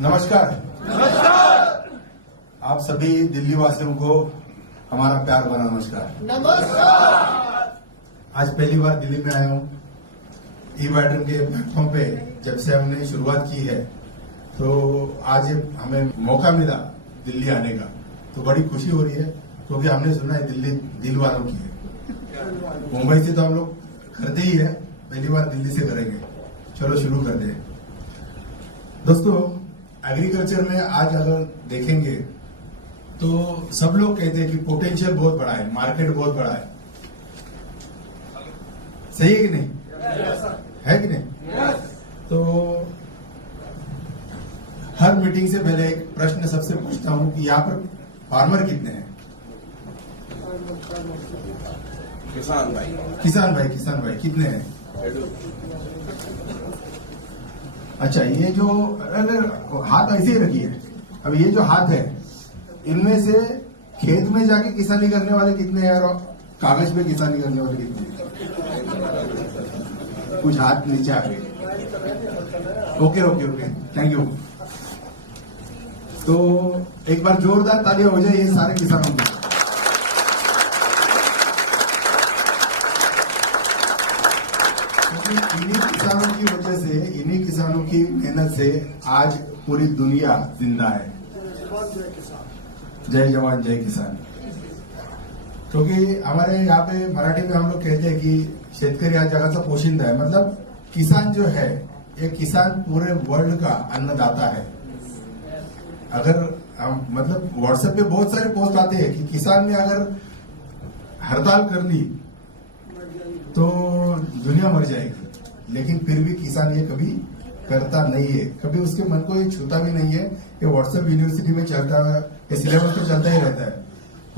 नमस्कार। आप सभी दिल्ली वासियों को हमारा प्यार भरा नमस्कार। आज पहली बार दिल्ली में आया हूँ। ई बैटरी के प्लेटफॉर्म पे जब से हमने शुरुआत की है तो आज हमें मौका मिला दिल्ली आने का, तो बड़ी खुशी हो रही है क्योंकि हमने सुना है दिल्ली दिल वालों की है। मुंबई से तो हम लोग करते ही है, पहली बार दिल्ली से करेंगे। चलो शुरू करते हैं। दोस्तों, एग्रीकल्चर में आज अगर देखेंगे तो सब लोग कहते हैं कि पोटेंशियल बहुत बड़ा है, मार्केट बहुत बड़ा है। सही है कि नहीं? है कि नहीं? तो हर मीटिंग से पहले एक प्रश्न सबसे पूछता हूं कि यहाँ पर फार्मर कितने हैं? किसान भाई कितने हैं? अच्छा, ये जो हाथ ऐसे ही रखिए। अब ये जो हाथ है, इनमें से खेत में जाके किसानी करने वाले कितने हैं और कागज पे किसानी करने वाले कितने हैं? कुछ हाथ नीचे आ गए। Okay, thank you. तो एक बार जोरदार तालियां हो जाए ये सारे किसानों की। इन्हीं किसानों की वजह से, इन्हीं किसानों की मेहनत से आज पूरी दुनिया जिंदा है। जय जवान जय किसान। क्योंकि हमारे यहाँ पे मराठी में हम लोग कहते हैं कि शेतकरी आज जगाचा पोशिंदा है। मतलब किसान जो है, ये किसान पूरे वर्ल्ड का अन्नदाता है। अगर हम मतलब व्हाट्सएप पे बहुत सारे पोस्ट आते हैं कि किसान ने अगर हड़ताल कर ली तो दुनिया मर जाएगी, लेकिन फिर भी किसान ये कभी करता नहीं है, कभी उसके मन को ये छूता भी नहीं है। ये व्हाट्सएप यूनिवर्सिटी में चलता है, ये सिलेबस पे चलता ही रहता है,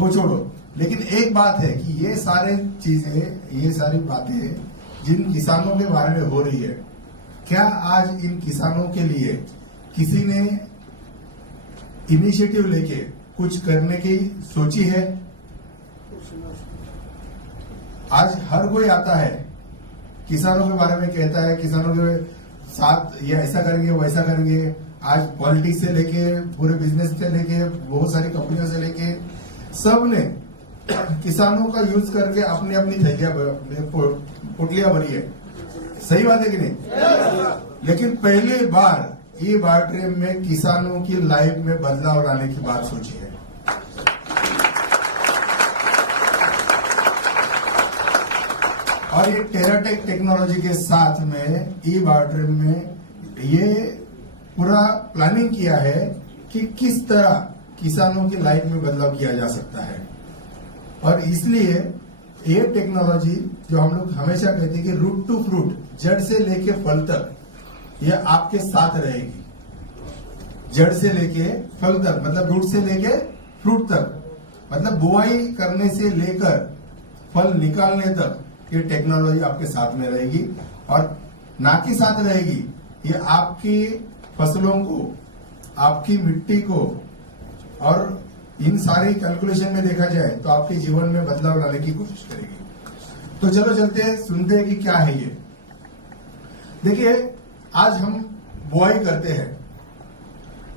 वो छोड़ो। लेकिन एक बात है कि ये सारी चीजें, ये सारी बातें जिन किसानों के बारे में हो रही है, क्या आज इन किसानों के लिए किसी ने इनिशिएटिव लेके कुछ करने की सोची है? आज हर कोई आता है, किसानों के बारे में कहता है, किसानों के साथ ये ऐसा करेंगे वैसा करेंगे। आज पॉलिटिक्स से लेके पूरे बिजनेस से लेके बहुत सारी कंपनियों से लेके सब ने किसानों का यूज करके अपनी अपनी थैलियां पुटलियां भरी है। सही बात है कि नहीं? लेकिन पहली बार ये बैटरी में किसानों की लाइफ में बदलाव लाने की बात सोची है। और ये टेराटेक टेक्नोलॉजी के साथ में ई बैटरी में ये पूरा प्लानिंग किया है कि किस तरह किसानों की लाइफ में बदलाव किया जा सकता है। और इसलिए ये टेक्नोलॉजी जो हम लोग हमेशा कहते हैं कि रूट टू फ्रूट, जड़ से लेके फल तक, ये आपके साथ रहेगी। जड़ से लेके फल तक, मतलब रूट से लेके फ्रूट तक, मतलब बुआई करने से लेकर फल निकालने तक ये टेक्नोलॉजी आपके साथ में रहेगी। और ना कि साथ रहेगी, ये आपकी फसलों को, आपकी मिट्टी को, और इन सारी कैलकुलेशन में देखा जाए तो आपके जीवन में बदलाव लाने की कोशिश करेगी। तो चलो चलते हैं, सुनते हैं कि क्या है ये। देखिए, आज हम बुआई करते हैं।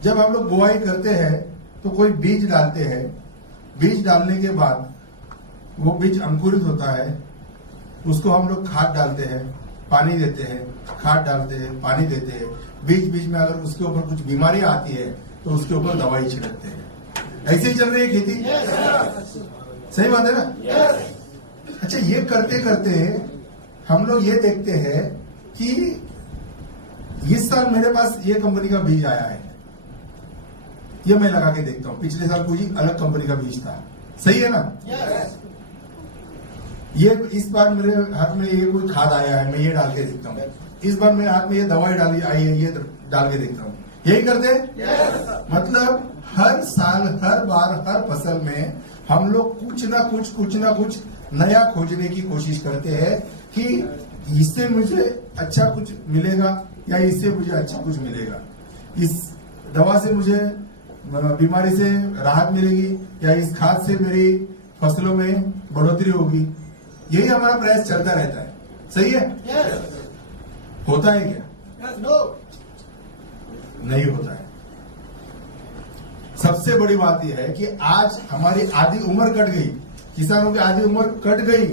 जब हम लोग बुआई करते हैं तो कोई बीज डालते हैं। बीज डालने के बाद वो बीज अंकुरित होता है, उसको हम लोग खाद डालते हैं, पानी देते हैं, खाद डालते हैं, पानी देते हैं। बीच बीच में अगर उसके ऊपर कुछ बीमारियां आती है तो उसके ऊपर दवाई छिड़कते हैं। ऐसे ही चल रही है खेती। सही बात है ना? अच्छा, ये करते करते हम लोग ये देखते हैं कि इस साल मेरे पास ये कंपनी का बीज आया है, ये मैं लगा के देखता हूं। पिछले साल कोई अलग कंपनी का बीज था। सही है ना? ये इस बार मेरे हाथ में ये कोई खाद आया है, मैं ये डाल के देखता हूँ। इस बार मेरे हाथ में ये दवाई डाली आई है, ये डाल के देखता हूँ। यही करते हैं। मतलब हर साल, हर बार, हर फसल में हम लोग कुछ ना कुछ नया खोजने की कोशिश करते हैं कि इससे मुझे अच्छा कुछ मिलेगा या इससे मुझे अच्छा कुछ मिलेगा, इस दवा से मुझे बीमारी से राहत मिलेगी या इस खाद से मेरी फसलों में बढ़ोतरी होगी। यही हमारा प्रयास चलता रहता है। सही है? होता है क्या? नहीं होता है। सबसे बड़ी बात यह है कि आज हमारी आधी उम्र कट गई, किसानों की आधी उम्र कट गई।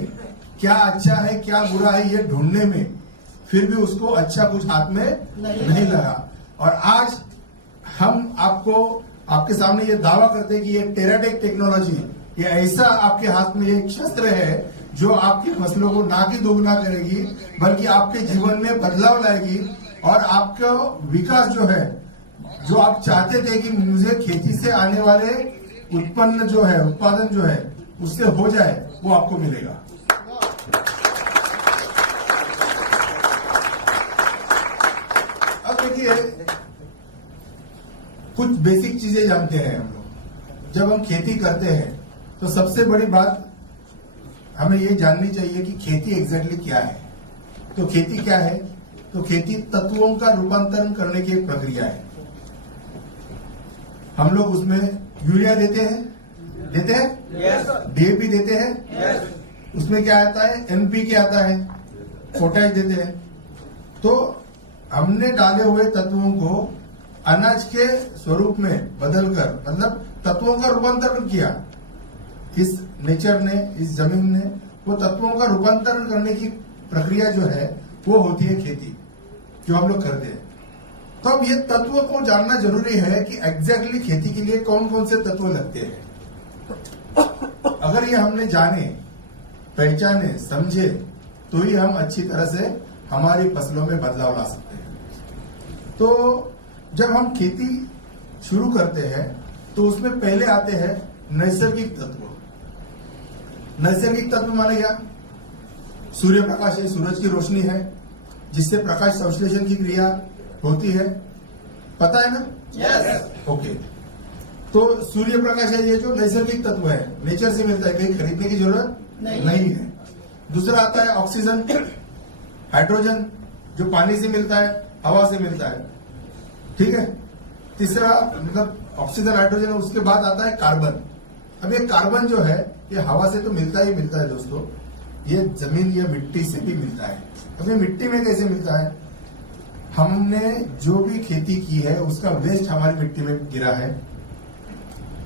क्या अच्छा है क्या बुरा है ये ढूंढने में, फिर भी उसको अच्छा कुछ हाथ में नहीं लगा। और आज हम आपके सामने ये दावा करते हैं कि ये टेराटेक टेक्नोलॉजी, ये ऐसा आपके हाथ में एक शस्त्र है जो आपकी फसलों को ना कि दोगुना करेगी बल्कि आपके जीवन में बदलाव लाएगी और आपका विकास जो है, जो आप चाहते थे कि मुझे खेती से आने वाले उत्पादन जो है उससे हो जाए, वो आपको मिलेगा। अब देखिए, कुछ बेसिक चीजें जानते हैं हम लोग। जब हम खेती करते हैं तो सबसे बड़ी बात हमें ये जाननी चाहिए कि खेती एग्जैक्टली क्या है। तो खेती क्या है? तो खेती तत्वों का रूपांतरण करने की एक प्रक्रिया है। हम लोग उसमें यूरिया देते हैं yes. डीएपी देते हैं yes. उसमें क्या आता है? एनपीके आता है, पोटैश देते हैं। तो हमने डाले हुए तत्वों को अनाज के स्वरूप में बदलकर, मतलब तत्वों का रूपांतरण किया। इस नेचर ने, इस जमीन ने वो तत्वों का रूपांतरण करने की प्रक्रिया जो है वो होती है खेती, जो हम लोग करते हैं। तो अब ये तत्वों को जानना जरूरी है कि एग्जैक्टली खेती के लिए कौन कौन से तत्व लगते हैं। अगर ये हमने जाने, पहचाने, समझे तो ही हम अच्छी तरह से हमारी फसलों में बदलाव ला सकते हैं। तो जब हम खेती शुरू करते हैं तो उसमें पहले आते हैं नैसर्गिक तत्व। नैसर्गिक तत्व माने क्या? सूर्य प्रकाश है, सूरज की रोशनी है जिससे प्रकाश संश्लेषण की क्रिया होती है, पता है ना? यस। ओके। तो सूर्य प्रकाश है, ये जो नैसर्गिक तत्व है, नेचर से मिलता है, कहीं खरीदने की जरूरत नहीं है। दूसरा आता है ऑक्सीजन, हाइड्रोजन जो पानी से मिलता है, हवा से मिलता है, ठीक है। तीसरा मतलब ऑक्सीजन, हाइड्रोजन, उसके बाद आता है कार्बन। अब ये कार्बन जो है ये हवा से तो मिलता ही मिलता है दोस्तों, ये जमीन या मिट्टी से भी मिलता है। अब ये मिट्टी में कैसे मिलता है? हमने जो भी खेती की है उसका वेस्ट हमारी मिट्टी में गिरा है।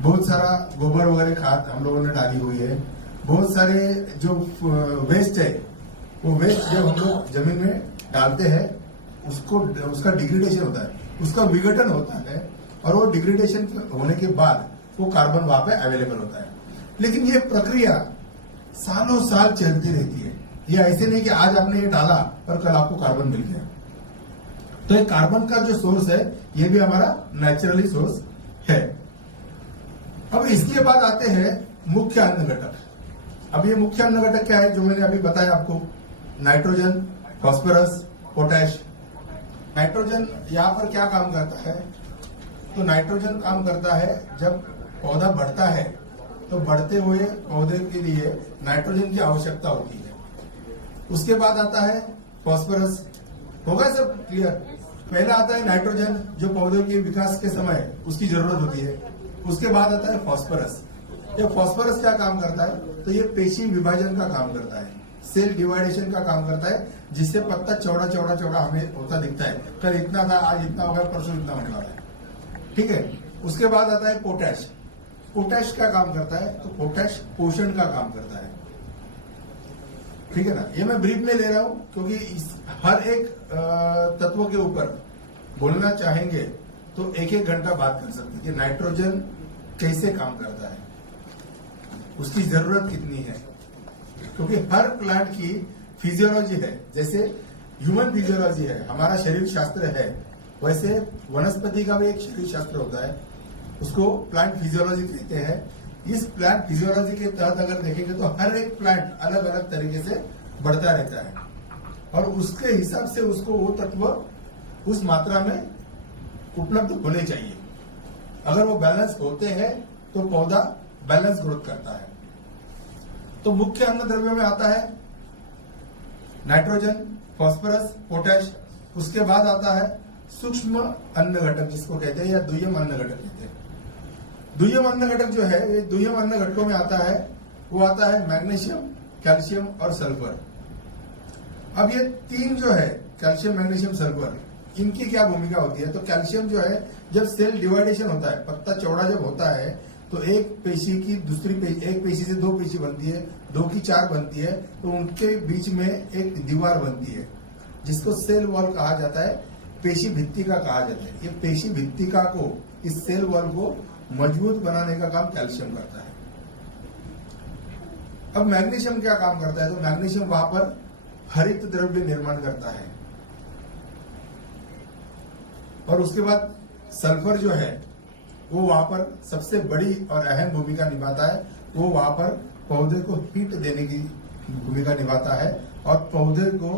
बहुत सारा गोबर वगैरह खाद हम लोगों ने डाली हुई है। बहुत सारे जो वेस्ट है, वो वेस्ट जब हम लोग जमीन में डालते हैं उसका डिग्रेडेशन होता है, उसका विघटन होता है और वो डिग्रेडेशन होने के बाद वो कार्बन वहां पे अवेलेबल होता है। लेकिन ये प्रक्रिया सालों साल चलती रहती है। ये ऐसे नहीं कि आज आपने ये डाला और कल आपको कार्बन मिल गया। तो ये कार्बन का जो सोर्स है ये भी हमारा नेचुरली सोर्स है। अब इसके बाद आते हैं मुख्य अन्न घटक। अब ये मुख्य अन्न घटक क्या है? जो मैंने अभी बताया आपको, नाइट्रोजन, फास्फोरस, पोटैश। नाइट्रोजन यहाँ पर क्या काम करता है? तो नाइट्रोजन काम करता है जब पौधा बढ़ता है तो बढ़ते हुए पौधे के लिए नाइट्रोजन की आवश्यकता होती है। उसके बाद आता है फास्फोरस। होगा सब क्लियर? पहला आता है नाइट्रोजन जो पौधे के विकास के समय उसकी जरूरत होती है। उसके बाद आता है फास्फोरस। ये फास्फोरस क्या काम करता है? तो ये पेशी विभाजन का काम करता है, सेल डिवाइडेशन का काम करता है, जिससे पत्ता चौड़ा चौड़ा चौड़ा हमें होता दिखता है। कल इतना था, आज इतना होगा, परसों इतना होने वाला है, ठीक है। उसके बाद आता है पोटैश। पोटैश क्या काम करता है? तो पोटैश पोषण का काम करता है, ठीक है ना। ये मैं ब्रीफ में ले रहा हूं क्योंकि हर एक तत्व के ऊपर बोलना चाहेंगे तो एक एक घंटा बात कर सकते हैं कि नाइट्रोजन कैसे काम करता है, उसकी जरूरत कितनी है। क्योंकि हर प्लांट की फिजियोलॉजी है, जैसे ह्यूमन फिजियोलॉजी है, हमारा शरीर शास्त्र है, वैसे वनस्पति का भी एक शरीर शास्त्र होता है, उसको प्लांट फिजियोलॉजी कहते हैं। इस प्लांट फिजियोलॉजी के तहत अगर देखेंगे तो हर एक प्लांट अलग अलग तरीके से बढ़ता रहता है और उसके हिसाब से उसको वो तत्व उस मात्रा में उपलब्ध होने चाहिए। अगर वो बैलेंस होते हैं तो पौधा बैलेंस ग्रोथ करता है। तो मुख्य अन्न द्रव्य में आता है नाइट्रोजन, फास्फोरस, पोटैश। उसके बाद आता है सूक्ष्म अन्न घटक जिसको कहते हैं, या दुय्यम अन्न घटक कहते हैं। दुय्यम अन्न घटक जो है, ये दुय्यम अन्न घटकों में आता है, वो आता है मैग्नीशियम, कैल्शियम और सल्फर। अब ये तीन जो है, कैल्शियम, मैग्नीशियम, सल्फर, इनकी क्या भूमिका होती है? तो कैल्शियम जो है, जब सेल डिवाइडेशन होता है, पत्ता चौड़ा जब होता है, तो एक पेशी की दूसरी पेशी, एक पेशी से दो पेशी बनती है, दो की चार बनती है, तो उनके बीच में एक दीवार बनती है जिसको सेल वॉल कहा जाता है, पेशी भित्तिका कहा जाता है। ये पेशी भित्तिका को, इस सेल वॉल को मजबूत बनाने का काम कैल्शियम करता है। अब मैग्नीशियम क्या काम करता है? तो मैग्नीशियम वहां पर हरित द्रव्य निर्माण करता है, और उसके बाद सल्फर जो है वो वहां पर सबसे बड़ी और अहम भूमिका निभाता है। वो वहां पर पौधे को हीट देने की भूमिका निभाता है, और पौधे को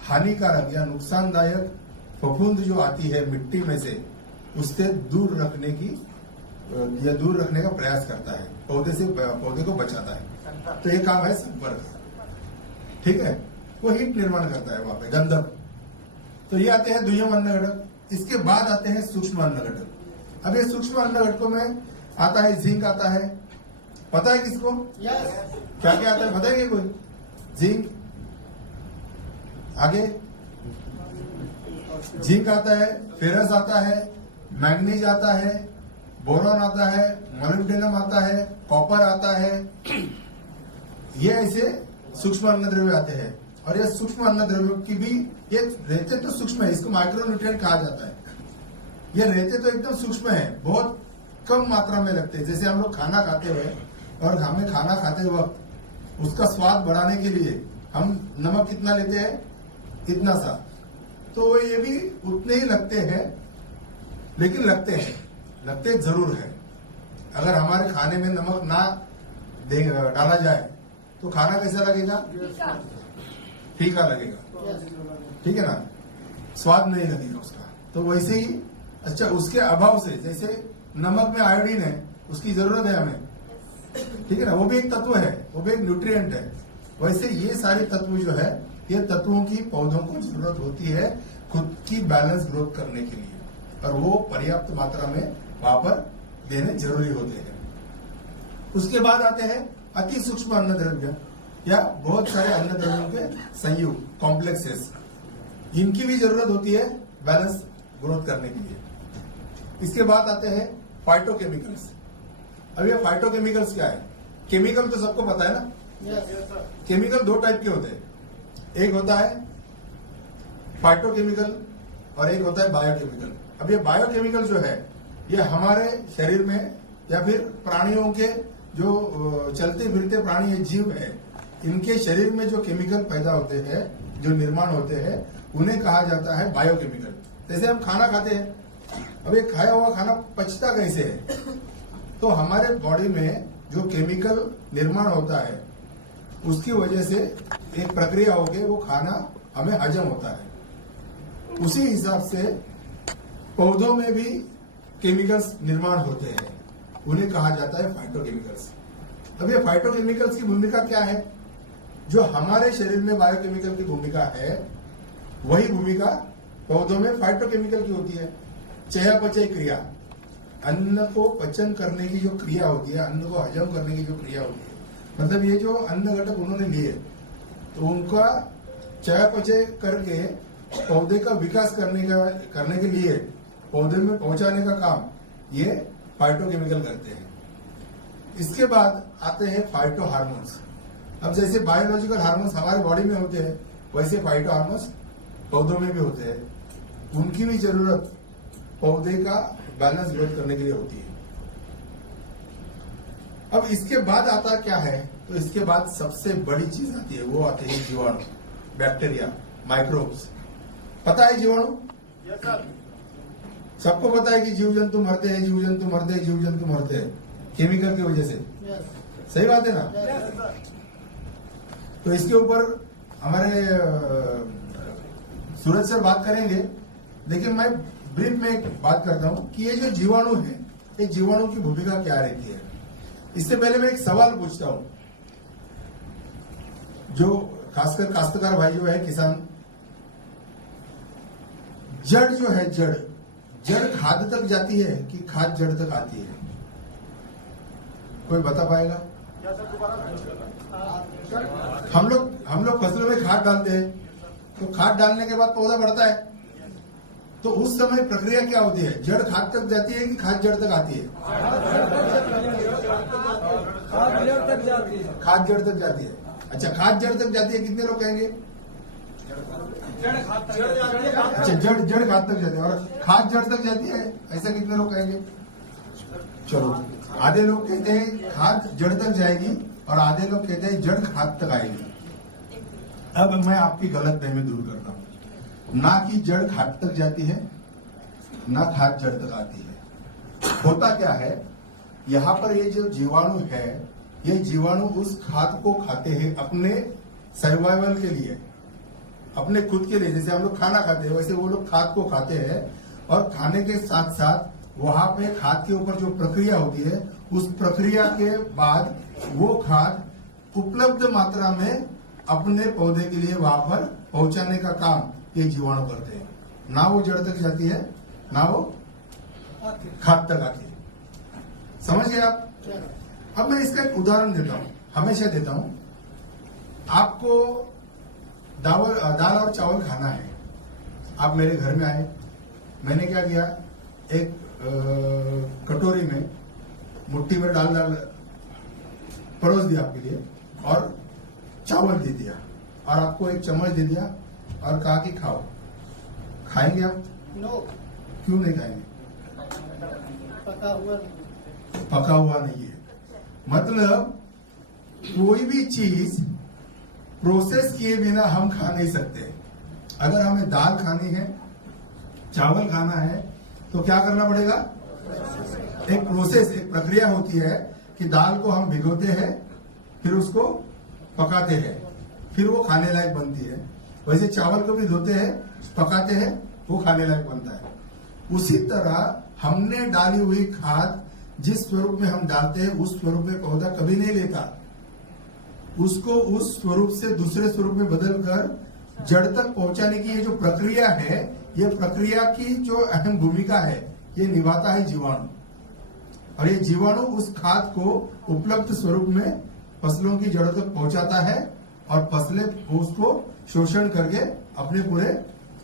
हानिकारक या नुकसानदायक फफूंद जो आती है मिट्टी में से, उससे दूर रखने की या दूर रखने का प्रयास करता है, पौधे को बचाता है। तो ये काम है सल्फर का, ठीक है। वो हीट निर्माण करता है वहां पे, गंधक। तो ये आते हैं दुय्यम अन्न घटक। इसके बाद आते हैं सूक्ष्म अन्न घटक। अब ये सूक्ष्म अन्न घटकों में आता है जिंक आता है, पता है किसको? क्या क्या आता है बताएंगे कोई? जिंक, आगे जिंक आता है, फेरस आता है, मैग्नीज आता है, बोरॉन आता है, मोलिब्डेनम आता है, कॉपर आता है। ये ऐसे सूक्ष्म अन्न द्रव्य आते हैं। और ये सूक्ष्म अन्न द्रव्यों की भी, ये रहते तो सूक्ष्म है, इसको माइक्रोन्यूट्रिएंट कहा जाता है। ये रहते तो एकदम सूक्ष्म है, बहुत कम मात्रा में लगते हैं। जैसे हम लोग खाना खाते हुए, और हमें खाना खाते वक्त उसका स्वाद बढ़ाने के लिए हम नमक कितना लेते हैं? इतना सा। तो ये भी उतने ही लगते हैं, लेकिन लगते जरूर है। अगर हमारे खाने में नमक ना डाला जाए तो खाना कैसा लगेगा? फीका लगेगा, ठीक है ना, स्वाद नहीं लगेगा उसका। तो वैसे ही, अच्छा, उसके अभाव से, जैसे नमक में आयोडीन है, उसकी जरूरत है हमें, ठीक है ना, वो भी एक तत्व है, वो भी एक न्यूट्रिएंट है। वैसे ये सारे तत्व जो है, ये तत्वों की पौधों को जरूरत होती है खुद की बैलेंस ग्रोथ करने के लिए, और वो पर्याप्त मात्रा में वहां पर देने जरूरी होते हैं। उसके बाद आते हैं अति सूक्ष्म अन्न द्रव्य, या बहुत सारे अन्न द्रव्यों के संयुक्त, कॉम्प्लेक्सेस। इनकी भी जरूरत होती है बैलेंस ग्रोथ करने के लिए। इसके बाद आते हैं फाइटोकेमिकल्स। अब ये फाइटोकेमिकल्स क्या है? केमिकल तो सबको पता है ना। केमिकल दो टाइप के होते हैं, एक होता है फाइटोकेमिकल और एक होता है बायोकेमिकल। अब ये बायोकेमिकल जो है, ये हमारे शरीर में या फिर प्राणियों के, जो चलते फिरते प्राणी जीव है, इनके शरीर में जो केमिकल पैदा होते हैं, जो निर्माण होते हैं, उन्हें कहा जाता है बायोकेमिकल। जैसे हम खाना खाते हैं, अब ये खाया हुआ खाना पचता कैसे है? तो हमारे बॉडी में जो केमिकल निर्माण होता है, उसकी वजह से एक प्रक्रिया होके वो खाना हमें हजम होता है। उसी हिसाब से पौधों में भी केमिकल्स निर्माण होते हैं, उन्हें कहा जाता है फाइटोकेमिकल्स। अब ये फाइटोकेमिकल्स की भूमिका क्या है? जो हमारे शरीर में बायोकेमिकल की भूमिका है, वही भूमिका पौधों में फाइटोकेमिकल की होती है। चयापचय क्रिया, अन्न को पचन करने की जो क्रिया होती है, अन्न को हजम करने की जो क्रिया होती है, मतलब ये जो अन्न घटक उन्होंने लिए, तो उनका चयापचय करके पौधे का विकास करने के लिए पौधे में पहुंचाने का काम ये फाइटोकेमिकल करते हैं। इसके बाद आते हैं फाइटो हार्मोन्स। अब जैसे बायोलॉजिकल हार्मोन्स हमारे बॉडी में होते हैं, वैसे फाइटो हार्मोन्स पौधों में भी होते हैं। उनकी भी जरूरत पौधे का बैलेंस ग्रोथ करने के लिए होती है। अब इसके बाद आता क्या है? तो इसके बाद सबसे बड़ी चीज आती है, वो आते हैं जीवाणु, बैक्टीरिया, माइक्रोब्स। पता है जीवाणु? सबको पता है कि जीव जंतु मरते हैं, जीव जंतु मरते हैं, जीव जंतु मरते हैं केमिकल की वजह से। सही बात है ना? तो इसके ऊपर हमारे सूरज सर बात करेंगे, लेकिन मैं ब्रीफ में एक बात करता हूं कि ये जो जीवाणु है, ये जीवाणु की भूमिका क्या रहती है। इससे पहले मैं एक सवाल पूछता हूं, जो खासकर काश्तकार भाई जो है, किसान, जड़ जो है, जड़ खाद तक जाती है कि खाद जड़ तक आती है? कोई बता पाएगा? हम लोग फसलों में खाद डालते हैं, तो खाद डालने के बाद पौधा बढ़ता है, तो उस समय प्रक्रिया क्या होती है? जड़ खाद तक जाती है कि खाद जड़ तक आती है? खाद जड़ तक जाती है। खाद जड़ तक जाती है। अच्छा, खाद जड़ तक जाती है, कितने लोग कहेंगे? अच्छा, जड़ खाद तक जाती है और खाद जड़ तक जाती है, ऐसा कितने लोग कहेंगे? चलो, आधे लोग कहते हैं खाद जड़ तक जाएगी और आधे लोग कहते हैं जड़ खाद तक आएगी। अब मैं आपकी गलतफहमी दूर करता हूं, ना कि जड़ खाद तक जाती है ना खाद जड़ तक आती है। होता क्या है, यहाँ पर ये जो जीवाणु है, ये जीवाणु उस खाद को खाते हैं अपने सर्वाइवल के लिए, अपने खुद के लिए। जैसे हम लोग खाना खाते हैं वैसे वो लोग खाद को खाते हैं और खाने के साथ साथ वहां पे खाद के ऊपर जो प्रक्रिया होती है, उस प्रक्रिया के बाद वो खाद उपलब्ध मात्रा में अपने पौधे के लिए वहां पर पहुंचाने का काम ये जीवाणु करते हैं। ना वो जड़ तक जाती है ना वो खाद तक आती है। समझ गए आप? अब मैं इसका एक उदाहरण देता हूं, हमेशा देता हूं। आपको दाल और चावल खाना है, आप मेरे घर में आए, मैंने क्या किया, एक कटोरी में मुट्ठी में डाल परोस दिया आपके लिए और चावल दे दिया और आपको एक चम्मच दे दिया और कहा कि खाओ। खाएंगे आप? नो। क्यों नहीं खाएंगे? पका हुआ नहीं है। मतलब कोई भी चीज प्रोसेस किए बिना हम खा नहीं सकते। अगर हमें दाल खानी है, चावल खाना है, तो क्या करना पड़ेगा? एक प्रोसेस, एक प्रक्रिया होती है कि दाल को हम भिगोते हैं, फिर उसको पकाते हैं, फिर वो खाने लायक बनती है। वैसे चावल को भी धोते हैं, पकाते हैं, वो खाने लायक बनता है। उसी तरह हमने डाली हुई खाद जिस स्वरूप में हम डालते हैं उस स्वरूप में पौधा कभी नहीं लेता। उसको उस स्वरूप से दूसरे स्वरूप में बदलकर जड़ तक पहुंचाने की ये जो प्रक्रिया है, ये प्रक्रिया की जो अहम भूमिका है ये निभाता है जीवाणु। और ये जीवाणु उस खाद को उपलब्ध स्वरूप में फसलों की जड़ों तक पहुंचाता है और फसलें उसको शोषण करके अपने पूरे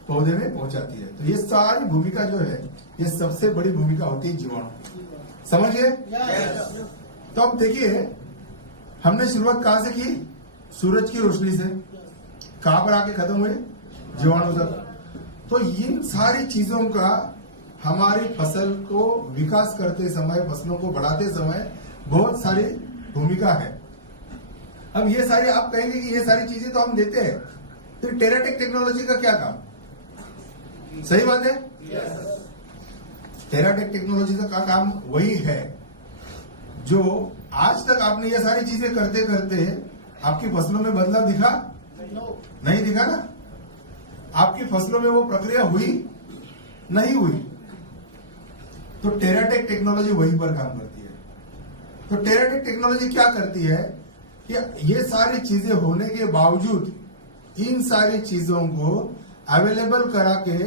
पौधे में पहुंचाती है। तो ये सारी भूमिका जो है, ये सबसे बड़ी भूमिका होती है जीवाणु। समझ गए? तो अब देखिए, हमने शुरुआत कहां से की? सूरज की रोशनी से। कहां पर आके खत्म हुए? जीवाणु तक। तो इन सारी चीजों का हमारी फसल को विकास करते समय, फसलों को बढ़ाते समय बहुत सारी भूमिका है। अब ये सारी, आप कहेंगे कि ये सारी चीजें तो हम देते हैं, तो टेराटेक टेक्नोलॉजी का क्या काम? सही बात है। टेराटेक टेक्नोलॉजी का काम वही है जो आज तक आपने ये सारी चीजें करते करते आपकी फसलों में बदलाव दिखा? नहीं दिखा ना? आपकी फसलों में वो प्रक्रिया हुई? नहीं हुई। तो टेराटेक टेक्नोलॉजी वहीं पर काम करती है। तो टेराटेक टेक्नोलॉजी क्या करती है कि ये सारी चीजें होने के बावजूद इन सारी चीजों को अवेलेबल करा के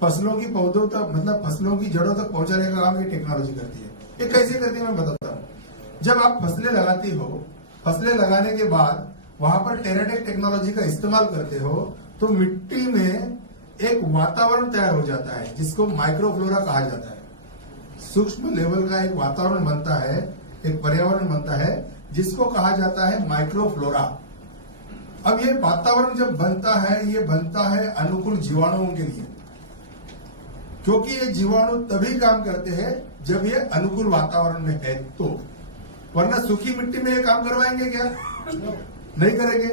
फसलों की पौधों तक, मतलब फसलों की जड़ों तक पहुंचाने का काम ये टेक्नोलॉजी करती है। ये कैसे करती है मैं बताता हूं। जब आप फसलें लगाती हो, फसलें लगाने के बाद वहां पर टेराटेक टेक्नोलॉजी का इस्तेमाल करते हो, तो मिट्टी में एक वातावरण तैयार हो जाता है जिसको माइक्रोफ्लोरा कहा जाता है। सूक्ष्म लेवल का एक वातावरण बनता है, एक पर्यावरण बनता है जिसको कहा जाता है माइक्रोफ्लोरा। अब ये वातावरण जब बनता है, ये बनता है अनुकूल जीवाणुओं के लिए, क्योंकि ये जीवाणु तभी काम करते हैं जब ये अनुकूल वातावरण में है तो। वरना सूखी मिट्टी में ये काम करवाएंगे क्या? नहीं करेंगे।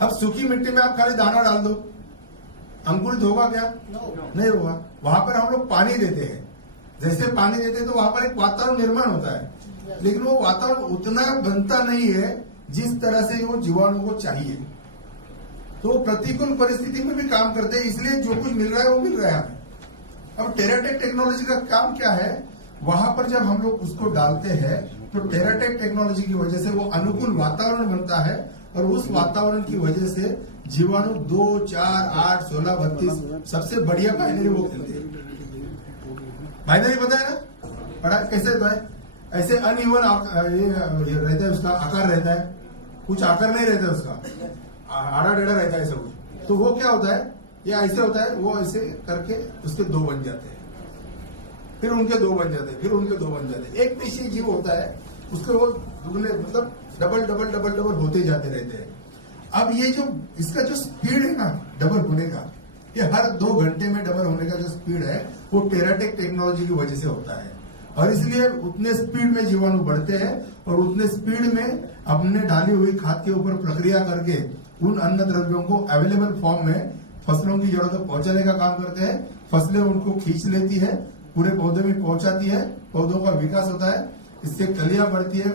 अब सूखी मिट्टी में आप खाली दाना डाल दो, अंकुरित होगा क्या? नहीं होगा। वहां पर हम लोग पानी देते हैं, जैसे पानी देते हैं तो वहां पर एक वातावरण निर्माण होता है, लेकिन वो वातावरण उतना बनता नहीं है जिस तरह से वो जीवाणु को चाहिए। तो प्रतिकूल परिस्थिति में भी काम करते हैं, इसलिए जो कुछ मिल रहा है वो मिल रहा है हमें। अब टेराटेक टेक्नोलॉजी का काम क्या है? वहां पर जब हम लोग उसको डालते हैं तो टेराटेक टेक्नोलॉजी की वजह से वो अनुकूल वातावरण बनता है और उस वातावरण की वजह से जीवाणु 2, 4, 8, 16, 32 सबसे बढ़िया बाइनरी वो खेलते हैं। बाइनरी पता है ना? पढ़ा कैसे होता है? ऐसे अनइवन ये रहता है, उसका आकार रहता है, कुछ आकार नहीं रहता है, उसका आड़ा टेढ़ा रहता है सब कुछ। तो वो क्या होता है, ये ऐसे होता है, वो ऐसे करके उसके 2 बन जाते हैं, फिर उनके 2 बन जाते हैं, फिर उनके 2 बन जाते हैं। एक पेशी जीव होता है, उसके वो दुगने मतलब डबल डबल डबल डबल होते जाते रहते हैं। अब ये जो इसका जो स्पीड है ना डबल होने का, ये हर 2 घंटे में डबल होने का जो स्पीड है वो टेराटेक टेक्नोलॉजी की वजह से होता है। और इसलिए उतने स्पीड में जीवाणु बढ़ते हैं और उतने स्पीड में अपने डाली हुई खाद के ऊपर प्रक्रिया करके उन अन्न द्रव्यों को अवेलेबल फॉर्म में फसलों की जड़ों तक पहुंचाने का काम करते हैं। फसलें उनको खींच लेती है, पूरे पौधे में पहुंचाती है, पौधों का विकास होता है, इससे कलियां बढ़ती है,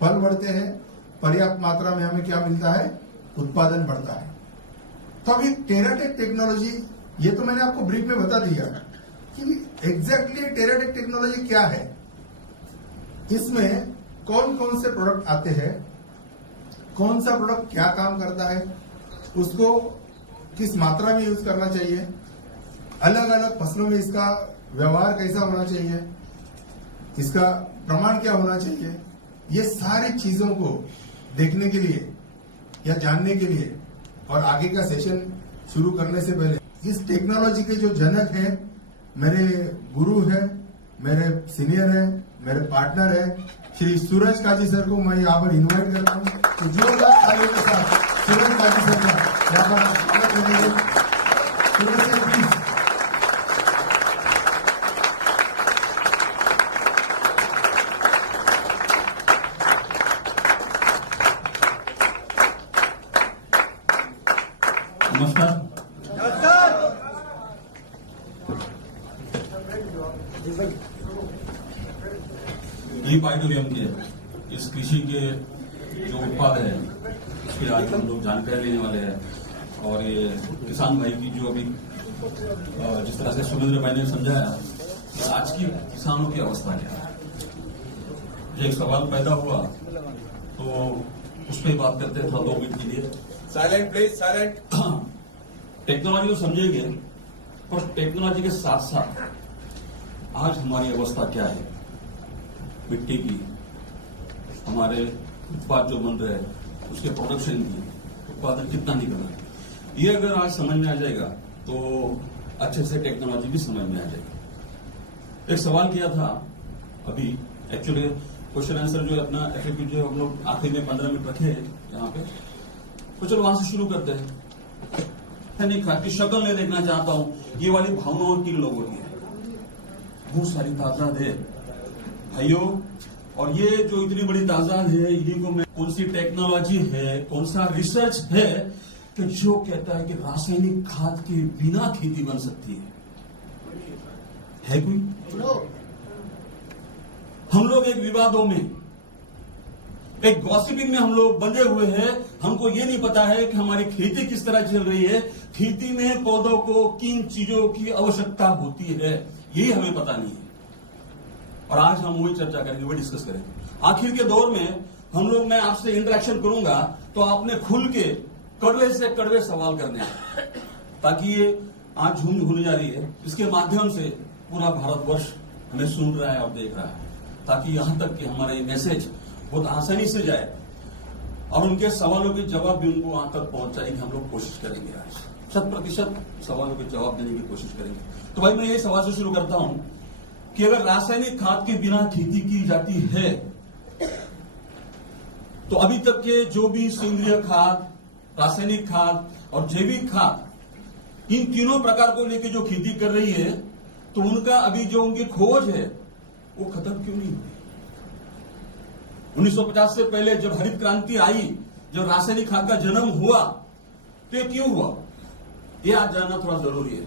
फल बढ़ते हैं, पर्याप्त मात्रा में हमें क्या मिलता है, उत्पादन बढ़ता है। तो अभी टेराटेक टेक्नोलॉजी, ये तो मैंने आपको ब्रीफ में बता दिया कि एग्जैक्टली टेराटेक टेक्नोलॉजी क्या है, इसमें कौन कौन से प्रोडक्ट आते हैं, कौन सा प्रोडक्ट क्या काम करता है, उसको किस मात्रा में यूज करना चाहिए, अलग अलग फसलों में इसका व्यवहार कैसा होना चाहिए, इसका प्रमाण क्या होना चाहिए, ये सारी चीजों को देखने के लिए या जानने के लिए और आगे का सेशन शुरू करने से पहले इस टेक्नोलॉजी के जो जनक हैं, मेरे गुरु हैं, मेरे सीनियर हैं, मेरे पार्टनर हैं, श्री सूरज काजी सर को मैं यहाँ पर इनवाइट करता हूँ। तो जोरदार तालियों के साथ सूरज काजी सर का यहाँ पर स्वागत करेंगे। सूरज सर प्लीज। नमस्कार। लीप ऑडिटोरियम के इस कृषि के जो उत्पाद है उसके आज हम लोग जानकारी लेने वाले हैं। और ये किसान भाई की जो अभी जिस तरह से सुरेंद्र भाई ने समझाया कि आज की किसानों की अवस्था क्या है, एक सवाल पैदा हुआ तो उस पर बात करते हैं थोड़ा 2 मिनट के लिए। Silent please, silent. टेक्नोलॉजी तो समझेंगे, पर टेक्नोलॉजी के साथ साथ आज हमारी अवस्था क्या है, मिट्टी की, हमारे उत्पाद जो बन रहे हैं उसके प्रोडक्शन की, उत्पादन कितना निकल रहा है, ये अगर आज समझ में आ जाएगा तो अच्छे से टेक्नोलॉजी भी समझ में आ जाएगी। एक सवाल किया था अभी, एक्चुअली क्वेश्चन आंसर जो है अपना एफएक्यू जो हम लोग आखिरी में 15 मिनट रखे हैं यहाँ पे, तो चलो वहां से शुरू करते हैं। नहीं, खाद की शक्ल नहीं देखना चाहता हूं, ये वाली भावनाओं की लोगों की है, बहुत सारी तादाद है भाइयों। और ये जो इतनी बड़ी तादाद है, इन्हीं को मैं कौन सी टेक्नोलॉजी है, कौन सा रिसर्च है कि जो कहता है कि रासायनिक खाद के बिना खेती बन सकती है कोई? हम लोग एक विवादों में, एक गॉसिपिंग में हम लोग बंधे हुए हैं। हमको ये नहीं पता है कि हमारी खेती किस तरह चल रही है, खेती में पौधों को किन चीजों की आवश्यकता होती है, यही हमें पता नहीं है। और आज हम वही चर्चा करेंगे, वही डिस्कस करेंगे। आखिर के दौर में हम लोग, मैं आपसे इंटरेक्शन करूंगा तो आपने खुल के कड़वे से कड़वे सवाल करने हैं, ताकि ये आज झूम होने जा रही है, इसके माध्यम से पूरा भारतवर्ष हमें सुन रहा है और देख रहा है, ताकि यहां तक कि हमारा ये मैसेज बहुत आसानी से जाए और उनके सवालों के जवाब भी उनको वहां तक पहुंचाए कि हम लोग कोशिश करेंगे। आज 100% सवालों के जवाब देने की कोशिश करेंगे। तो भाई मैं ये सवाल से शुरू करता हूं कि अगर रासायनिक खाद के बिना खेती की जाती है तो अभी तक के जो भी सेंद्रीय खाद, रासायनिक खाद और जैविक खाद, इन तीनों प्रकार को लेकर जो खेती कर रही है, तो उनका अभी जो उनकी खोज है वो खत्म क्यों नहीं हुई? 1950 से पहले जब हरित क्रांति आई, जब रासायनिक खाद का जन्म हुआ, तो ये क्यों हुआ, ये आज जानना थोड़ा जरूरी है।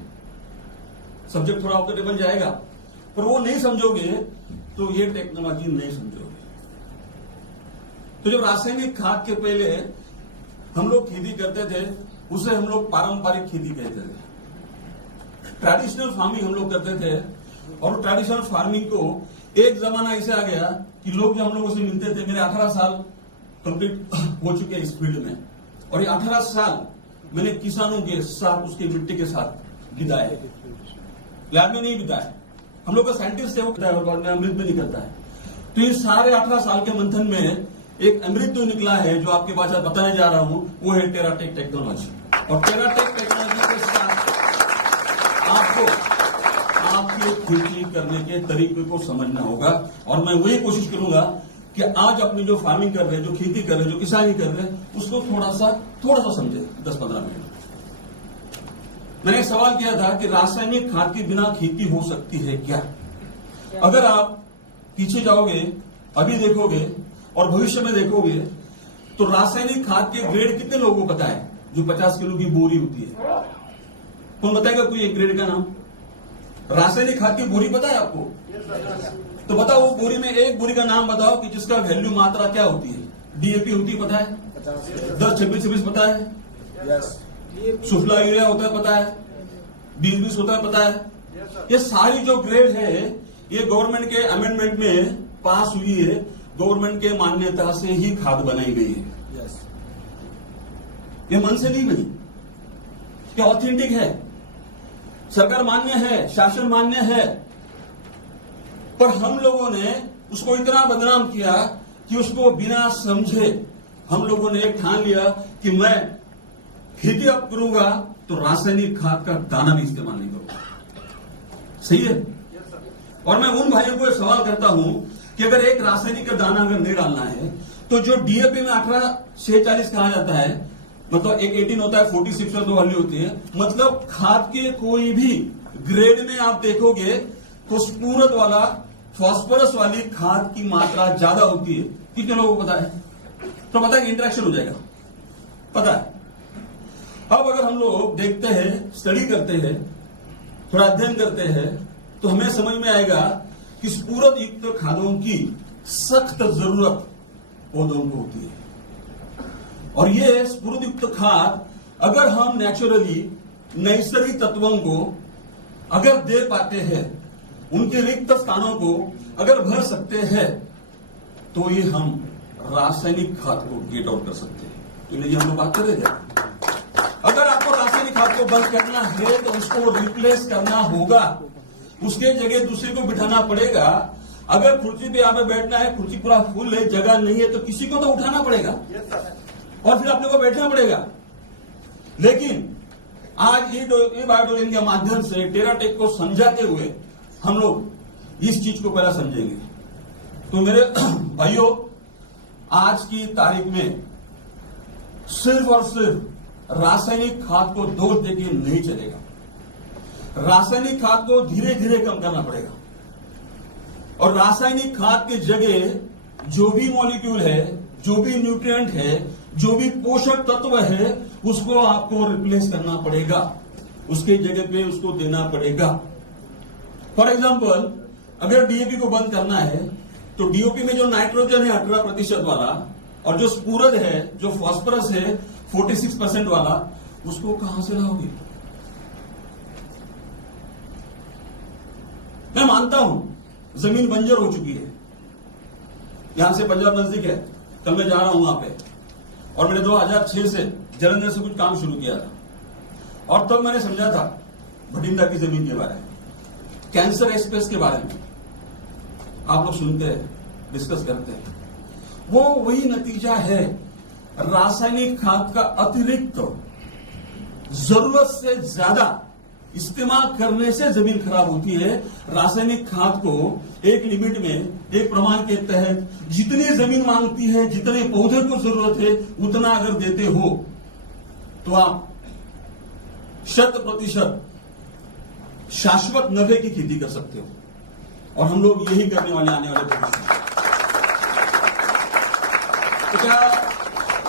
सब्जेक्ट थोड़ा ऑफ द टेबल जाएगा, पर वो नहीं समझोगे तो ये टेक्नोलॉजी नहीं समझोगे। तो जब रासायनिक खाद के पहले हम लोग खेती करते थे, उसे हम लोग पारंपरिक खेती कहते थे, ट्रेडिशनल फार्मिंग हम लोग करते थे। और ट्रेडिशनल फार्मिंग को एक जमाना ऐसे आ गया कि लोग जो हम लोगों से मिलते थे, मेरे 18 साल कंप्लीट हो चुके हैं इस फील्ड में, और ये 18 साल मैंने किसानों के साथ, उसके मिट्टी के साथ बिताए, लैब में नहीं बिताए। हम लोग का साइंटिस्ट है, वो बताया और बाद में अमृत में निकलता है। तो ये सारे 18 साल के मंथन में एक अमृत जो निकला है, जो आपके पास बताने जा रहा हूं, वो है टेराटेक टेक्नोलॉजी। और टेराटेक टेक्नोलॉजी के साथ आपको आपके खेती करने के तरीके को समझना होगा। और मैं वही कोशिश करूंगा कि आज अपनी जो फार्मिंग कर रहे हैं, जो खेती कर रहे हैं, जो किसानी कर रहे हैं, उसको थोड़ा सा समझे 10-15 मिनट। मैंने एक सवाल किया था कि रासायनिक खाद के बिना खेती हो सकती है क्या? अगर आप पीछे जाओगे, अभी देखोगे और भविष्य में देखोगे, तो रासायनिक खाद के ग्रेड कितने लोगों को पता है? जो 50 किलो की बोरी होती है, कौन बताएगा कोई एक ग्रेड का नाम? रासायनिक खाद की बोरी पता है आपको? तो बताओ वो बोरी में एक बोरी का नाम बताओ कि जिसका वैल्यू मात्रा क्या होती है? डीएपी होती है, पता है? 10-26 पता है? सुफला यूरिया होता है, पता है? 20-20 होता है, पता है? ये सारी जो ग्रेड है, ये गवर्नमेंट के अमेंडमेंट में पास हुई है, गवर्नमेंट के मान्यता से ही खाद बनाई गई है। ये मन से नहीं बनी, क्या ऑथेंटिक है, सरकार मान्य है, शासन मान्य है, पर हम लोगों ने उसको इतना बदनाम किया कि उसको बिना समझे हम लोगों ने एक ठान लिया कि मैं खेती अब करूंगा तो रासायनिक खाद का दाना भी इस्तेमाल नहीं करूंगा। सही है? और मैं उन भाइयों को सवाल करता हूं कि अगर एक रासायनिक का दाना अगर नहीं डालना है, तो जो डीएपी में 18-46 कहा जाता है, मतलब एक 18 होता है, 46 और 2 हल्ली होती है, मतलब खाद के कोई भी ग्रेड में आप देखोगे तो स्पूरत वाला, फास्फोरस वाली खाद की मात्रा ज्यादा होती है। कितने लोगों को पता है? तो पता है कि इंटरेक्शन हो जाएगा, पता है। अब अगर हम लोग देखते हैं, स्टडी करते हैं, थोड़ा अध्ययन करते हैं, तो हमें समझ में आएगा कि स्पूरत युक्त खादों की सख्त जरूरत पौधों को होती है। और ये स्पूरत युक्त खाद अगर हम नेचुरली नैसर्गिक तत्वों को अगर दे पाते हैं, उनके रिक्त स्थानों को अगर भर सकते हैं, तो ये हम रासायनिक खाद को गेट आउट कर सकते हैं। तो ये हम लोग बात कर रहे थे। अगर आपको रासायनिक खाद को बंद करना है तो उसको रिप्लेस करना होगा, उसके जगह दूसरे को बिठाना पड़ेगा। अगर कुर्सी पे यहाँ बैठना है, कुर्सी पूरा फुल है, जगह नहीं है, तो किसी को तो उठाना पड़ेगा और फिर अपने को बैठना पड़ेगा। लेकिन आज ई बायोडोलिन के माध्यम से टेराटेक को समझाते हुए हम लोग इस चीज को पहला समझेंगे। तो मेरे भाइयों, आज की तारीख में सिर्फ और सिर्फ रासायनिक खाद को दोष देके नहीं चलेगा। रासायनिक खाद को धीरे धीरे कम करना पड़ेगा और रासायनिक खाद के जगह जो भी मॉलिक्यूल है, जो भी न्यूट्रिएंट है, जो भी पोषक तत्व है, उसको आपको रिप्लेस करना पड़ेगा, उसके जगह पे उसको देना पड़ेगा। फॉर एग्जाम्पल, अगर डीएपी को बंद करना है तो डीओपी में जो नाइट्रोजन है 18% वाला और जो स्पूरद है, जो फास्फोरस है 46% वाला, उसको कहां से लाओगे? मैं मानता हूं जमीन बंजर हो चुकी है, यहां से पंजाब नजदीक है, कल मैं जा रहा हूं वहां पे, और मैंने 2006 से जलंधर से कुछ काम शुरू किया था और तब मैंने समझा था भटिंडा की जमीन के बारे में, कैंसर एक्सप्रेस के बारे में आप लोग सुनते हैं, डिस्कस करते हैं। वो वही नतीजा है, रासायनिक खाद का अतिरिक्त जरूरत से ज्यादा इस्तेमाल करने से जमीन खराब होती है। रासायनिक खाद को एक लिमिट में, एक प्रमाण के तहत जितनी जमीन मांगती है, जितने पौधे को जरूरत है, उतना अगर देते हो तो आप 100% शाश्वत नफे की खेती कर सकते हो। और हम लोग यही करने वाले आने वाले भविष्य में। तो क्या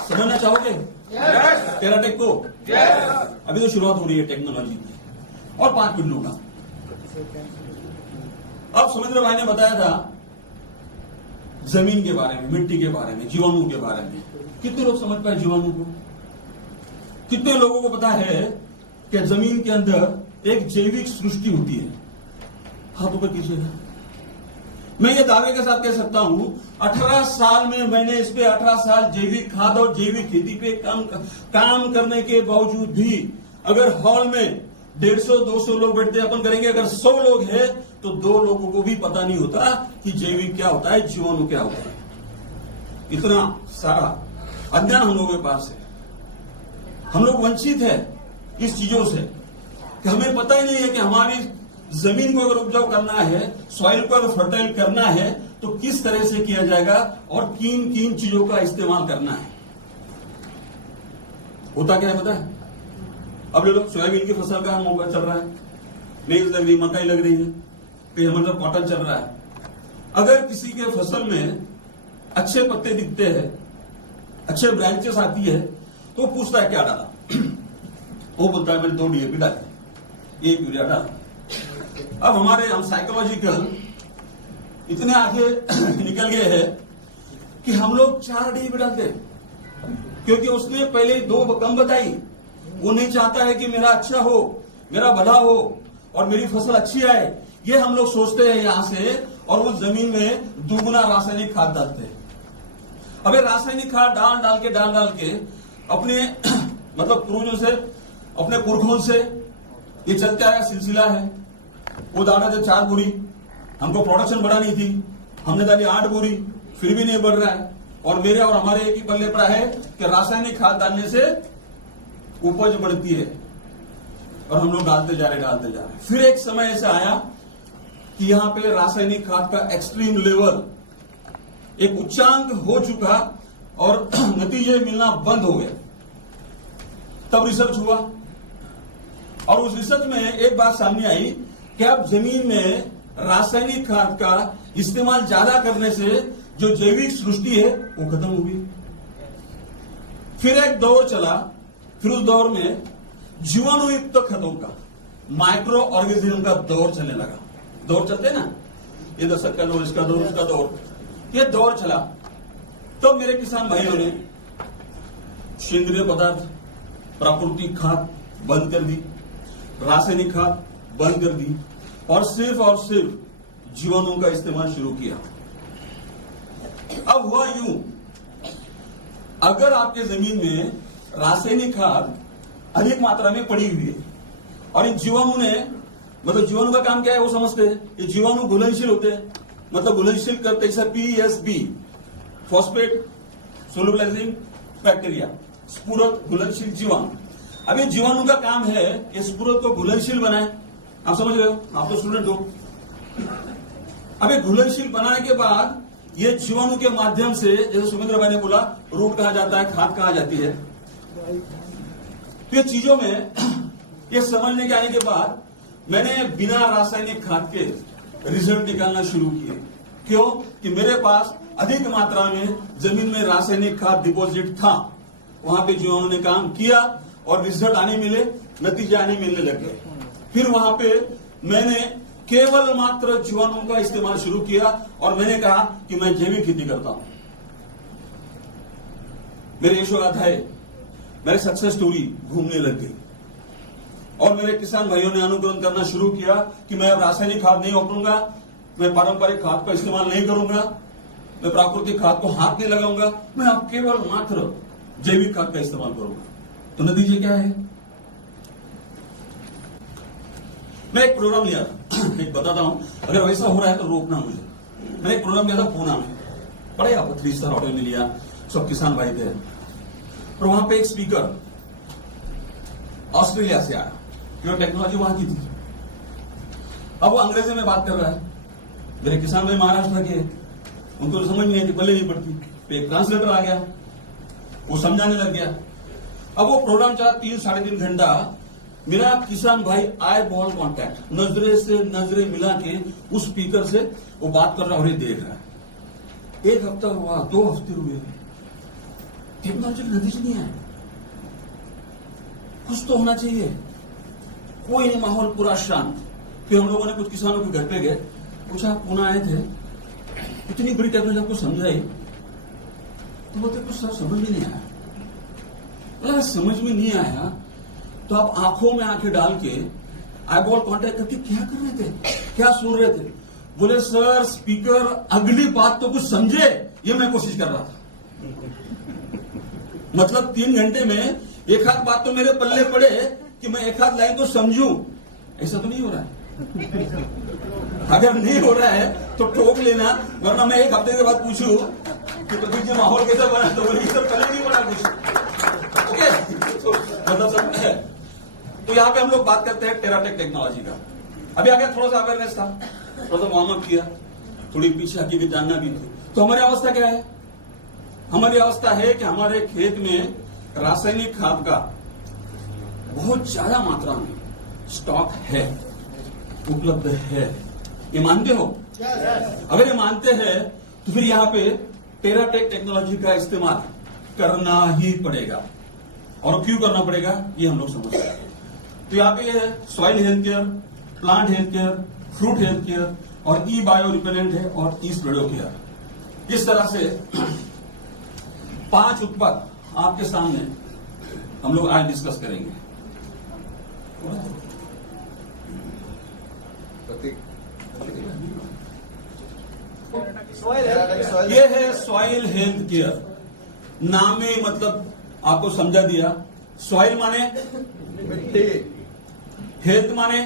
समझना चाहोगे टेराटेक को? अभी तो शुरुआत हो रही है टेक्नोलॉजी की, और 5 मिनट लूंगा। अब सुमेंद्र भाई ने बताया था जमीन के बारे में, मिट्टी के बारे में, जीवाणु के बारे में। कितने लोग समझ पाए जीवाणु को? कितने लोगों को पता है कि जमीन के अंदर एक जैविक सृष्टि होती है? हाथों पर कीजिएगा। मैं ये दावे के साथ कह सकता हूं, 18 साल में मैंने इस पे 18 साल जैविक खाद और जैविक खेती पे काम करने के बावजूद भी अगर हॉल में 150-200 लोग बैठते, अपन करेंगे, अगर 100 लोग हैं तो 2 लोगों को भी पता नहीं होता कि जैविक क्या होता है, जीवाणु क्या होता है। इतना सारा अज्ञान हम लोगों के पास है, हम लोग वंचित है इस चीजों से। कि हमें पता ही नहीं है कि हमारी जमीन को अगर उपजाऊ करना है, सॉइल को अगर फर्टाइल करना है तो किस तरह से किया जाएगा और किन किन चीजों का इस्तेमाल करना है। होता क्या है पता है? अब ले लो, सोयाबीन की फसल का मौका चल रहा है, मेज लग रही, मकई लग रही है, कहीं मतलब कॉटन चल रहा है। अगर किसी के फसल में अच्छे पत्ते दिखते हैं, अच्छे ब्रांचेस आती है, तो पूछता है क्या डाला? वो बोलता है मैंने 2 DAP डाले, 1 यूरिया डाला। अब हम साइकोलॉजिकल इतने आगे निकल गए हैं कि हम लोग 4 DAP डालते हैं, क्योंकि उसने पहले 2 कम बताई। वो नहीं चाहता है कि मेरा अच्छा हो, मेरा भला हो और मेरी फसल अच्छी आए। ये हम लोग सोचते हैं यहां से, और उस जमीन में दुगुना रासायनिक खाद डालते हैं। अबे रासायनिक खाद डाल डाल के अपने मतलब पूर्वजों से, अपने पुरखों से ये चलते आया सिलसिला है। वो डाला थे 4 बोरी, हमको प्रोडक्शन बढ़ानी थी, हमने डाली 8 बोरी, फिर भी नहीं बढ़ रहा है। और मेरे और हमारे एक ही पल्ले पड़ा है कि रासायनिक खाद डालने से उपज बढ़ती है, और हम लोग डालते जा रहे। फिर एक समय ऐसा आया कि यहां पे रासायनिक खाद का एक्सट्रीम लेवल, एक उच्चांक हो चुका और नतीजे मिलना बंद हो गए। तब रिसर्च हुआ, और उस रिसर्च में एक बात सामने आई कि अब जमीन में रासायनिक खाद का इस्तेमाल ज्यादा करने से जो जैविक सृष्टि है वो खत्म हो गई। फिर एक दौर चला, फिर उस दौर में जीवाणुयुक्त खतों का, माइक्रो ऑर्गेनिज्म का दौर चलने लगा। दौर चलते ना, ये दशक का दौर, इसका दौर, उसका दौर, ये दौर चला। तो मेरे किसान भाइयों ने सेंद्रीय पदार्थ, प्राकृतिक खाद बंद कर दी, रासायनिक खाद बंद कर दी, और सिर्फ जीवाणुओं का इस्तेमाल शुरू किया। अब हुआ यूं, अगर आपके जमीन में रासायनिक खाद अधिक मात्रा में पड़ी हुई है और इन जीवाणु ने, मतलब जीवाणु का काम क्या है वो समझते हैं, ये जीवाणु घुलनशील होते हैं, मतलब घुलनशील करते हैं, PSB, फॉस्फेट सोलुबलाइजिंग बैक्टीरिया, स्फुरद घुलनशील जीवाणु। अब ये जीवाणु का काम है ये स्फुरद को घुलनशील बनाए। आप समझ रहे हो, आप तो स्टूडेंट हो। अब ये घुलनशील बनाने के बाद ये जीवाणु के माध्यम से, जैसे सुमेंद्र भाई ने बोला, रूट कहा जाता है, खाद कहा जाती है। तो ये चीजों में ये समझने के आने के बाद मैंने बिना रासायनिक खाद के रिजल्ट निकालना शुरू किए। क्यों? कि मेरे पास अधिक मात्रा में जमीन में रासायनिक खाद डिपॉजिट था, वहां पे जीवाणु ने काम किया और रिजल्ट आने मिले, नतीजे आने मिलने लग गए। फिर वहां पे मैंने केवल मात्र जीवाणुओं का इस्तेमाल शुरू किया और मैंने कहा कि मैं जैविक खेती करता हूं। मेरे यशोगाथाएं, मेरी सक्सेस स्टोरी घूमने लग गई, और मेरे किसान भाइयों ने अनुकरण करना शुरू किया कि मैं अब रासायनिक खाद नहीं वापरूंगा, मैं पारंपरिक खाद का इस्तेमाल नहीं करूंगा, मैं प्राकृतिक खाद को हाथ नहीं लगाऊंगा, मैं अब केवल मात्र जैविक खाद का इस्तेमाल करूंगा। तो नतीजे क्या है? मैं एक प्रोग्राम लिया था, एक बताता हूं, अगर वैसा हो रहा है तो रोकना मुझे। मैंने एक प्रोग्राम लिया था पूना में, बड़े आप 3 स्टार होटल में लिया, सब किसान भाई थे, और वहां पे एक स्पीकर ऑस्ट्रेलिया से आया, क्योंकि टेक्नोलॉजी वहां की थी। अब वो अंग्रेजी में बात कर रहा है। मेरे किसान भाई महाराष्ट्र के, उनको तो समझ नहीं आती, पल्ले नहीं पड़ती, तो एक ट्रांसलेटर आ गया, वो समझाने लग गया। अब वो प्रोग्राम चला 3-3.5 घंटा। मेरा किसान भाई आई बॉल कॉन्टैक्ट, नजरे से नजरे मिला के उस स्पीकर से वो बात कर रहा है और ये देख रहा है। 1 हफ्ता हुआ, 2 हफ्ते हुए, टेक्नोलॉजी का नतीजा नहीं आया। कुछ तो होना चाहिए, कोई नहीं, माहौल पूरा शांत। फिर हम लोगों ने कुछ किसानों के घर पे गए, पूछा पुणे आए थे, इतनी बड़ी टेक्नोलॉजी आपको समझाई, तो बोलते कुछ समझ में नहीं आया। अगर समझ में नहीं आया तो आप आंखों में आंखें डाल के आई बॉल कांटेक्ट करके क्या कर रहे थे, क्या सुन रहे थे? बोले सर स्पीकर अगली बात तो कुछ समझे, ये मैं कोशिश कर रहा था। मतलब 3 घंटे में एक आध बात तो मेरे पल्ले पड़े कि मैं एक आध लाइन तो समझूं। ऐसा तो नहीं हो रहा है। अगर नहीं हो रहा है तो टोक लेना, वरना मैं 1 हफ्ते के बाद पूछूं कि तो पीछे माहौल कैसा बना, तो बोले सर पहले नहीं बना कुछ। ओके, तो मतलब सब है। तो यहाँ पे हम लोग बात करते हैं टेराटेक टेक्नोलॉजी का। अभी आगे थोड़ा सा अवेयरनेस था, थोड़ा सा वार्म अप किया, थोड़ी पीछे हकीकत जानना भी थी। तो हमारी अवस्था क्या है? हमारी अवस्था है कि हमारे खेत में रासायनिक खाद का बहुत ज्यादा मात्रा में स्टॉक है, उपलब्ध है। ये मानते हो? अगर ये मानते हैं तो फिर यहाँ पे टेराटेक टेक्नोलॉजी का इस्तेमाल करना ही पड़ेगा। और क्यों करना पड़ेगा ये हम लोग समझते हैं। तो यहाँ पे ये है soil health care, plant health care, fruit health care और ई बायो रिपेलेंट है और ई स्प्रेडो केयर। इस तरह से 5 उत्पाद आपके सामने हम लोग आज डिस्कस करेंगे। ये है सॉइल हेल्थ केयर। नाम में मतलब आपको समझा दिया। सॉइल माने मिट्टी, हेल्थ माने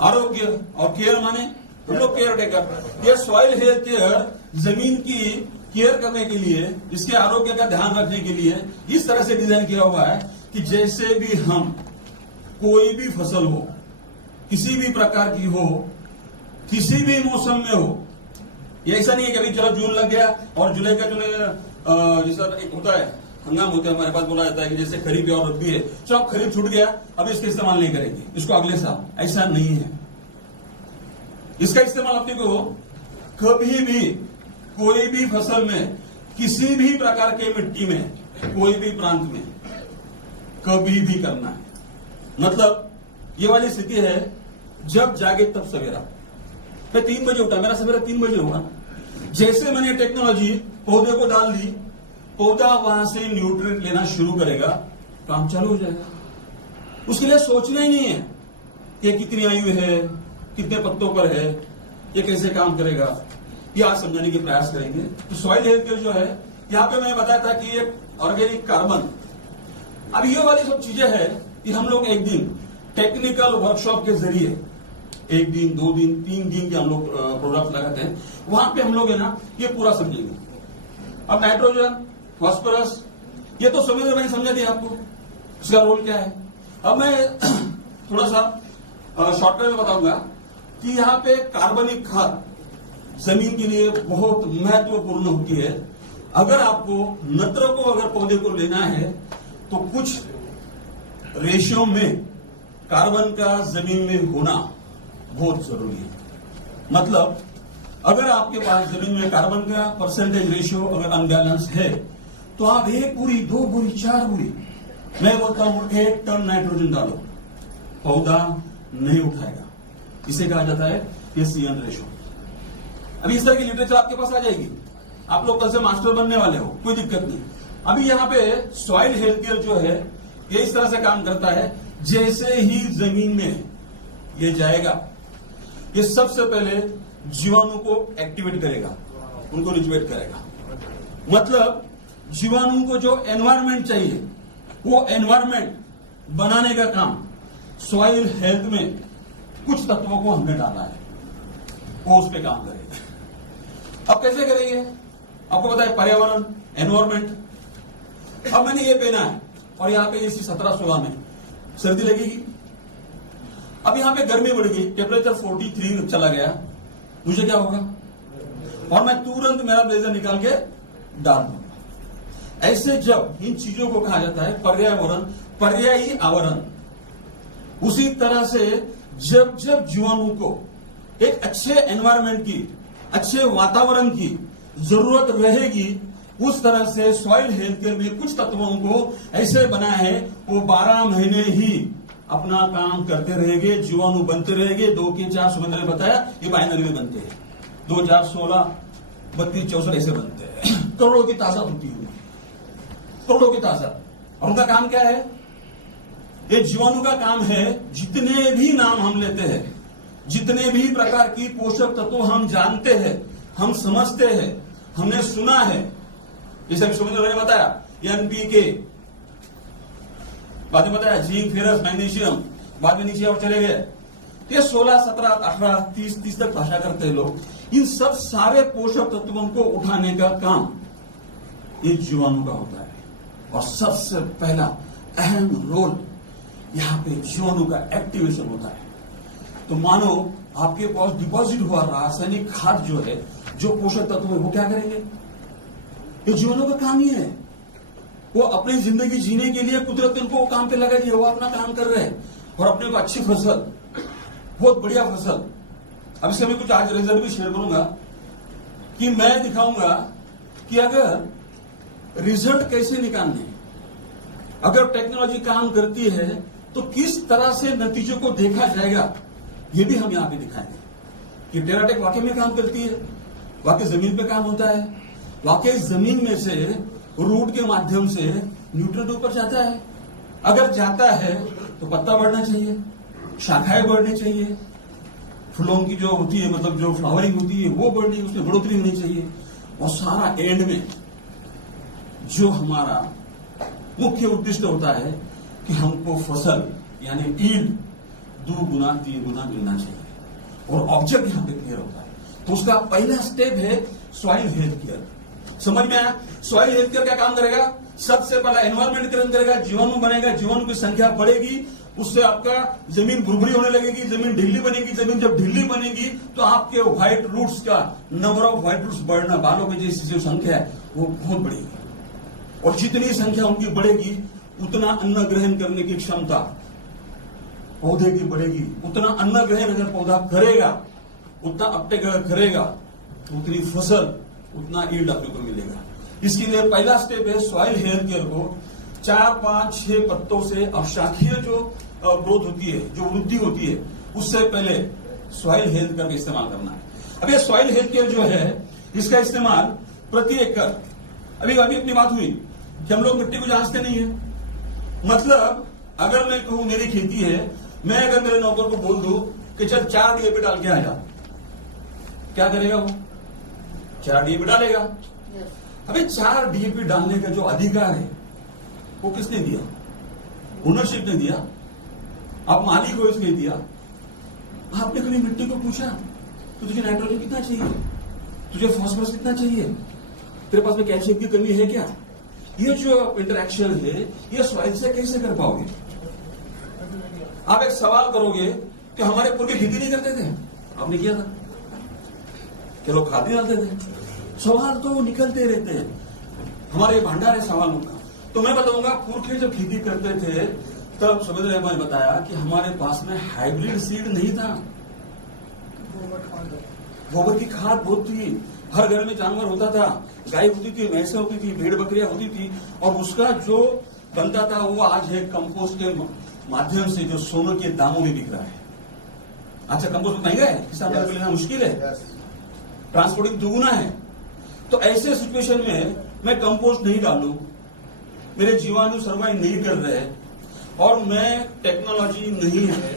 आरोग्य और केयर माने हम लोग केयर टेकर। ये सॉइल हेल्थ केयर जमीन की केयर करने के लिए, इसके आरोग्य का ध्यान रखने के लिए इस तरह से डिजाइन किया हुआ है कि जैसे भी हम कोई भी फसल हो, किसी भी प्रकार की हो, किसी भी मौसम में हो, ये ऐसा नहीं है कि अभी चलो जून लग गया और जुलाई का जैसा एक होता है हंगाम होता है, हमारे पास बोला जाता है कि जैसे खरीफ और रबी है, चलो खरीफ छूट गया अब इसका इस्तेमाल नहीं करेंगे, इसको अगले साल। ऐसा नहीं है। इसका इस्तेमाल अपने को कभी भी कोई भी फसल में, किसी भी प्रकार के मिट्टी में, कोई भी प्रांत में कभी भी करना है। मतलब ये वाली स्थिति है जब जागे तब सवेरा। मैं 3 बजे उठा, मेरा सवेरा 3 बजे होगा। जैसे मैंने टेक्नोलॉजी पौधे को डाल दी, पौधा वहां से न्यूट्रिएंट लेना शुरू करेगा, काम चालू हो जाएगा। उसके लिए सोचना ही नहीं है कि कितनी आयु है, कितने पत्तों पर है, ये कैसे काम करेगा, ये आज समझाने के प्रयास करेंगे। तो सॉइल हेल्थ केयर जो है, यहाँ पे मैंने बताया था कि ये ऑर्गेनिक कार्बन, अब ये वाली सब चीजें हैं कि हम लोग एक दिन टेक्निकल वर्कशॉप के जरिए 1 दिन, 2 दिन, 3 दिन के हम लोग प्रोडक्ट लगाते हैं, वहां पे हम लोग है ना ये पूरा समझेंगे। अब नाइट्रोजन, फास्फोरस, ये तो समझ मैंने समझा दिया आपको, इसका रोल क्या है। अब मैं थोड़ा सा शॉर्टकट में बताऊंगा कि यहाँ पे कार्बनिक खाद जमीन के लिए बहुत महत्वपूर्ण होती है। अगर आपको नत्र को अगर पौधे को लेना है तो कुछ रेशियो में कार्बन का जमीन में होना बहुत जरूरी है। मतलब अगर आपके पास जमीन में कार्बन का परसेंटेज रेशियो अगर अनबैलेंस है तो आप 1 बोरी, 2 बोरी, 4 बोरी, मैं बोलता हूं 1 टन नाइट्रोजन डालो, पौधा नहीं उठाएगा। इसे कहा जाता है एसीएन रेशियो। अभी इस तरह की लिटरेचर आपके पास आ जाएगी, आप लोग कल से मास्टर बनने वाले हो, कोई दिक्कत नहीं। अभी यहाँ पे सॉइल हेल्थ केयर जो है ये इस तरह से काम करता है, जैसे ही जमीन में ये जाएगा, ये सबसे पहले जीवाणु को एक्टिवेट करेगा, उनको रिजुवेट करेगा। मतलब जीवाणु को जो एनवायरमेंट चाहिए वो एनवायरमेंट बनाने का काम सॉइल हेल्थ में कुछ तत्वों को हमने डाला है, वो उस पर काम करेगा। अब कैसे करेंगे आपको पता है, पर्यावरण, एनवायरमेंट। अब मैंने ये पहना है और यहाँ पे एसी 17-16 में सर्दी लगेगी। अब यहाँ पे गर्मी बढ़ गई, टेम्परेचर 43 चला गया, मुझे क्या होगा? और मैं तुरंत मेरा ब्लेजर निकाल के डाल दूंगा। ऐसे जब इन चीजों को कहा जाता है पर्यावरण, पर्यायी आवरण। उसी तरह से जब जब जीवाणु को एक अच्छे एनवायरमेंट की, अच्छे वातावरण की जरूरत रहेगी, उस तरह से सॉइल हेल्थ केयर में कुछ तत्वों को ऐसे बनाया है वो 12 महीने ही अपना काम करते रहेंगे, जीवाणु बनते रहेंगे। 2 के 4 सुमंदर ने बताया ये बाइनरी में बनते हैं, 2, 4, 16, 32, 64 ऐसे बनते हैं। करोड़ों की ताकत होती है, करोड़ों की ताकत। और उनका काम क्या है? ये जीवाणु का काम है, जितने भी नाम हम लेते हैं, जितने भी प्रकार की पोषक तत्व हम जानते हैं, हम समझते हैं, हमने सुना है, जैसे सुमंदर ने बताया एनपीके, बाद में बताया जिंक, फेरस, मैग्नीशियम, बाद में नीचे और चले गए। ये 16, 17, 18, 30 तक भाषा करते हैं लोग। इन सब सारे पोषक तत्वों को उठाने का काम ये जीवाणु का होता है। और सबसे पहला अहम रोल यहाँ पे जीवाणु का एक्टिवेशन होता है। तो मानो आपके पास डिपॉजिट हुआ रासायनिक खाद जो है, जो पोषक तत्व है, वो क्या करेंगे? ये जीवाणु का काम ही है। वो अपनी जिंदगी जीने के लिए कुदरत उनको काम पे लगा दिया, वो अपना काम कर रहे हैं और अपने को अच्छी फसल, बहुत बढ़िया फसल। अब इससे मैं कुछ आज रिजल्ट भी शेयर करूंगा कि मैं दिखाऊंगा कि अगर रिजल्ट कैसे निकालने, अगर टेक्नोलॉजी काम करती है तो किस तरह से नतीजों को देखा जाएगा, ये भी हम यहां पे दिखाएंगे कि टेराटेक वाकई में काम करती है, वाकई जमीन पे काम होता है, वाकई जमीन में से रूट के माध्यम से न्यूट्रिएंट ऊपर जाता है। अगर जाता है तो पत्ता बढ़ना चाहिए, शाखाएं बढ़नी चाहिए, फूलों की जो होती है, मतलब जो फ्लावरिंग होती है वो बढ़नी, उसमें बढ़ोतरी होनी चाहिए। और सारा एंड में जो हमारा मुख्य उद्देश्य होता है कि हमको फसल यानी ईल्ड 2 गुना 3 गुना मिलना चाहिए और ऑब्जेक्ट यहां पे क्लियर होता है। तो उसका पहला स्टेप है सॉइल हेल्थ केयर। समझ में आया? सॉइल हेल्थ केयर क्या काम करेगा? सबसे पहला एनवायरमेंट क्लीन करेगा, जीवाणु बनेगा, जीवाणु की संख्या बढ़ेगी, उससे आपका जमीन भुरभुरी होने लगेगी, जमीन ढीली बनेगी। जमीन जब ढीली बनेगी तो आपके व्हाइट रूट्स का नंबर ऑफ व्हाइट रूट्स बढ़ना, बालों की जैसी जो संख्या है वो बहुत बढ़ेगी और जितनी संख्या उनकी बढ़ेगी उतना अन्न ग्रहण करने की क्षमता पौधे की बढ़ेगी। उतना अन्न ग्रहण अगर पौधा करेगा, उतना अपटेक अगर करेगा तो उतनी फसल, उतना ईल्ड आपको को मिलेगा। इसके लिए पहला स्टेप है सॉइल हेल्थ केयर को 4, 5, 6 पत्तों से अवशाखीय जो ग्रोथ होती है, जो वृद्धि होती है, उससे पहले सॉइल हेल्थ केयर का इस्तेमाल करना है। अब ये सॉइल हेल्थ केयर जो है, इसका इस्तेमाल प्रति एकड़, अभी अपनी बात हुई कि हम लोग मिट्टी को जांचते नहीं है। मतलब अगर मैं कहूं मेरी खेती है, मैं अगर मेरे नौकर को बोल दूं कि चल 4 डीएपी डाल के आ जा, क्या करेगा वो? 4 डीएपी डालेगा। अबे 4 डीएपी डालने का जो अधिकार है वो किसने दिया? ओनरशिप ने दिया, आप मालिक हो इसलिए दिया। आपने कभी मिट्टी को पूछा तो तुझे नाइट्रोजन कितना चाहिए, तुझे फास्फोरस कितना चाहिए, तेरे पास में कैल्शियम की कमी है क्या? ये जो इंटरेक्शन है ये सॉइल से कैसे कर पाओगे? आप एक सवाल करोगे कि हमारे पूर्व खेती नहीं करते थे, आपने किया था, कि लोग खाद डालते थे। सवाल तो निकलते रहते हैं, हमारे भंडार है सवालों का। तो मैं बताऊंगा पुरखे जब खेती करते थे तब सुभद्र ने बताया कि हमारे पास में हाइब्रिड सीड नहीं था। गोबर की खाद बहुत थी, हर घर में जानवर होता था, गाय होती थी, भैंसें होती थी, भेड़ बकरियां होती थी और उसका जो बनता था वो आज है कंपोस्ट के माध्यम से जो सोने के दामों में बिक रहा है। अच्छा, कंपोस्ट महंगा है, किसान को लेना मुश्किल है, ट्रांसपोर्टिंग दुगुना है। तो ऐसे सिचुएशन में मैं कंपोस्ट नहीं डालूं, मेरे जीवाणु सर्वाइव नहीं कर रहे और मैं टेक्नोलॉजी नहीं है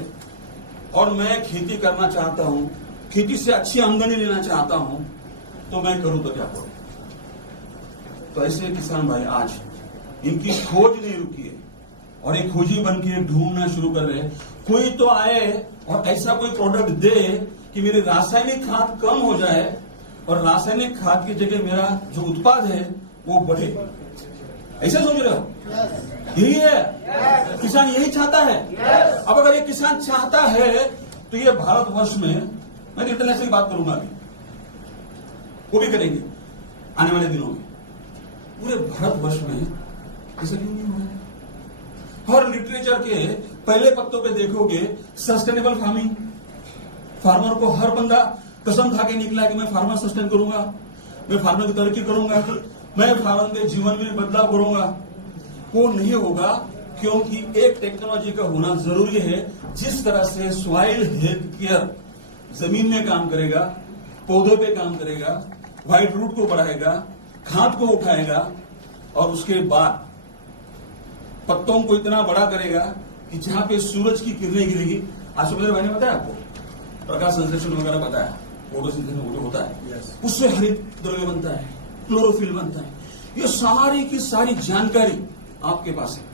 और मैं खेती करना चाहता हूं, खेती से अच्छी आमदनी लेना चाहता हूं, तो मैं करूं तो क्या करूं? तो ऐसे किसान भाई आज इनकी खोज नहीं रुकी है और एक खोजी बन के ढूंढना शुरू कर रहे हैं। कोई तो आए और ऐसा कोई प्रोडक्ट दे कि मेरी रासायनिक खाद कम हो जाए और रासायनिक खाद की जगह मेरा जो उत्पाद है वो बढ़े। ऐसे सोच रहे हो? यही है किसान, यही चाहता है। अब अगर ये किसान चाहता है तो ये भारतवर्ष में, मैं इंटरनेशनल की बात करूंगा अभी, वो भी करेंगे आने वाले दिनों में। पूरे भारतवर्ष में ऐसा क्यों नहीं हुआ? और लिटरेचर के पहले पत्तों पे देखोगे सस्टेनेबल फार्मिंग। फार्मर को हर बंदा कसम खा के निकला कि मैं फार्मर सस्टेन करूंगा, मैं फार्मर की तरक्की करूंगा, मैं फार्मर के जीवन में बदलाव करूंगा। वो नहीं होगा क्योंकि एक टेक्नोलॉजी का होना जरूरी है। जिस तरह से सॉइल हेल्थ केयर जमीन में काम करेगा, पौधों पे काम करेगा, व्हाइट रूट को बढ़ाएगा, खाद को उठाएगा और उसके बाद पत्तों को इतना बड़ा करेगा कि जहां पे सूरज की किरणें गिरेगी। आज सुबह भाई ने बताया आपको, प्रकाश संश्लेषण वगैरह बताया, फोटोसिंथेसिस जो होता है उससे हरित द्रव्य बनता है, क्लोरोफिल बनता है। ये सारी की सारी जानकारी आपके पास है।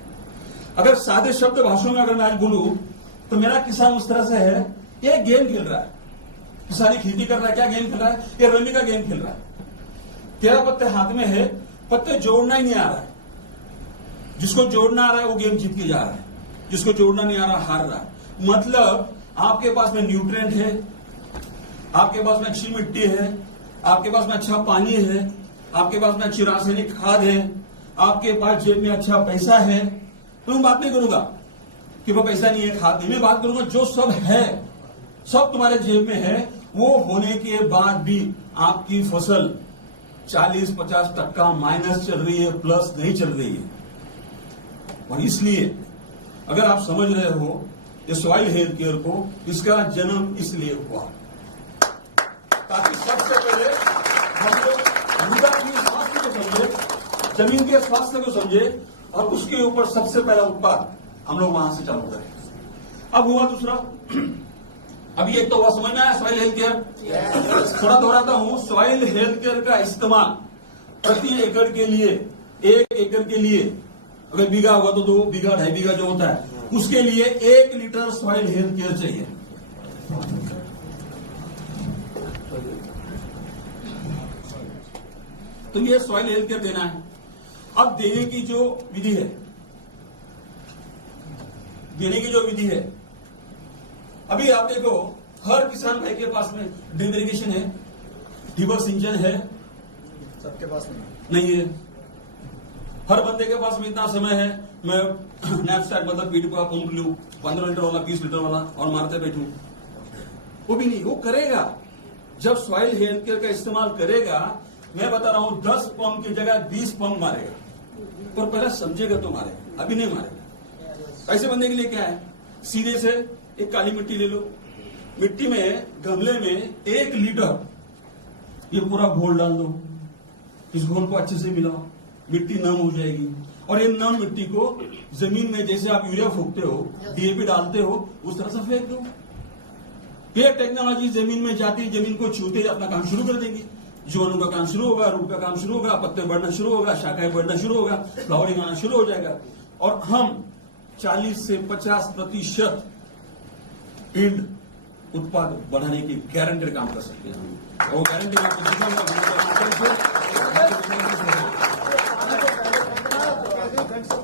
अगर सादे शब्द भाषाओं में अगर मैं आज बोलूं तो मेरा किसान उस तरह से है, ये गेम खेल रहा है, किसानी खेती कर रहा है। क्या गेम खेल रहा है? ये रमी का गेम खेल रहा है। 13 पत्ते हाथ में है, पत्ते जोड़ना ही नहीं आ रहा है, जिसको जोड़ना आ रहा है वो गेम जीत के जा रहा है। जिसको जोड़ना नहीं आ रहा हार रहा है। मतलब आपके पास में न्यूट्रिएंट है, आपके पास में अच्छी मिट्टी है, आपके पास में अच्छा पानी है, आपके पास में अच्छी रासायनिक खाद है, आपके पास जेब में अच्छा पैसा है, तो मैं बात नहीं करूंगा कि वो पैसा नहीं है, खाद नहीं। मैं बात करूंगा जो सब है, सब तुम्हारे जेब में है, वो होने के बाद भी आपकी फसल 40-50% माइनस चल रही है, प्लस नहीं चल रही है। और इसलिए अगर आप समझ रहे हो ये सॉइल हेल्थ केयर को, इसका जन्म इसलिए हुआ ताकि सबसे पहले हम लोग मृदा की स्वास्थ्य को समझे, जमीन के स्वास्थ्य को समझे, और उसके ऊपर सबसे पहला उत्पाद हम लोग वहां से चालू करें। अब हुआ दूसरा, अभी एक तो हुआ समझ में आया सॉइल हेल्थ केयर। थोड़ा दोहराता हूं, सॉइल हेल्थ केयर का इस्तेमाल प्रति एकड़ के लिए, 1 एकड़ के लिए अगर बीघा होगा तो 2 बीघा 2.5 बीघा जो होता है, उसके लिए 1 लीटर सॉइल हेल्थ केयर चाहिए। तो ये सॉइल हेल्थ केयर देना है। अब देने की जो विधि है, अभी आप देखो हर किसान भाई के पास में ड्रिप इरिगेशन है, ड्रिपर सिंचन है, सबके पास नहीं है। हर बंदे के पास में इतना समय है मैं नैपसैक मतलब पीठ का पंप लूं 15 लीटर वाला 20 लीटर वाला और मारते बैठूं, वो भी नहीं। वो करेगा जब सॉइल हेल्थ केयर का इस्तेमाल करेगा। मैं बता रहा हूं 10 पंप की जगह 20 पंप मारेगा, पर पहले समझेगा तो मारेगा, अभी नहीं मारेगा। ऐसे बंदे के लिए क्या है, सीधे से एक काली मिट्टी ले लो, मिट्टी में गमले में 1 लीटर ये पूरा घोल डाल दो, इस घोल को अच्छे से मिलाओ, मिट्टी नम हो जाएगी। और ये नम मिट्टी को जमीन में जैसे आप यूरिया फूकते हो, डीएपी डालते हो, उस तरह से फेंक दो। ये टेक्नोलॉजी जमीन में जाती, जमीन को छूते अपना काम शुरू कर देगी। जीवाणु का काम शुरू होगा, रूट का काम शुरू होगा, पत्ते बढ़ना शुरू होगा, शाखाएं बढ़ना शुरू होगा, फ्लावरिंग आना शुरू हो जाएगा। और हम 40 से 50% ईल्ड उत्पाद बढ़ाने की गारंटी काम कर सकते हैं। वो गारंटी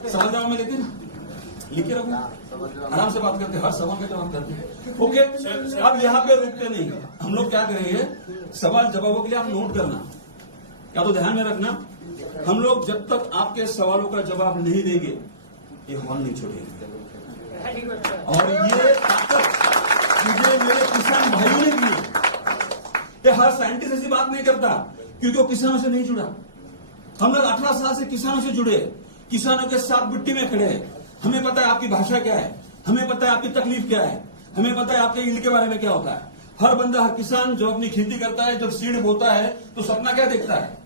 समझ रहा हूं मैं, लेकिन लिखे रखो, आराम से बात करते हैं, हर सवाल का जवाब करते हैं। ओके, अब यहाँ पे रुकते नहीं, हम लोग क्या करेंगे, सवाल जवाबों के लिए आप नोट करना, या तो ध्यान में रखना, हम लोग जब तक आपके सवालों का जवाब नहीं देंगे ये हॉल नहीं छोड़ेंगे। और ये ताकत मुझे मेरे किसान भाइयों ने दी। ये हर साइंटिस्ट ऐसी बात नहीं करता क्योंकि वो किसानों से नहीं जुड़ा। हम लोग 18 साल से किसानों से जुड़े, किसानों के साथ मिट्टी में खड़े हैं। हमें पता है आपकी भाषा क्या है, हमें पता है आपकी तकलीफ क्या है, हमें पता है आपके ईल्ड के बारे में क्या होता है। हर बंदा, हर किसान जो अपनी खेती करता है, जब सीड बोता है तो सपना क्या देखता है।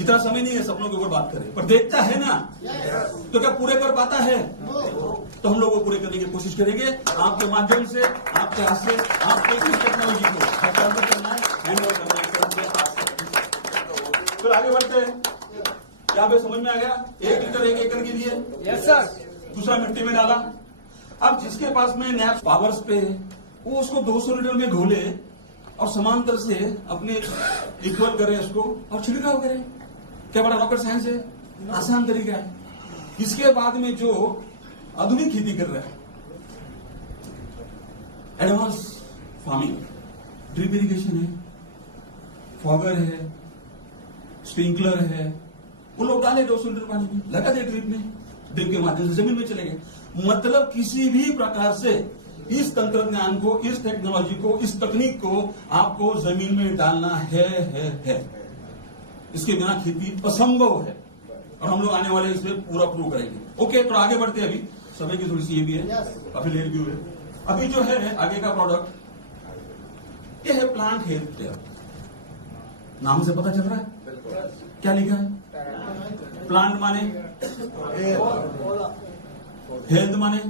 इतना समय नहीं है सपनों के ऊपर बात करें, पर देखता है ना, तो क्या पूरे कर पाता है? तो हम लोग वो पूरे करने की कोशिश करेंगे आपके माध्यम से, आपके हाथ से, आपके इस टेक्नोलॉजी को करना है, हैंडओवर करना है। फिर आगे बढ़ते हैं, क्या भी समझ में आ गया? 1 लीटर 1 एकड़ के लिए, यस सर। दूसरा मिट्टी में डाला। अब जिसके पास में नैप पावर्स पे है, वो उसको 200 लीटर में घोले और समांतर से अपने इक्वल करे उसको और छिड़काव करे। क्या बड़ा रॉकेट साइंस है? आसान तरीका है। इसके बाद में जो आधुनिक खेती कर रहा है, एडवांस फार्मिंग, ड्रिप इरिगेशन है, फॉगर है, स्प्रिंकलर है, वो लोग डाले 200 लीटर पानी में, लगा दे ड्रिप में, ड्रिप के माध्यम से जमीन में चले गए। मतलब किसी भी प्रकार से इस तंत्रज्ञान को, इस टेक्नोलॉजी को, इस तकनीक को आपको जमीन में डालना है। इसके बिना खेती असंभव है और हम लोग आने वाले इसमें पूरा प्रूव करेंगे। ओके, तो आगे बढ़ते हैं। अभी समय की थोड़ी सी ये भी है, काफी लेट भी हुए। अभी जो है आगे का प्रोडक्ट ये है प्लांट हेल्थ केयर। नाम से पता चल रहा है क्या लिखा है? प्लांट माने हेल्थ माने,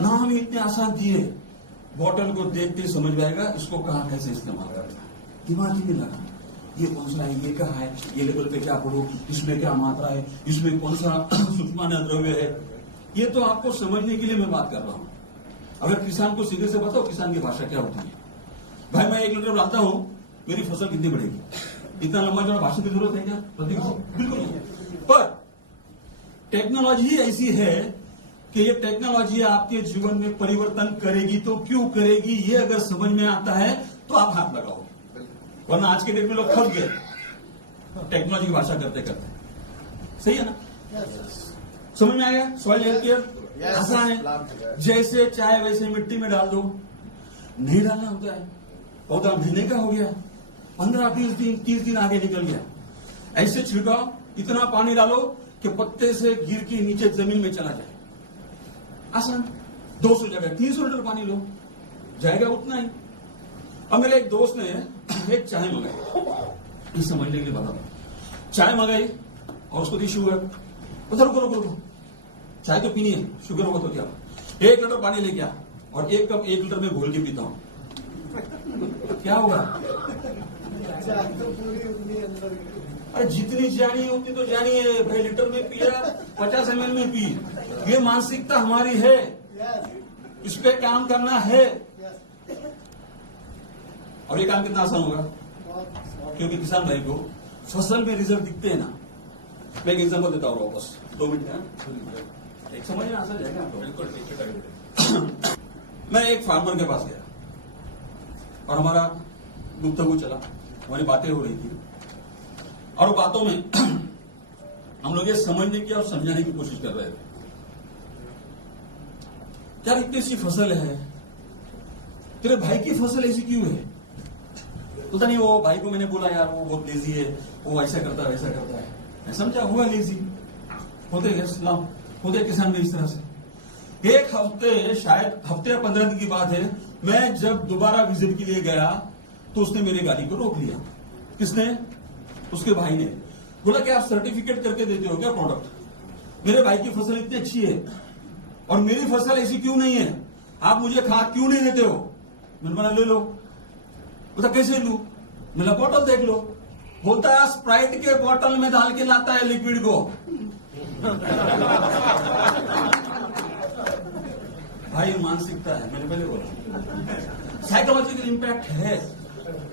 नाम ही इतने आसान दिए, बॉटल को देखते समझ में आएगा इसको कहां कैसे इस्तेमाल करना है। दिमाग ही नहीं लगा, ये कौन सा है, ये कहा है, ये लेवल पे क्या पढ़ो, इसमें क्या मात्रा है, इसमें कौन सा सूक्ष्म द्रव्य है, ये तो आपको समझने के लिए मैं बात कर रहा हूं। अगर किसान को सीधे से बताओ किसान की भाषा क्या होती है, भाई मैं 1 लीटर लाता हूं, मेरी फसल कितनी बढ़ेगी, इतना लंबा चौड़ा भाषा की जरूरत है क्या? बिल्कुल नहीं। पर टेक्नोलॉजी ऐसी है कि ये टेक्नोलॉजी आपके जीवन में परिवर्तन करेगी तो क्यों करेगी, ये अगर समझ में आता है तो आप हाथ लगाओ, वरना आज के डेट में लोग फंस गए टेक्नोलॉजी की भाषा करते करते। सही है ना? समझ में आ गया? सॉइल हेल्थ केयर आसान है, जैसे चाहे वैसे मिट्टी में डाल दो, नहीं डालना होता है। पौधा महीने का हो गया, 15-20 दिन आगे निकल गया, ऐसे छिड़काओ, इतना पानी डालो कि पत्ते से गिर के नीचे जमीन में चला जाए। आसान। 200 जगह 300 लीटर पानी लो, जाएगा उतना ही। अब मेरे एक दोस्त ने एक चाय मंगाई, इस समझने के लिए बता रहा, चाय मंगाई और उसको दी शुगर। उधर रुको रुको रुको, चाय तो पीनी है, शुगर होगा तो क्या, 1 लीटर पानी लेके आ और 1 कप 1 लीटर में घोल के पीता हूं, क्या होगा? अरे जितनी जानी उतनी तो जानी है भाई, लीटर में पिया 50 ml में पी, ये मानसिकता हमारी है, इस पे काम करना है। और ये काम कितना आसान होगा, क्योंकि किसान भाई को फसल में रिजल्ट दिखते हैं ना। मैं एक एग्जांपल देता हूँ वापस, 2 मिनट का, एक समझ में आसान जाएगा आपको। बिल्कुल। मैं एक फार्मर के पास गया और हमारा गुफ्तगू चला, हमारी बातें हो रही थी, और बातों में हम लोग ये समझने की और समझाने की कोशिश कर रहे थे, यार इतनी सी फसल है, तेरे भाई की फसल ऐसी क्यों है? पता नहीं, वो भाई को मैंने बोला यार वो बहुत लेजी है, वो ऐसा करता है वैसा करता है। मैं समझा हुआ लेजी, होते किसान में इस तरह से। एक हफ्ते, शायद हफ्ते या 15 दिन की बात है, मैं जब दोबारा विजिट के लिए गया तो उसने मेरी गाड़ी को रोक लिया। किसने? उसके भाई ने। बोला कि आप सर्टिफिकेट करके देते हो क्या प्रोडक्ट? मेरे भाई की फसल इतनी अच्छी है और मेरी फसल ऐसी क्यों नहीं है, आप मुझे खाद क्यों नहीं देते हो? मैंने बोला ले लो। बोला कैसे लूं? मेरा बोतल देख लो। बोलता है स्प्राइट के बोतल में डाल के लाता है लिक्विड को। भाई मानसिकता है, मैंने पहले बोला साइकोलॉजिकल इंपैक्ट है,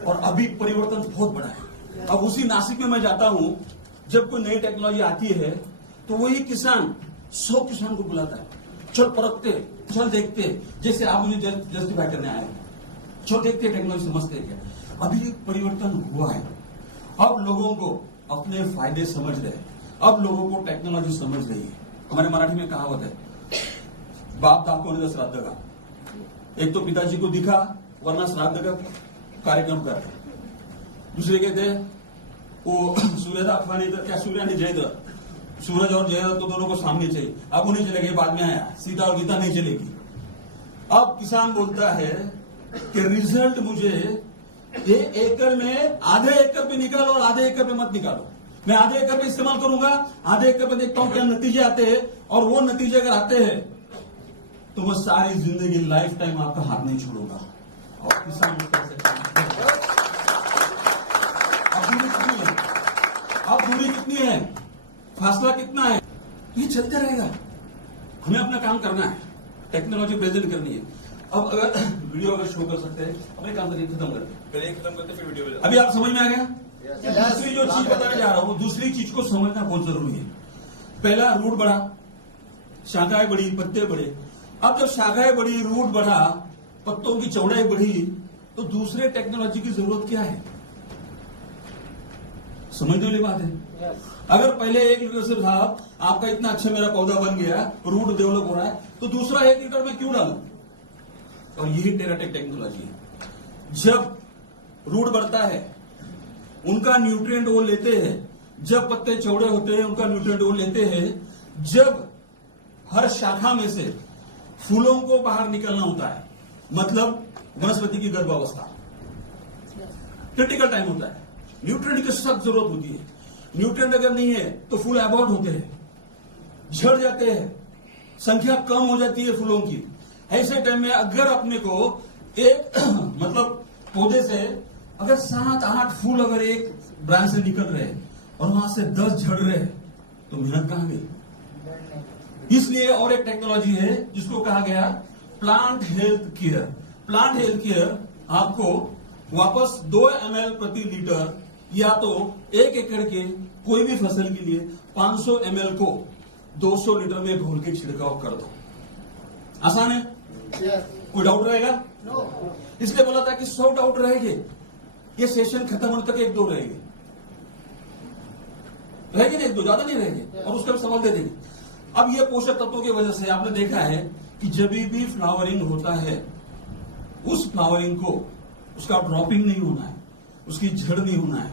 और अभी परिवर्तन बहुत बड़ा है। अब उसी नासिक में मैं जाता हूं, जब कोई नई टेक्नोलॉजी आती है तो वही किसान 100 किसान को बुलाता है, चल परखते, चल देखते, जैसे आप मुझे जस्टिफाई करने आए, चल देखते टेक्नोलॉजी समझते क्या। अभी परिवर्तन हुआ है, अब लोगों को अपने फायदे समझ रहे, अब लोगों को टेक्नोलॉजी समझ रही है। हमारे मराठी में कहावत है, बाप दाखवणे तर श्राद्ध का। एक तो पिताजी को दिखा, वरना श्राद्ध का कार्यक्रम कर। दूसरे कहते वो सूर्य दाखवाने तो क्या, सूर्य नहीं जयद्रथ, सूरज और जयद्रथ तो दोनों को सामने चाहिए। अब वो नहीं चलेगा, बाद में आया सीता और गीता नहीं चलेगी। अब किसान बोलता है कि रिजल्ट मुझे 1 एकड़ में आधे एकड़ पे निकालो और आधे एकड़ पे मत निकालो। मैं आधे एकड़ पे इस्तेमाल करूंगा, आधे एकड़ पे देखता हूं क्या नतीजे आते हैं, और वो नतीजे अगर आते हैं तो मैं सारी जिंदगी लाइफ टाइम आपका हाथ नहीं छोड़ूंगा। और किसान अब दूरी कितनी है, फासला कितना है, ये चलते रहेगा। हमें अपना काम करना है, टेक्नोलॉजी प्रेजेंट करनी है। अब अगर वीडियो अगर शो कर सकते हैं, अपने काम करिए, खत्म करते फिर वीडियो। अभी आप समझ में आ गया? दूसरी जो चीज बताने जा रहा हूं, दूसरी चीज को समझना बहुत जरूरी है। पहला रूट बढ़ा, शाखाएं बढ़ी, पत्ते बढ़े। अब जब शाखाएं बढ़ी, रूट बढ़ा, पत्तों की चौड़ाई बढ़ी, तो दूसरे टेक्नोलॉजी की जरूरत क्या है? समझने वाली बात है। अगर पहले 1 लीटर से साहब आपका इतना अच्छा मेरा पौधा बन गया, रूट डेवलप हो रहा है, तो दूसरा 1 लीटर में क्यों डालूं? और यही टेराटेक टेक्नोलॉजी है। जब रूट बढ़ता है, उनका न्यूट्रिएंट वो लेते हैं, जब पत्ते चौड़े होते हैं उनका न्यूट्रिएंट वो लेते हैं, जब हर शाखा में से फूलों को बाहर निकलना होता है, मतलब वनस्पति की गर्भावस्था, क्रिटिकल टाइम होता है, न्यूट्रिएंट की सख्त जरूरत होती है। न्यूट्रिएंट अगर नहीं है तो फूल अबॉर्ट होते हैं, झड़ जाते हैं, संख्या कम हो जाती है फूलों की। ऐसे टाइम में अगर अपने को एक मतलब पौधे से अगर 7-8 फूल अगर एक ब्रांच से निकल रहे और वहां से 10 झड़ रहे, तो मेहनत कहां गई? इसलिए और एक टेक्नोलॉजी है जिसको कहा गया plant health care. Plant health care आपको वापस 2 ml प्रति लीटर, या तो 1 एकड़ के कोई भी फसल के लिए 500 ml को 200 लीटर में घोल के छिड़काव कर दो। आसान है? कोई डाउट रहेगा? इसलिए बोला था कि 100 डाउट रहेंगे, ये सेशन खत्म होने तक 1-2 रहेंगे, रहेंगे 1-2, ज्यादा नहीं रहेंगे, और उसका भी सवाल दे देंगे। अब ये पोषक तत्वों की वजह से आपने देखा है कि जब भी फ्लावरिंग होता है, उस फ्लावरिंग को उसका ड्रॉपिंग नहीं होना है, उसकी झड़ नहीं होना है,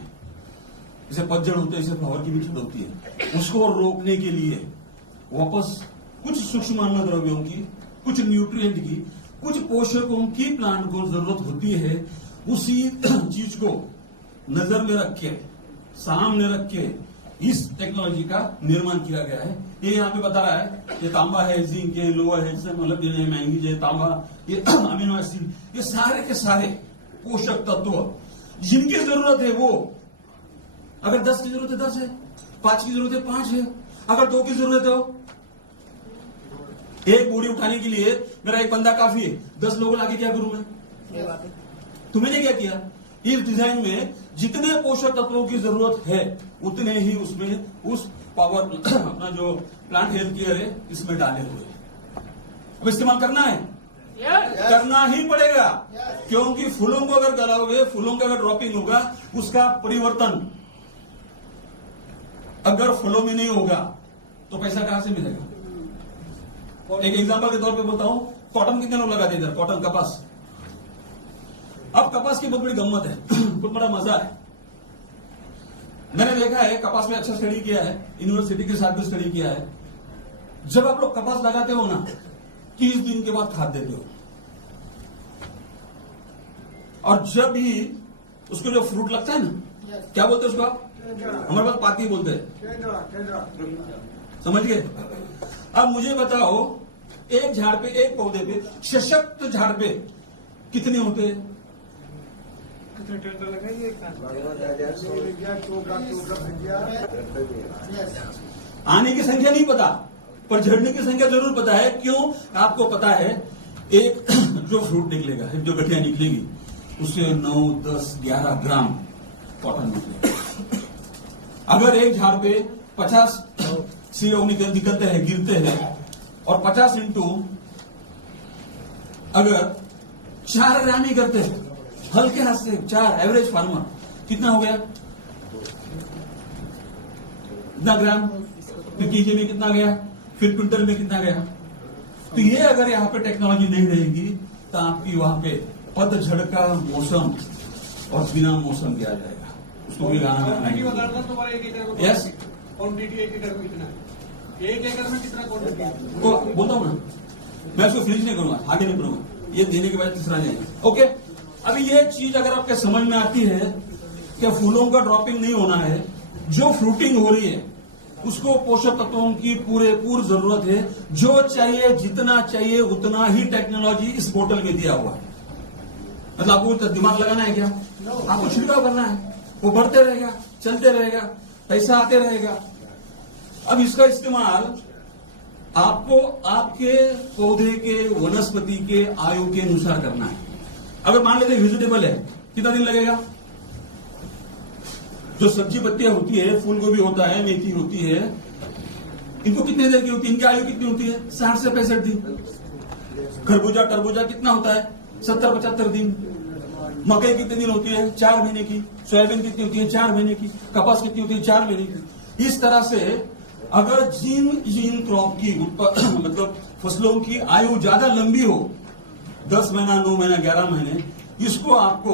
जैसे पतझड़ होते है, जैसे फ्लावर की भी झड़ होती है, उसको रोकने के लिए वापस कुछ सूक्ष्म अन्न द्रव्यों की, कुछ न्यूट्रिएंट की, कुछ पोषकों की प्लांट को जरूरत होती है। उसी चीज को नजर में रख के, सामने रख के इस टेक्नोलॉजी का निर्माण किया गया है। ये यहाँ पे बता रहा है, ये तांबा है, जिंक है, लोहा है, मतलब ये मैंगनीज है, तांबा, ये अमीनो एसिड, ये सारे के सारे पोषक तत्व जिनकी जरूरत है वो, अगर 10 की जरूरत है 10 है, 5 की जरूरत है 5 है, अगर 2 की जरूरत है हो, एक बोरी उठाने के लिए मेरा एक बंदा काफी है, 10 लोगों लाके क्या करूं मैं? तो मैंने क्या किया, इस डिजाइन में जितने पोषक तत्वों की जरूरत है उतने ही उसमें उस पावर अपना जो प्लांट हेल्थ केयर है इसमें डाले हुए हैं। अब इस्तेमाल करना है, करना ही पड़ेगा, क्योंकि फूलों को अगर गलाओगे, फूलों का अगर ड्रॉपिंग होगा, उसका परिवर्तन अगर फूलों में नहीं होगा तो पैसा कहां से मिलेगा? एक एग्जांपल के तौर पे बोलता हूं, कॉटन कितने लोग लगाते हैं इधर? कॉटन, कपास। अब कपास की बहुत बड़ी गम्मत है, बहुत बड़ा मजा है। मैंने देखा है, कपास में अच्छा स्टडी किया है, यूनिवर्सिटी के साथ भी स्टडी किया है। जब आप लोग कपास लगाते हो ना, 30 दिन के बाद खाद देते हो, और जब भी उसको जो फ्रूट लगता है ना, क्या बोलते हैं उसको आप? हमारे पास पाती बोलते हैं, समझ गए? अब मुझे बताओ, एक झाड़ पे, एक पौधे पे, सशक्त झाड़ पे कितने होते हैं? आने की संख्या नहीं पता, पर झड़ने की संख्या जरूर पता है। क्यों? आपको पता है, एक जो फ्रूट निकलेगा, जो गठिया निकलेगी, उससे 9, 10, 11 ग्राम कॉटन निकलेगा। अगर एक झाड़ पे 50 सीओ निकलते हैं, गिरते हैं, और 50 इंटू अगर 4 ग्राम ही करते हैं, हल्के हाथ से 4, एवरेज फार्मर कितना हो गया? कितना ग्राम? फिर केजी में कितना गया? फिर क्विंटल में कितना गया? तो ये अगर यहाँ पे टेक्नोलॉजी नहीं रहेगी तो आपकी वहां पे पतझड़ का मौसम और बिना मौसम भी आ जाएगा, उसको भी गाना यस। क्वांटिटी 1 एकड़ में कितना? 1 एकड़ में कितना क्वांटिटी? तो बोलता हूं ना, मैं उसको फिनिश नहीं करूंगा, आगे नहीं करूंगा, ये देने के बाद तीसरा नहीं। ओके, अभी ये चीज अगर आपके समझ में आती है कि फूलों का ड्रॉपिंग नहीं होना है, जो फ्रूटिंग हो रही है उसको पोषक तत्वों की पूरी जरूरत है, जो चाहिए, जितना चाहिए उतना ही टेक्नोलॉजी इस बोतल में दिया हुआ है। मतलब आपको दिमाग लगाना है क्या? आपको छिड़काव करना है, वो बढ़ते रहेगा, चलते रहेगा, पैसा आते रहेगा। अब इसका इस्तेमाल आपको आपके पौधे के, वनस्पति के आयु के अनुसार करना है। अगर मान लेते वेजिटेबल है, कितना दिन लगेगा? जो सब्जी पत्तियां होती है, फूल गोभी होता है, मेथी होती है, इनको कितने देर की होती है? इनकी आयु कितनी होती है? 60 से 65 दिन। खरबूजा, तरबूजा कितना होता है? 70-75 दिन। मकई कितने दिन होती है? 4 महीने की। सोयाबीन कितनी होती है? 4 महीने की। कपास कितनी होती है? 4 महीने की। इस तरह से अगर जिन क्रॉप की मतलब फसलों की आयु ज्यादा लंबी हो, 10 महीना, 9 महीना, 11 महीने, इसको आपको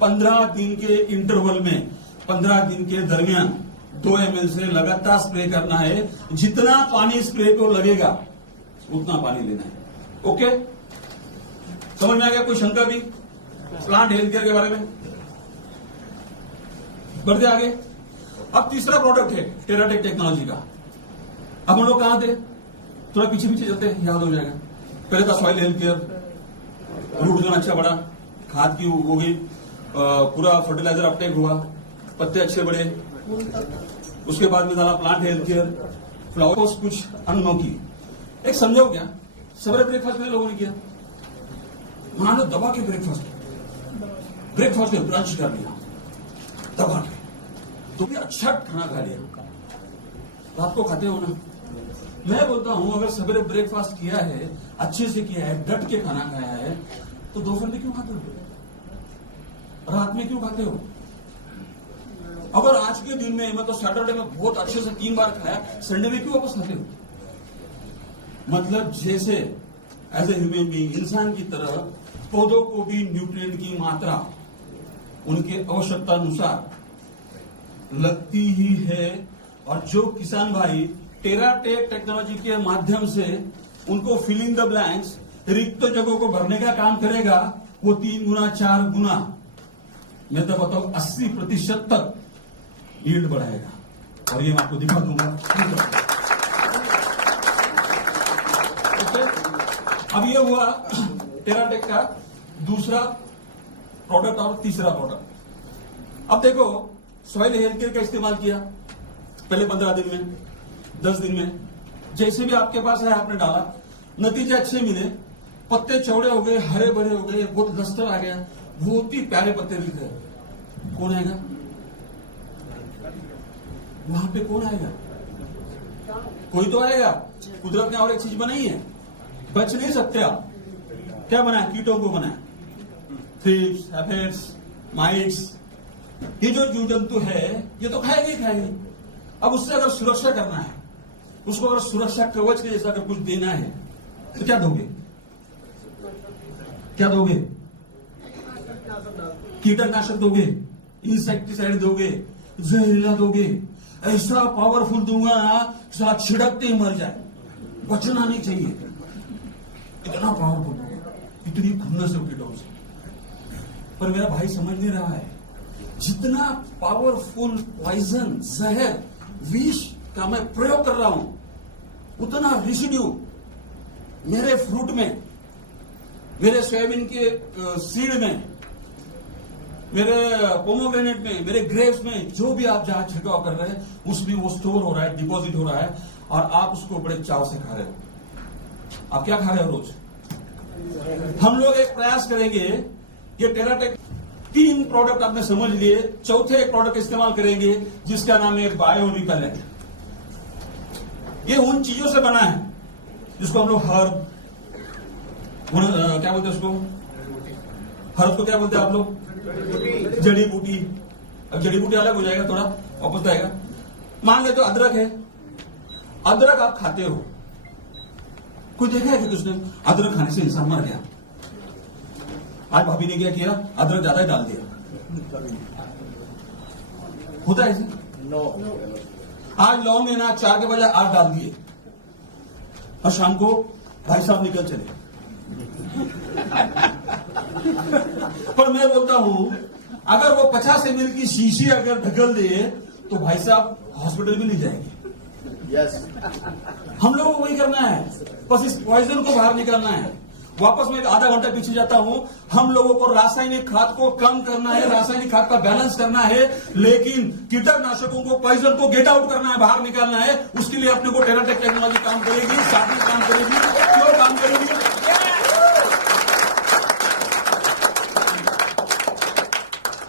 15 दिन के इंटरवल में, 15 दिन के दरमियान 2 ml से लगातार स्प्रे करना है। जितना पानी स्प्रे को लगेगा उतना पानी लेना है। ओके, समझ में आ गया? कोई शंका भी प्लांट हेल्थ केयर के बारे में? बढ़ते आगे। अब तीसरा प्रोडक्ट है टेराटेक टेक्नोलॉजी का। अब हम लोग कहां थे? थोड़ा पीछे पीछे चलते हैं, याद हो जाएगा। पहले था soil health care, root zone अच्छा बड़ा, खाद की हो गई, पूरा फर्टिलाइजर अपटेक हुआ, पत्ते अच्छे बड़े। उसके बाद में डाला प्लांट हेल्थ केयर, फ्लावर्स, कुछ अन्नों की। एक समझाओ क्या, सवेरे ब्रेकफास्ट में लोगों ने किया, मान लो दबा के ब्रेकफास्ट में ब्रंच कर लिया, दबा के, तो भी अच्छा खाना खा लिया। रात को खाते हो ना, मैं बोलता हूं अगर सवेरे ब्रेकफास्ट किया है, अच्छे से किया है, डट के खाना खाया है, तो दोपहर में क्यों खाते हो? रात में क्यों खाते हो? अगर आज के दिन में मतलब सैटरडे में बहुत अच्छे से 3 बार खाया, संडे में क्यों वापस खाते हो? मतलब जैसे एज ए ह्यूमन बीइंग, इंसान की तरह पौधों को भी न्यूट्रिएंट की मात्रा उनके आवश्यकता अनुसार लगती ही है। और जो किसान भाई टेराटेक टेक्नोलॉजी के माध्यम से उनको फिलिंग द ब्लैंक्स, रिक्त जगहों को भरने का काम करेगा, वो 3 गुना 4 गुना, मैं तो बताऊं 80% तक यील्ड बढ़ाएगा। और ये मैं आपको दिखा दूंगा। ओके, अब ये हुआ टेराटेक का दूसरा प्रोडक्ट और तीसरा प्रोडक्ट। अब देखो, सॉइल हेल्थ केयर का इस्तेमाल किया पहले 15 दिन में, 10 दिन में, जैसे भी आपके पास है आपने डाला, नतीजे अच्छे मिले, पत्ते चौड़े हो गए, हरे भरे हो गए, बहुत लस्टर आ गया, बहुत ही प्यारे पत्ते दिख रहे। कौन आएगा वहां पे? कौन आएगा? कोई तो आएगा। कुदरत ने और एक चीज बनाई है, बच नहीं सकते आप। क्या बनाया? कीटों को बनाया, थ्रिप्स, एफिड्स, माइट्स। ये जो जीव जंतु है ये तो खाएंगे ही खाएंगे। अब उससे अगर सुरक्षा करना है, उसको अगर सुरक्षा कवच के जैसा अगर कुछ देना है, तो क्या दोगे? क्या दोगे? कीटनाशक दोगे, इंसेक्टिसाइड दोगे, जहरीला दोगे, ऐसा पावरफुल दूंगा ना छिड़कते ही मर जाए, बचना नहीं चाहिए। इतना पावरफुल दूंगा, इतनी खुन्नस है कीटों से। पर मेरा भाई समझ नहीं रहा है, जितना पावरफुल पॉइजन, जहर, विष का मैं प्रयोग कर रहा हूं, उतना रेसिड्यू मेरे फ्रूट में, मेरे सोयाबीन के सीड में, मेरे पोमोग्रेनेट में, मेरे ग्रेप्स में, जो भी आप जहां छिड़काव कर रहे हैं उसमें वो स्टोर हो रहा है, डिपॉजिट हो रहा है, और आप उसको बड़े चाव से खा रहे हो। आप क्या खा रहे हो रोज? हम लोग एक प्रयास करेंगे, ये टेराटेक 3 प्रोडक्ट आपने समझ लिए, चौथे एक प्रोडक्ट इस्तेमाल करेंगे जिसका नाम है बायो रिपेलेंट। ये उन चीजों से बना है जिसको हम लोग हर्ब, क्या बोलते हैं उसको? हर्ब को क्या बोलते हैं आप लोग? जड़ी बूटी। अब जड़ी बूटी अलग हो जाएगा, थोड़ा वापस आएगा। मान लेते हो अदरक है, अदरक आप खाते हो, कोई देखा है कि उसने अदरक खाने से इंसान मर गया? आज भाभी ने क्या किया, अदरक ज्यादा ही डाल दिया। होता है ऐसे? नो। आज लौंग है ना, 4 के बजाय 8 डाल दिए, और शाम को भाई साहब निकल चले। पर मैं बोलता हूं, अगर वो 50 ml की शीशी अगर ढकल दे तो भाई साहब हॉस्पिटल में नहीं जाएंगे। यस। हम लोगों को वही करना है, बस इस पॉइजन को बाहर निकालना है। वापस मैं आधा घंटा पीछे जाता हूं। हम लोगों को रासायनिक खाद को कम करना है, रासायनिक खाद का बैलेंस करना है, लेकिन कीटनाशकों को, पॉइजन को गेट आउट करना है, बाहर निकालना है। उसके लिए अपने को टेराटेक टेक्नोलॉजी काम करेगी, साथ में काम करेगी। क्यों काम करेगी?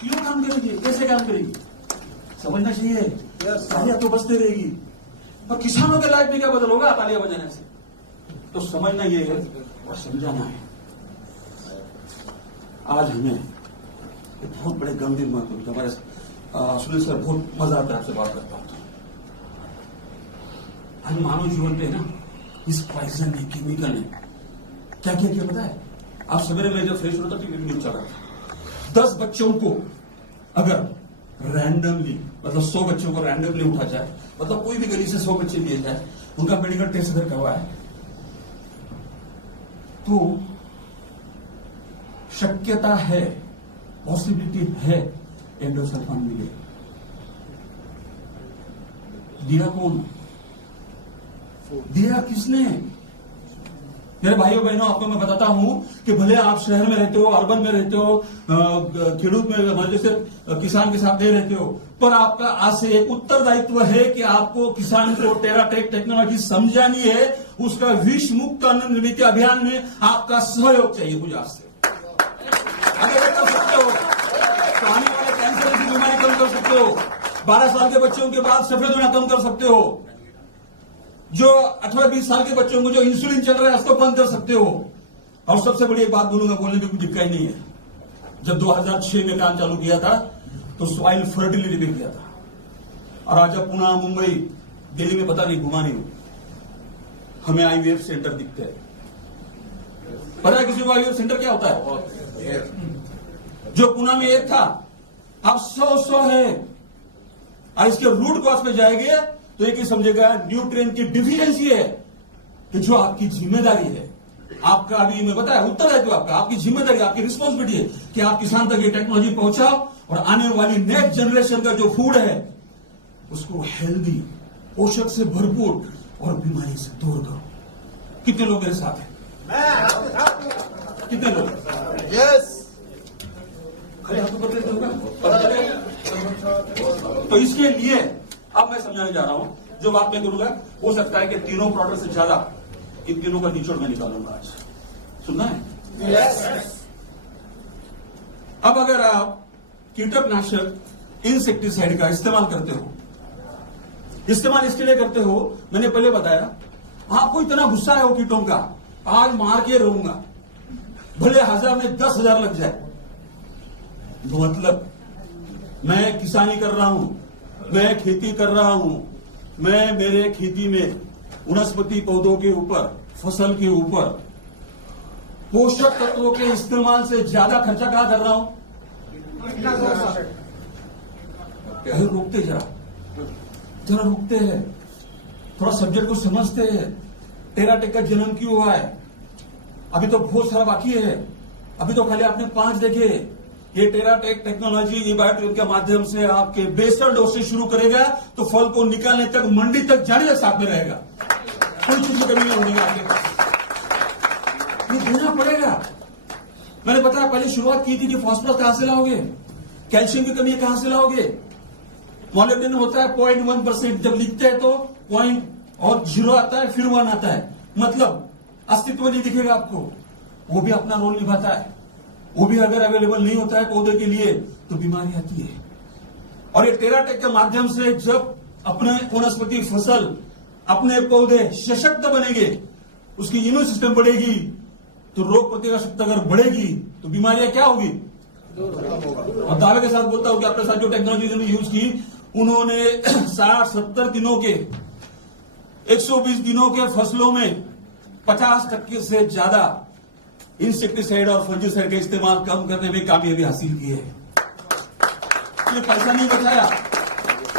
क्यों काम करेगी? कैसे काम करेगी? समझना चाहिए। तालियां तो बजते रहेगी, और किसानों के लाइफ में क्या बदल होगा तालियां बजाने से? तो समझना ये है और समझाना है। आज हमें बहुत बड़े गंभीर महत्व, हमारे सुनील सर, बहुत मजा आता है आपसे बात करता हूं। हम मानव जीवन पे ना, इस पॉइजन ने, केमिकल ने क्या क्या किया पता है? आप सवेरे में जब फ्रेश होता टीवी न्यूज चल रहा था, 10 बच्चों को अगर रैंडमली, मतलब 100 बच्चों को रैंडमली उठा जाए, मतलब कोई भी गली से 100 बच्चे लिए जाए, उनका मेडिकल टेस्ट अगर करवाए, तो शक्यता है, पॉसिबिलिटी है एंडोसल्फान मिले। दिया कौन? दिया किसने? मेरे भाइयों बहनों, आपको मैं बताता हूं कि भले आप शहर में रहते हो, अर्बन में रहते हो, खेडूत में जैसे किसान के साथ नहीं रहते हो, पर आपका आज से एक उत्तरदायित्व है कि आपको किसान को टेराटेक टेक्नोलॉजी समझानी है। उसका विष मुक्त अन्न निर्मित अभियान में आपका सहयोग चाहिए मुझे आज से। अगर ये कर सकते हो तो आने वाले कैंसर की बीमारी कम कर सकते हो, 12 साल के बच्चों के बाद सफेद होना कम कर सकते हो। जो 18-20 साल के बच्चों को जो इंसुलिन चल रहा है उसको बंद कर सकते हो। और सबसे बड़ी एक बात बोलूंगा, बोलने में कोई दिक्कत नहीं है, जब 2006 में काम चालू किया था तो सॉइल फर्टिलिटी में किया था, और आज जब पुणे, मुंबई, दिल्ली में पता नहीं घुमा नहीं हूं, हमें आईवीएफ सेंटर दिखते हैं। पता है किसी को आईवीएफ सेंटर क्या होता है? जो पुणे में एक था अब 100 है। और इसके रूट कॉज पे जाएंगे तो एक ही समझेगा न्यूट्रिएंट की डिफिशियंसी है, कि जो आपकी जिम्मेदारी है, आपका, अभी मैं बताया उत्तर है, जो आपकी जिम्मेदारी, आपकी रिस्पॉन्सिबिलिटी है कि आप किसान तक ये टेक्नोलॉजी पहुंचाओ और आने वाली नेक्स्ट जनरेशन का जो फूड है उसको हेल्दी, पोषक से भरपूर और बीमारी से दूर करो। कितने लोग मेरे साथ हैं? कितने लोग? यस। खड़े हाथों पर लेते होगा? तो इसके लिए अब मैं समझाने जा रहा हूं, जो बात मैं करूंगा हो सकता है कि तीनों प्रोडक्ट से ज्यादा इन तीनों का निचोड़ में निकालूंगा आज। सुनना है? यस। अब अगर आप कीटनाशक इंसेक्टिसाइड का इस्तेमाल करते हो, इस्तेमाल इसके लिए करते हो, मैंने पहले बताया, आपको इतना गुस्सा है वो कीटों का, आज मार के रहूंगा, भले 1000 में 10,000 लग जाए, मतलब मैं किसानी कर रहा हूं, मैं खेती कर रहा हूं, मैं मेरे खेती में वनस्पति पौधों के ऊपर, फसल के ऊपर पोषक तत्वों के इस्तेमाल से ज्यादा खर्चा कहां कर रहा हूं? रोकते जरा रुकते हैं, थोड़ा सब्जेक्ट को समझते हैं। टेराटेक का जन्म क्यों हुआ है? अभी तो बहुत सारा बाकी है, अभी तो खाली आपने 5 देखे। ये टेराटेक टेक्नोलॉजी ये बायोटेक के माध्यम से आपके बेसल डोज से शुरू करेगा तो फल को निकालने तक, मंडी तक जाने तक साथ में रहेगा, कोई चीज की कमी नहीं होगी आपके पास। ये देना पड़ेगा। मैंने बताया पहले शुरुआत की थी कि फास्फोरस कहां से लाओगे, कैल्शियम की कमी कहां से लाओगे, मॉलिब्डेनम होता है 0.1%, जब लिखते हैं तो 0 आता है, फिर 1 आता है, मतलब अस्तित्व नहीं दिखेगा आपको। वो भी अपना रोल निभाता है, वो भी अगर अवेलेबल नहीं होता है पौधे के लिए तो बीमारी आती है। और ये टेराटेक के माध्यम से जब अपने वनस्पति फसल, अपने पौधे सशक्त बनेंगे, उसकी इम्यून सिस्टम बढ़ेगी, तो रोग प्रतिरोधक शक्ति अगर बढ़ेगी तो बीमारियां क्या होगी? और दावे के साथ बोलता हूं कि अपने साथ जो टेक्नोलॉजी यूज की, उन्होंने 60-70 दिनों के, 120 दिनों के फसलों में 50% से ज्यादा इंसेक्टिसाइड और फंजीसाइड का इस्तेमाल कम करने में कामयाबी हासिल की है। ये पैसा नहीं बचाया,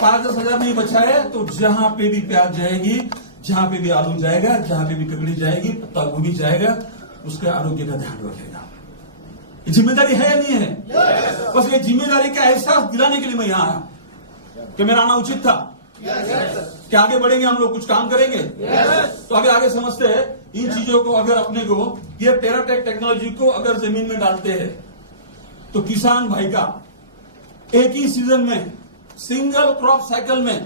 5-10 हजार नहीं बचाया, तो जहां पे भी प्याज जाएगी, जहां पे भी आलू जाएगा, जहां पे भी ककड़ी जाएगी, पत्ता गोभी जाएगा, उसके आरोग्य का ध्यान रखेगा। ये जिम्मेदारी है या नहीं है? बस ये जिम्मेदारी का एहसास दिलाने के लिए मैं यहां आया कि मेरा आना उचित था। क्या आगे बढ़ेंगे हम लोग, कुछ काम करेंगे? तो आगे समझते हैं इन चीजों को। अगर अपने को ये टेराटेक टेक्नोलॉजी को अगर जमीन में डालते हैं तो किसान भाई का एक ही सीजन में, सिंगल क्रॉप साइकिल में,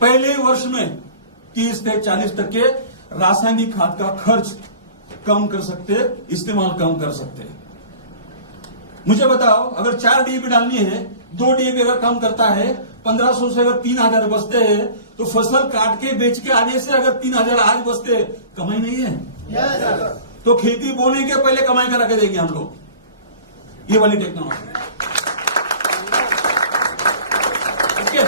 पहले वर्ष में 30 से 40% रासायनिक खाद का खर्च कम कर सकते, इस्तेमाल कम कर सकते। मुझे बताओ, अगर 4 डीएपी डालनी है, 2 डीएपी अगर कम करता है, 1500 से अगर 3000 बचते हैं, तो फसल काट के बेच के आने से अगर 3000 आज बचते, कमाई नहीं है? तो खेती बोने के पहले कमाई करा के देंगे हम लोग, ये वाली टेक्नोलॉजी। ठीक है,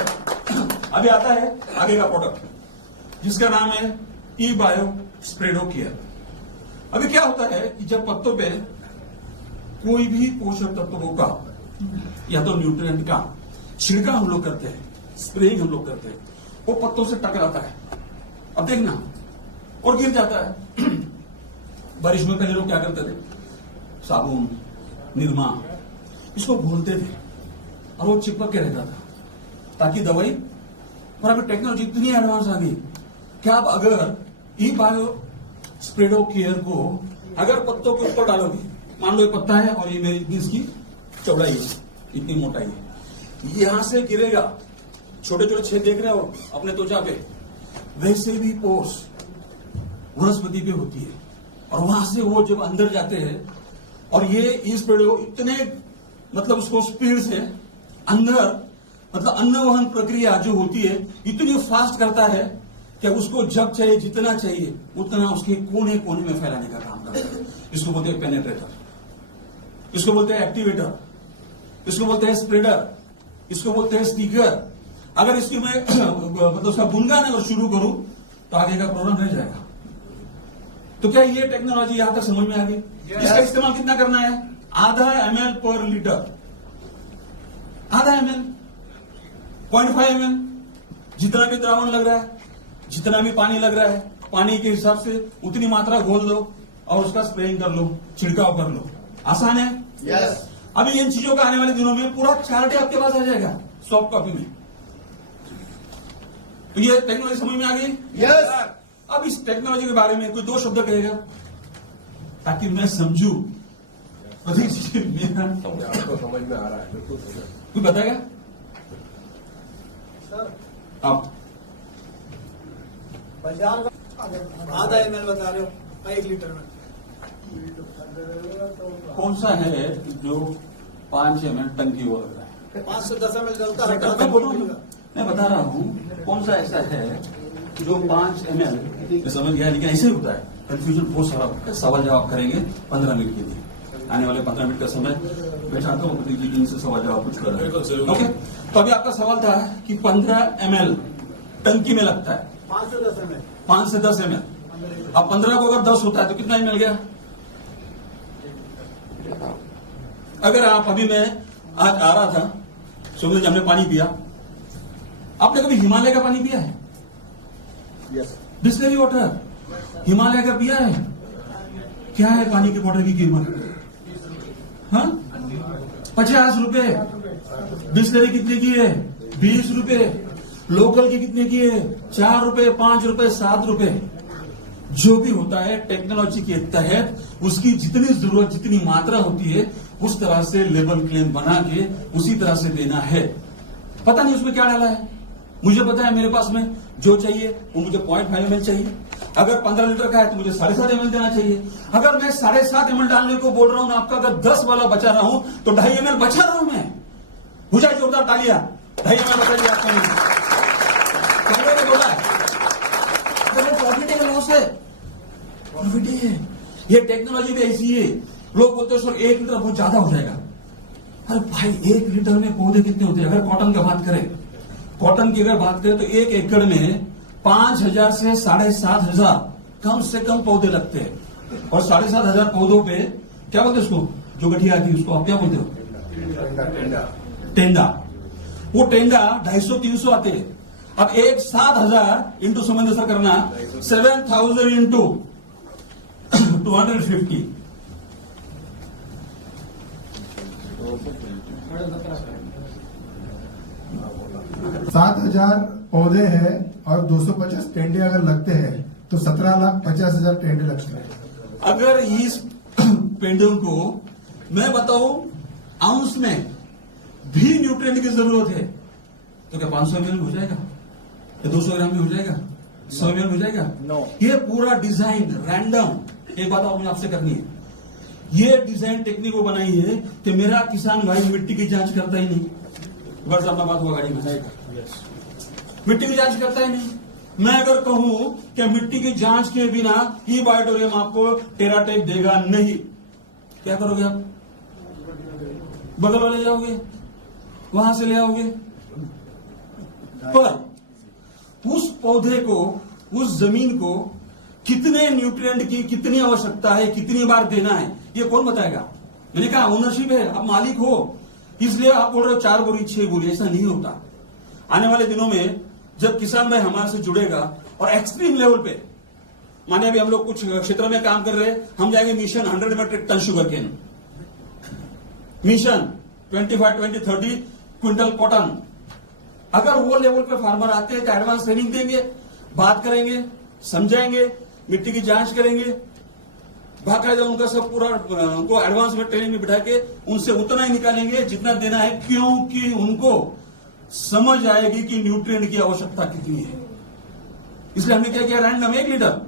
अभी आता है आगे का प्रोडक्ट जिसका नाम है ई-बायो स्प्रेडो केयर। अभी क्या होता है कि जब पत्तों पे कोई भी पोषक तत्वों का या तो न्यूट्रिएंट का छिड़काव हम लोग करते हैं, स्प्रेइंग हम लोग करते हैं, वो पत्तों से टकराता है, अब देखना, और गिर जाता है। बारिश में पहले लोग क्या करते थे, साबुन, निरमा, इसको घोलते थे और वो चिपक के रहता था ताकि दवाई। और अभी टेक्नोलॉजी इतनी एडवांस आ गई कि आप अगर ई-बायो स्प्रेडो केयर को अगर पत्तों के ऊपर डालोगे, मान लो ये पत्ता है और ये मेरी इसकी चौड़ाई है, इतनी मोटाई है, यहां से गिरेगा, छोटे छोटे छेद देख रहे हो अपने त्वचा पे, वैसे भी पोर्स वनस्पति पे होती है, और वहां से वो जब अंदर जाते हैं, और ये स्प्रेडो इतने मतलब उसको स्पीड से अंदर, मतलब अन्न वहन प्रक्रिया जो होती है इतनी फास्ट करता है क्या उसको जब चाहिए जितना चाहिए उतना उसके कोने कोने में फैलाने का काम करता है। इसको बोलते हैं पेनेट्रेटर, इसको बोलते हैं एक्टिवेटर, इसको बोलते हैं स्प्रेडर, इसको बोलते हैं स्टिकर। अगर इसकी मैं मतलब उसका गुणगान अगर शुरू करूं तो आगे का प्रोग्राम रह जाएगा। तो क्या ये टेक्नोलॉजी यहां तक समझ में आ गई? इसका इस्तेमाल कितना करना है? आधा ml पर लीटर, आधा ml, 0.5 ml, जितना भी द्रावण लग रहा है, जितना भी पानी लग रहा है, पानी के हिसाब से उतनी मात्रा घोल दो और उसका स्प्रेइंग कर लो, छिड़काव कर लो। आसान है? यस। अभी इन चीजों का आने वाले दिनों में पूरा चार्ट आपके पास आ जाएगा सॉफ्ट कॉपी में। तो ये टेक्नोलॉजी समझ में आ गई? यस। अब इस टेक्नोलॉजी के बारे में कोई 2 शब्द कहेगा ताकि मैं समझू। मेरा आपको समझ में आ रहा है, बिल्कुल समझ। कोई बताएगा? सर आप बाजार का आधा ml बता रहे हो 1 लीटर में, कौन सा है जो 5 ml टंकी वो लग रहा है? 5 से 10 ml चलता है। मैं बोल रहा हूं, मैं बता रहा हूं कौन सा ऐसा है जो 5 ml समझ गया, लेकिन ऐसे ही होता है। कंफ्यूजन बहुत सारा। सवाल जवाब करेंगे 15 मिनट के लिए, आने वाले 15 मिनट का समय मैं चाहता हूँ जी इनसे सवाल जवाब कुछ कर रहे हैं। ओके, तो अभी आपका सवाल था कि 15 ml टंकी में लगता है, 5 से 10 ml। 5 से 10 ml। अब 15 को अगर 10 होता है तो कितना ml गया? अगर आप अभी मैं आज आ रहा था सुबह हमने पानी पिया, आपने कभी हिमालय का पानी पिया है? यस। बिस्लरी वाटर हिमालय का पिया है? क्या है पानी के वाटर की कीमत? हाँ, 50 रुपए। बिस्लरी कितने की है? 20 रुपए। लोकल की कितने की है? 4 रुपए, 5 रुपए, 7 रुपए। जो भी होता है टेक्नोलॉजी के तहत उसकी जितनी जरूरत, जितनी मात्रा होती है उस तरह से लेवल क्लेम बना के उसी तरह से देना है। पता नहीं उसमें क्या डाला है, मुझे पता है मेरे पास में जो चाहिए वो मुझे 0.5 ml चाहिए। अगर 15 लीटर का है तो मुझे 7.5 ml देना चाहिए। अगर मैं 7.5 ml डालने को बोल रहा हूं, आपका अगर 10 वाला बचा रहा हूं तो 2.5 ml बचा रहा हूं मैं। हो जाए जोरदार तालियां, 2.5 ml बचा दिया आपने। बोला प्रॉफिट है, लॉस है? प्रॉफिट है। ये टेक्नोलॉजी भी ऐसी है। लोग बोलते हैं सर 1 लीटर बहुत ज्यादा हो जाएगा। अरे भाई 1 लीटर में पौधे कितने होते हैं? अगर कॉटन की बात करें, कॉटन की अगर बात करें तो 1 एकड़ में 5,000 से 7,500 कम से कम पौधे लगते हैं। और 7,500 पौधों पे क्या बोलते हैं उसको, जो गठिया आती है उसको आप क्या बोलते हो? टेंडा। वो टेंडा 250-300 आते हैं। अब एक 7,000 इंटू समझ सर करना, 7,000 इंटू 250। 7,000 पौधे हैं और 250 टेंडे अगर लगते हैं तो 17,50,000 टेंडे लगते हैं। अगर इस पेंडुलम को मैं बताऊं आउंस में भी न्यूट्रिएंट की जरूरत है तो क्या 500 ml हो जाएगा या 200 ग्राम में हो जाएगा? 100 ml हो जाएगा? No. ये पूरा डिजाइन रैंडम। एक बात और मुझे आपसे करनी है, ये डिजाइन टेक्निक वो बनाई है कि मेरा किसान भाई मिट्टी की जांच करता ही नहीं। बस अपना बात हुआ गाड़ी में, मिट्टी की जांच करता ही नहीं। मैं अगर कहूं कि मिट्टी की जांच के बिना ई बायोटोरियम आपको टेराटेक देगा नहीं, क्या करोगे आप? बगल वाले जाओगे, वहां से ले आओगे। पर उस पौधे को, उस जमीन को कितने न्यूट्रिएंट की कितनी आवश्यकता है, कितनी बार देना है, ये कौन बताएगा? मैंने कहा ओनरशिप है, आप मालिक हो, इसलिए आप बोल रहे हो 4 बोरी 6 बोरी। ऐसा नहीं होता। आने वाले दिनों में जब किसान भाई हमारे से जुड़ेगा और एक्सट्रीम लेवल पे, माने अभी हम लोग कुछ क्षेत्र में काम कर रहे हैं, हम जाएंगे mission 100 metric ton sugar cane, mission 25-20-30 quintal cotton. अगर वो लेवल पे फार्मर आते हैं तो एडवांस ट्रेनिंग देंगे, बात करेंगे, समझाएंगे, मिट्टी की जांच करेंगे, बाकायदा उनका सब पूरा उनको एडवांस में ट्रेनिंग में बिठा के उनसे उतना ही निकालेंगे जितना देना है, क्योंकि उनको समझ आएगी कि न्यूट्रिएंट की आवश्यकता कितनी है। इसलिए हमने क्या किया, रैंडम 1 लीटर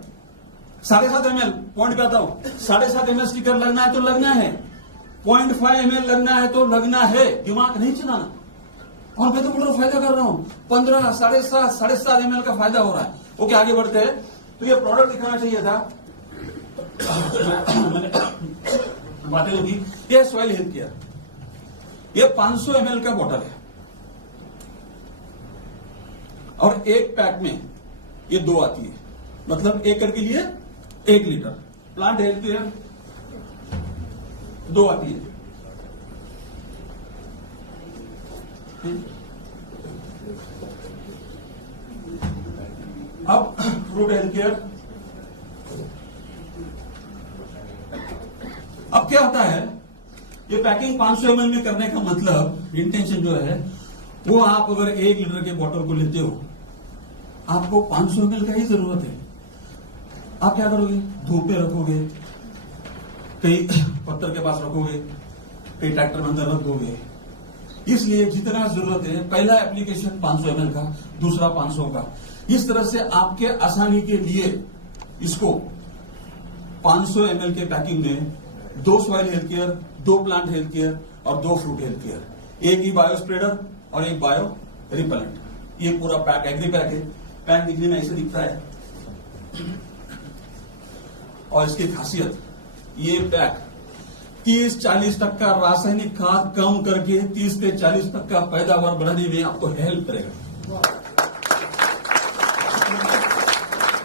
7.5 ml, पॉइंट पे आता हूं, 7.5 ml स्टिकर लगना है तो लगना है, 0.5 ml लगना है तो लगना है, दिमाग नहीं चलाना। और मैं तो बोल रहा हूं फायदा कर रहा हूं 15, 7.5, 7.5 ml का फायदा हो रहा है। ओके, आगे बढ़ते हैं। तो ये प्रोडक्ट दिखाना चाहिए था। मैंने बातें होगी। ये सॉइल हेल्थ केयर, ये 500 ml का बोतल है और एक पैक में ये 2 आती है, मतलब एकड़ के लिए 1 लीटर। प्लांट हेल्थ केयर 2 आती है। अब फ्रूट हेल्थ केयर, अब क्या होता है, ये पैकिंग 500 ml में करने का मतलब इंटेंशन जो है वो, आप अगर 1 लीटर के बोतल को लेते हो, आपको 500 ml का ही जरूरत है। आप क्या करोगे, धूप पे रखोगे, कहीं पत्थर के पास रखोगे, कहीं ट्रैक्टर में अंदर रखोगे। इसलिए जितना जरूरत है, पहला एप्लीकेशन 500 ml का, दूसरा 500 का। इस तरह से आपके आसानी के लिए इसको 500 ml के पैकिंग में 2 soil health care, 2 plant health care और 2 फ्रूट हेल्थ केयर, एक ही बायो स्प्रेडर और एक बायो रिपेलेंट। ये पूरा पैक एग्री पैक है। पैक दिखने में ऐसे दिखता है और इसकी खासियत, ये पैक 30-40% रासायनिक खाद कम करके 30 से 40% पैदावार बढ़ाने में आपको हेल्प करेगा।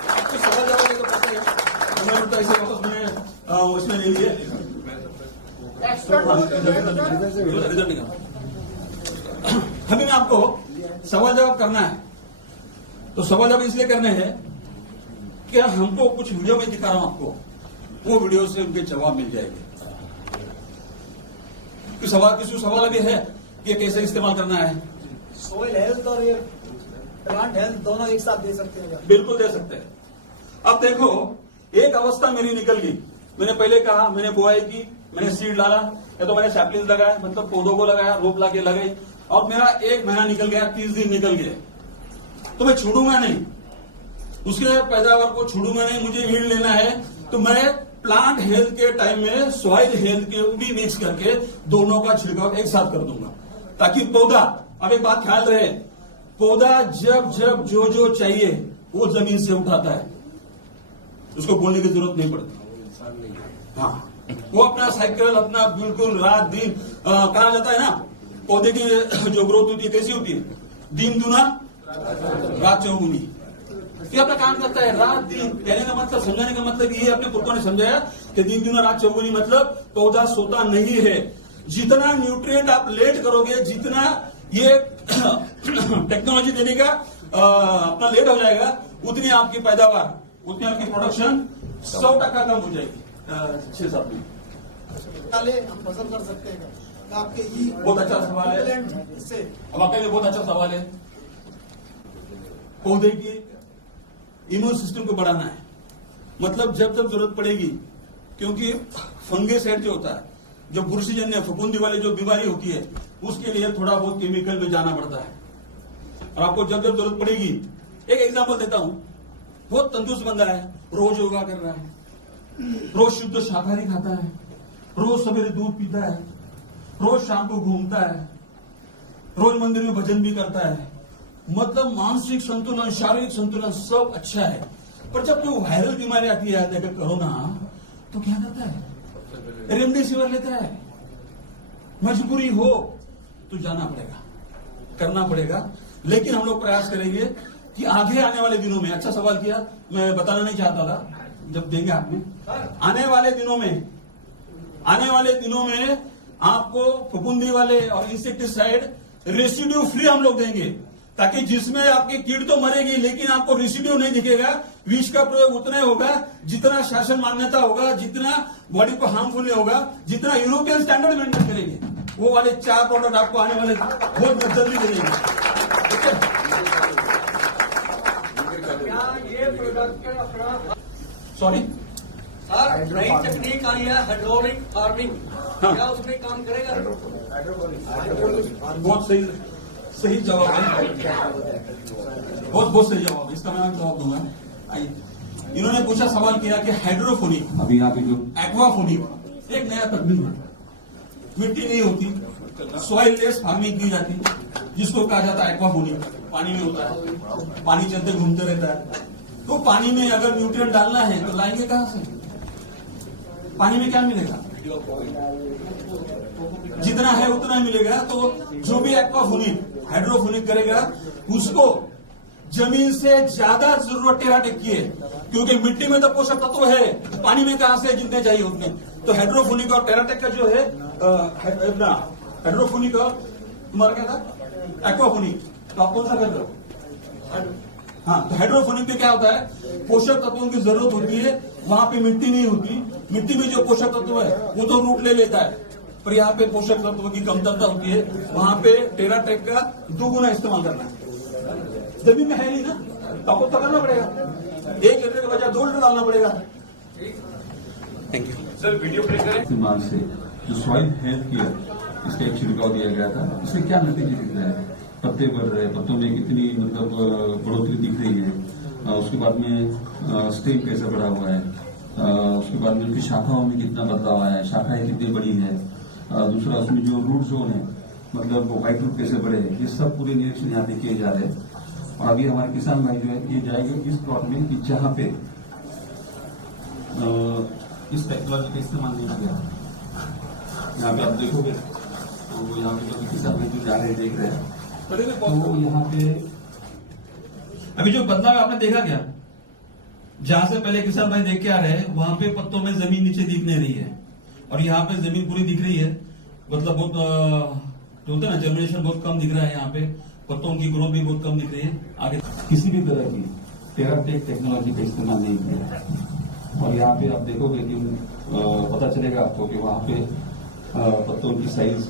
आपको सवाल जवाब तो पता है, हमें लगता है इसे वापस मैंने उसमें ले लिए। रिजल्ट निकाल। अभी मैं आपको सवाल जवाब करना है, तो सवाल जवाब इसलिए करने हैं कि हमको कुछ वीडियो में दिखा रहा हूं आपको, वो वीडियो से उनके जवाब मिल जाएंगे। किसी सवाल अभी है कि कैसे इस्तेमाल करना है? सॉइल हेल्थ और ये प्लांट हेल्थ दोनों एक साथ दे सकते हैं क्या? बिल्कुल दे सकते हैं। अब देखो, एक अवस्था मेरी निकल गई। मैंने पहले कहा, मैंने बुआई की, मैंने सीड डाला, या तो मैंने सैपलिंग लगाया, मतलब पौधों को लगाया, रोप लाके लगाई, और मेरा 1 महीना निकल गया, 30 दिन निकल गए, तो मैं छोड़ूंगा नहीं, उसके पैदावार को छोड़ूंगा नहीं। मुझे यील्ड लेना है, तो मैं प्लांट हेल्थ के टाइम में सॉइल हेल्थ के भी मिक्स करके दोनों का छिड़काव एक साथ कर दूंगा, ताकि पौधा, अब एक बात ख्याल रहे, पौधा जब जब जो जो चाहिए वो जमीन से उठाता है, उसको बोलने की जरूरत नहीं पड़ती। हाँ, वो अपना साइकिल, अपना बिल्कुल रात दिन कहा जाता है ना, पौधे की जो ग्रोथ होती है कैसी होती है, दिन दूना रात चौगुनी। ये अपना काम करता है रात दिन। कहने का मतलब, समझाने का मतलब ये, अपने पुरखों ने समझाया कि दिन दूना रात चौगुनी, मतलब पौधा सोता नहीं है। जितना न्यूट्रिएंट आप लेट करोगे, जितना ये टेक्नोलॉजी देने का अपना लेट हो जाएगा, उतनी आपकी पैदावार, उतनी आपकी प्रोडक्शन 100% कम हो जाएगी 6-7 में। हम फसल कर सकते हैं क्या? आपके ही बहुत अच्छा सवाल है। इससे अब आपके लिए बहुत अच्छा सवाल है। पौधे की इम्यून सिस्टम को बढ़ाना है, मतलब जब जब जरूरत पड़ेगी, क्योंकि फंगिसाइड जो होता है, जो बुरशीजन्य फफूंदी वाली जो बीमारी होती है, उसके लिए थोड़ा बहुत केमिकल में जाना पड़ता है। और आपको जब जब जरूरत पड़ेगी, एक एग्जांपल देता हूं, बहुत तंदुरुस्त बंदा है, रोज योगा कर रहा है, रोज शुद्ध शाकाहारी खाता है, रोज सवेरे दूध पीता है, रोज शाम को घूमता है, रोज मंदिर में भजन भी करता है, मतलब मानसिक संतुलन, शारीरिक संतुलन सब अच्छा है। पर जब कोई वायरल बीमारी आती है, जैसे कोरोना, तो क्या करता है, रेमडेसिविर लेता है। मजबूरी हो तो जाना पड़ेगा, करना पड़ेगा। लेकिन हम लोग प्रयास करेंगे कि आगे आने वाले दिनों में, अच्छा सवाल किया, मैं बताना नहीं चाहता था, जब देंगे आपने, आने वाले दिनों में आपको फफूंदी वाले और इंसेक्टिसाइड रेसिड्यू फ्री हम लोग देंगे, ताकि जिसमें आपकी कीट तो मरेगी, लेकिन आपको रेसिड्यू नहीं दिखेगा। विष का प्रयोग उतना होगा जितना शासन मान्यता होगा, जितना बॉडी को हार्मफुल नहीं होगा, जितना यूरोपियन स्टैंडर्ड मेंटेन करेंगे। वो वाले 4 प्रोडक्ट आपको आने वाले बहुत जल्दी दे देंगे। क्या ये प्रोडक्ट अपना, सॉरी सर, नई टेक्निक आई है हाइड्रोलिक फार्मिंग, क्या उसमें काम करेगा? बहुत सही जवाब है, बहुत सही जवाब है। इसका मैं जवाब दूंगा। आइए, इन्होंने पूछा, सवाल किया कि हाइड्रोफोनिक, अभी आप जो एक्वाफोनिक, एक नया तकनीक है। मिट्टी नहीं होती, सॉइल लेस फार्मिंग की जाती है, जिसको कहा जाता है एक्वापोनिक। पानी में होता है, पानी चलते घूमते रहता है। तो पानी में अगर न्यूट्रिएंट डालना है तो लाएंगे कहां से? पानी में क्या मिलेगा? जितना है उतना मिलेगा। तो जो भी एक्वापोनिक हाइड्रोपोनिक करेगा उसको जमीन से ज्यादा जरूरत टेराटेक की है, क्योंकि मिट्टी में तो पोषक तत्व है, पानी में कहां से जितने चाहिए उतने। तो हाइड्रोपोनिक और टेराटेक का जो है हाइड्रोपोनिक और तुम्हारा क्या था एक्वापोनिक, तो आप कौन सा कर रहे हो? हाँ, तो हाइड्रोपोनिक में क्या होता है, पोषक तत्वों की जरूरत होती है, वहां पे मिट्टी नहीं होती। मिट्टी में जो पोषक तत्व है वो तो रूट ले लेता है, पर यहाँ पे पोषक तत्व की कमतरता होती है। वहां पे टेराटेक का 2 गुना इस्तेमाल करना है। जमीन में है नहीं ना, तो आपको तो करना पड़ेगा। 1 लीटर के बजाय 2 लीटर डालना पड़ेगा। Thank you sir. Video play करें। इस्तेमाल से जो सॉइल हेल्थ केयर इसका एक छिड़काव दिया गया था, इससे क्या नतीजे दिख रहे हैं? पत्ते बढ़ रहे हैं, पत्तों में कितनी मतलब बढ़ोतरी दिख रही है। उसके बाद में स्टेम कैसे बढ़ा हुआ है, उसके बाद में उनकी शाखाओं में कितना बदलाव आया है, शाखाएं कितनी बड़ी है। दूसरा उसमें जो रूट जोन है, मतलब वो व्हाइट रूट कैसे बढ़े हैं, ये सब पूरे निरीक्षण यहाँ पे किए जा रहे हैं। और अभी हमारे किसान भाई जो है ये जाएंगे इस प्लॉट में कि जहाँ पे इस टेक्नोलॉजी का इस्तेमाल नहीं किया। यहाँ पे आप देखोगे तो यहाँ पे जो किसान भाई जो जा रहे हैं देख रहे हैं, तो यहाँ पे अभी जो बदलाव आपने देखा क्या, जहां से पहले किसान भाई देख के आ रहे हैं वहां पे पत्तों में जमीन नीचे दिख नहीं रही है, और यहाँ पे जमीन पूरी दिख रही है। मतलब बहुत जो होता है ना, जर्मिनेशन बहुत कम दिख रहा है, यहाँ पे पत्तों की ग्रोथ भी बहुत कम दिख रही है। आगे किसी भी तरह की टेराटेक टेक्नोलॉजी का इस्तेमाल नहीं किया। और यहाँ पे आप देखोगे कि पता चलेगा आपको कि वहां पे पत्तों की साइज,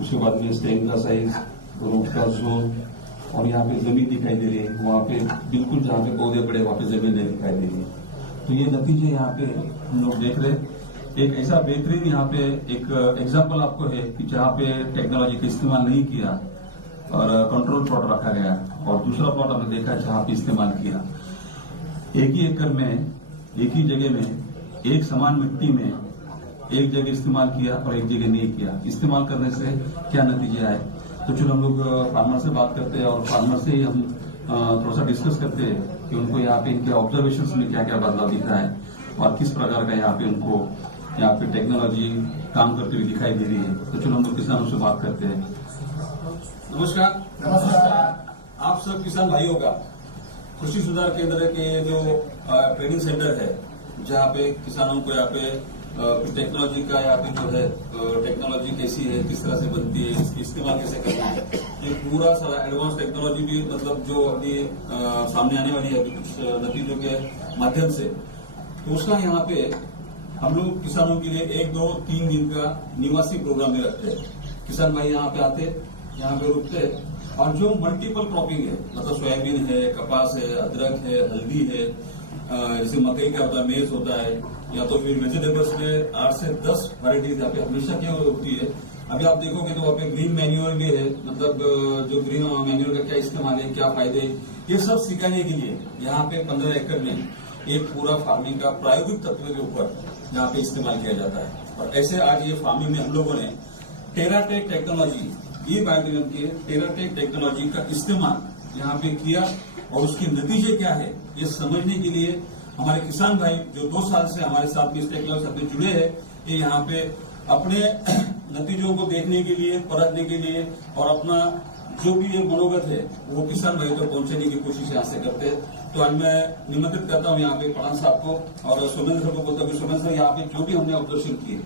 उसके बाद में स्टेम का साइज, रूट का जोन, और यहाँ पे जमीन दिखाई दे रही है। वहां पे बिल्कुल जहाँ पे पौधे पड़े वहां पे जमीन नहीं दिखाई दे रही है। तो ये नतीजे यहाँ पे हम लोग देख रहे हैं। एक ऐसा बेहतरीन यहाँ पे एक एग्जाम्पल आपको है कि जहाँ पे टेक्नोलॉजी का इस्तेमाल नहीं किया और कंट्रोल प्लॉट रखा गया, और दूसरा प्लॉट हमने देखा जहाँ पे इस्तेमाल किया। एक ही एकड़ में, एक ही जगह में, एक समान मिट्टी में एक जगह इस्तेमाल किया और एक जगह नहीं किया। इस्तेमाल करने से क्या नतीजे आए, तो चलो हम लोग फार्मर से बात करते हैं, और फार्मर से ही हम थोड़ा सा डिस्कस करते हैं कि उनको यहाँ पे इनके ऑब्जर्वेशंस में क्या क्या बदलाव दिख रहा है, और किस प्रकार का यहाँ पे उनको यहाँ पे टेक्नोलॉजी काम करती हुई दिखाई दे रही है। तो चलो हम लोग किसानों से बात करते हैं। नमस्कार। नमस्कार। आप सब किसान भाइयों का कृषि सुधार केंद्र के जो ट्रेनिंग सेंटर है, जहाँ पे किसानों को यहाँ पे टेक्नोलॉजी का यहाँ पे जो है टेक्नोलॉजी कैसी है, किस तरह से बनती है, इसकी इस्तेमाल कैसे करना है, ये पूरा सारा एडवांस टेक्नोलॉजी भी मतलब जो अभी सामने आने वाली है अभी कुछ नतीजों के माध्यम से, तो उसका यहाँ पे हम लोग किसानों के लिए 1, 2, 3 दिन का निवासी प्रोग्राम भी रखते हैं। किसान भाई यहाँ पे आते, यहाँ पे रुकते, और जो मल्टीपल क्रॉपिंग है, मतलब सोयाबीन है, कपास है, अदरक है, हल्दी है, जैसे मकई का होता है, मेज होता है, या तो फिर वेजिटेबल्स में 8 से 10 वैरायटीज यहाँ पे हमेशा क्या होती है। अभी आप देखोगे तो वहाँ पे ग्रीन मैन्योर भी है, मतलब जो ग्रीन मैन्योर का क्या इस्तेमाल है, क्या फायदे, ये सब सिखाने के लिए यहाँ पे 15 एकड़ में एक पूरा फार्मिंग का प्रायोगिक तत्व के ऊपर यहाँ पे इस्तेमाल किया जाता है। और ऐसे आज ये फार्मिंग में हम लोगों ने टेराटेक टेक्नोलॉजी, ये बायोग्राम की टेराटेक टेक्नोलॉजी का इस्तेमाल यहाँ पे किया, और उसके नतीजे क्या है ये समझने के लिए हमारे किसान भाई जो 2 साल से हमारे साथ में इस टेक्नोलॉजी साथ जुड़े हैं, ये यहाँ पे अपने नतीजों को देखने के लिए, परखने के लिए, और अपना जो भी ये मनोगत है वो किसान भाई तक पहुंचाने की कोशिश यहाँ से करते हैं। तो आज मैं निमंत्रित करता हूँ यहाँ पे पठान साहब को और सोमेंद्र सर को बोलता हूँ, सोमेंद्र सर यहाँ पे जो भी हमने ऑब्जर्वेशन किए,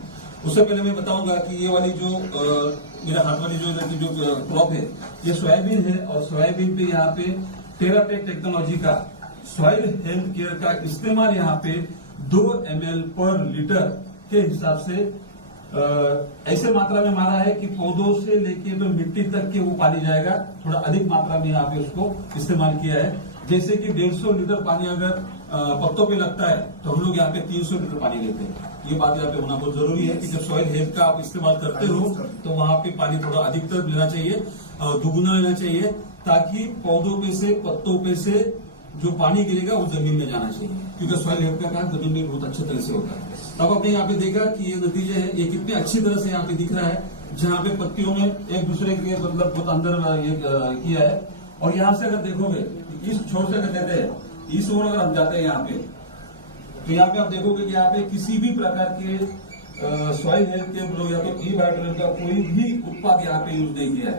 उससे पहले मैं बताऊंगा कि ये वाली जो मेरा हाथ वाली जो क्रॉप है ये सोयाबीन है, और सोयाबीन पे यहाँ पे टेराटेक टेक्नोलॉजी का सॉइल हेल्थ केयर का इस्तेमाल यहाँ पे 2 ml पर लीटर के हिसाब से ऐसे मात्रा में मारा है कि पौधों से लेके तो मिट्टी तक के वो पानी जाएगा। थोड़ा अधिक मात्रा में यहाँ पे उसको इस्तेमाल किया है, जैसे कि 150 लीटर पानी अगर पत्तों पे लगता है तो हम लोग यहाँ पे 300 लीटर पानी लेते हैं। ये बात यहाँ पे होना बहुत जरूरी है कि जब सॉइल हेल्थ का आप इस्तेमाल करते हो तो वहां पे पानी थोड़ा अधिकतर लेना चाहिए, दुगुना लेना चाहिए, ताकि पौधों पे से, पत्तों पे से जो पानी गिरेगा वो जमीन में जाना चाहिए, क्योंकि सॉइल हेल्थ का काम जमीन में बहुत अच्छे तरह से होता है। तब आपने यहाँ पे देखा कि ये नतीजे है, ये कितने अच्छी तरह से यहाँ पे दिख रहा है जहाँ पे पत्तियों में एक दूसरे के मतलब बहुत अंदर ये किया है। और यहाँ से अगर देखोगे इस छोर से अगर देते हैं इस ओर अगर हम जाते हैं यहाँ पे, तो यहाँ पे आप देखोगे कि यहाँ पे किसी भी प्रकार के सॉइल हेल्थ के या तो ई बायोटेरियल का कोई भी उत्पाद यहाँ पे यूज नहीं किया है।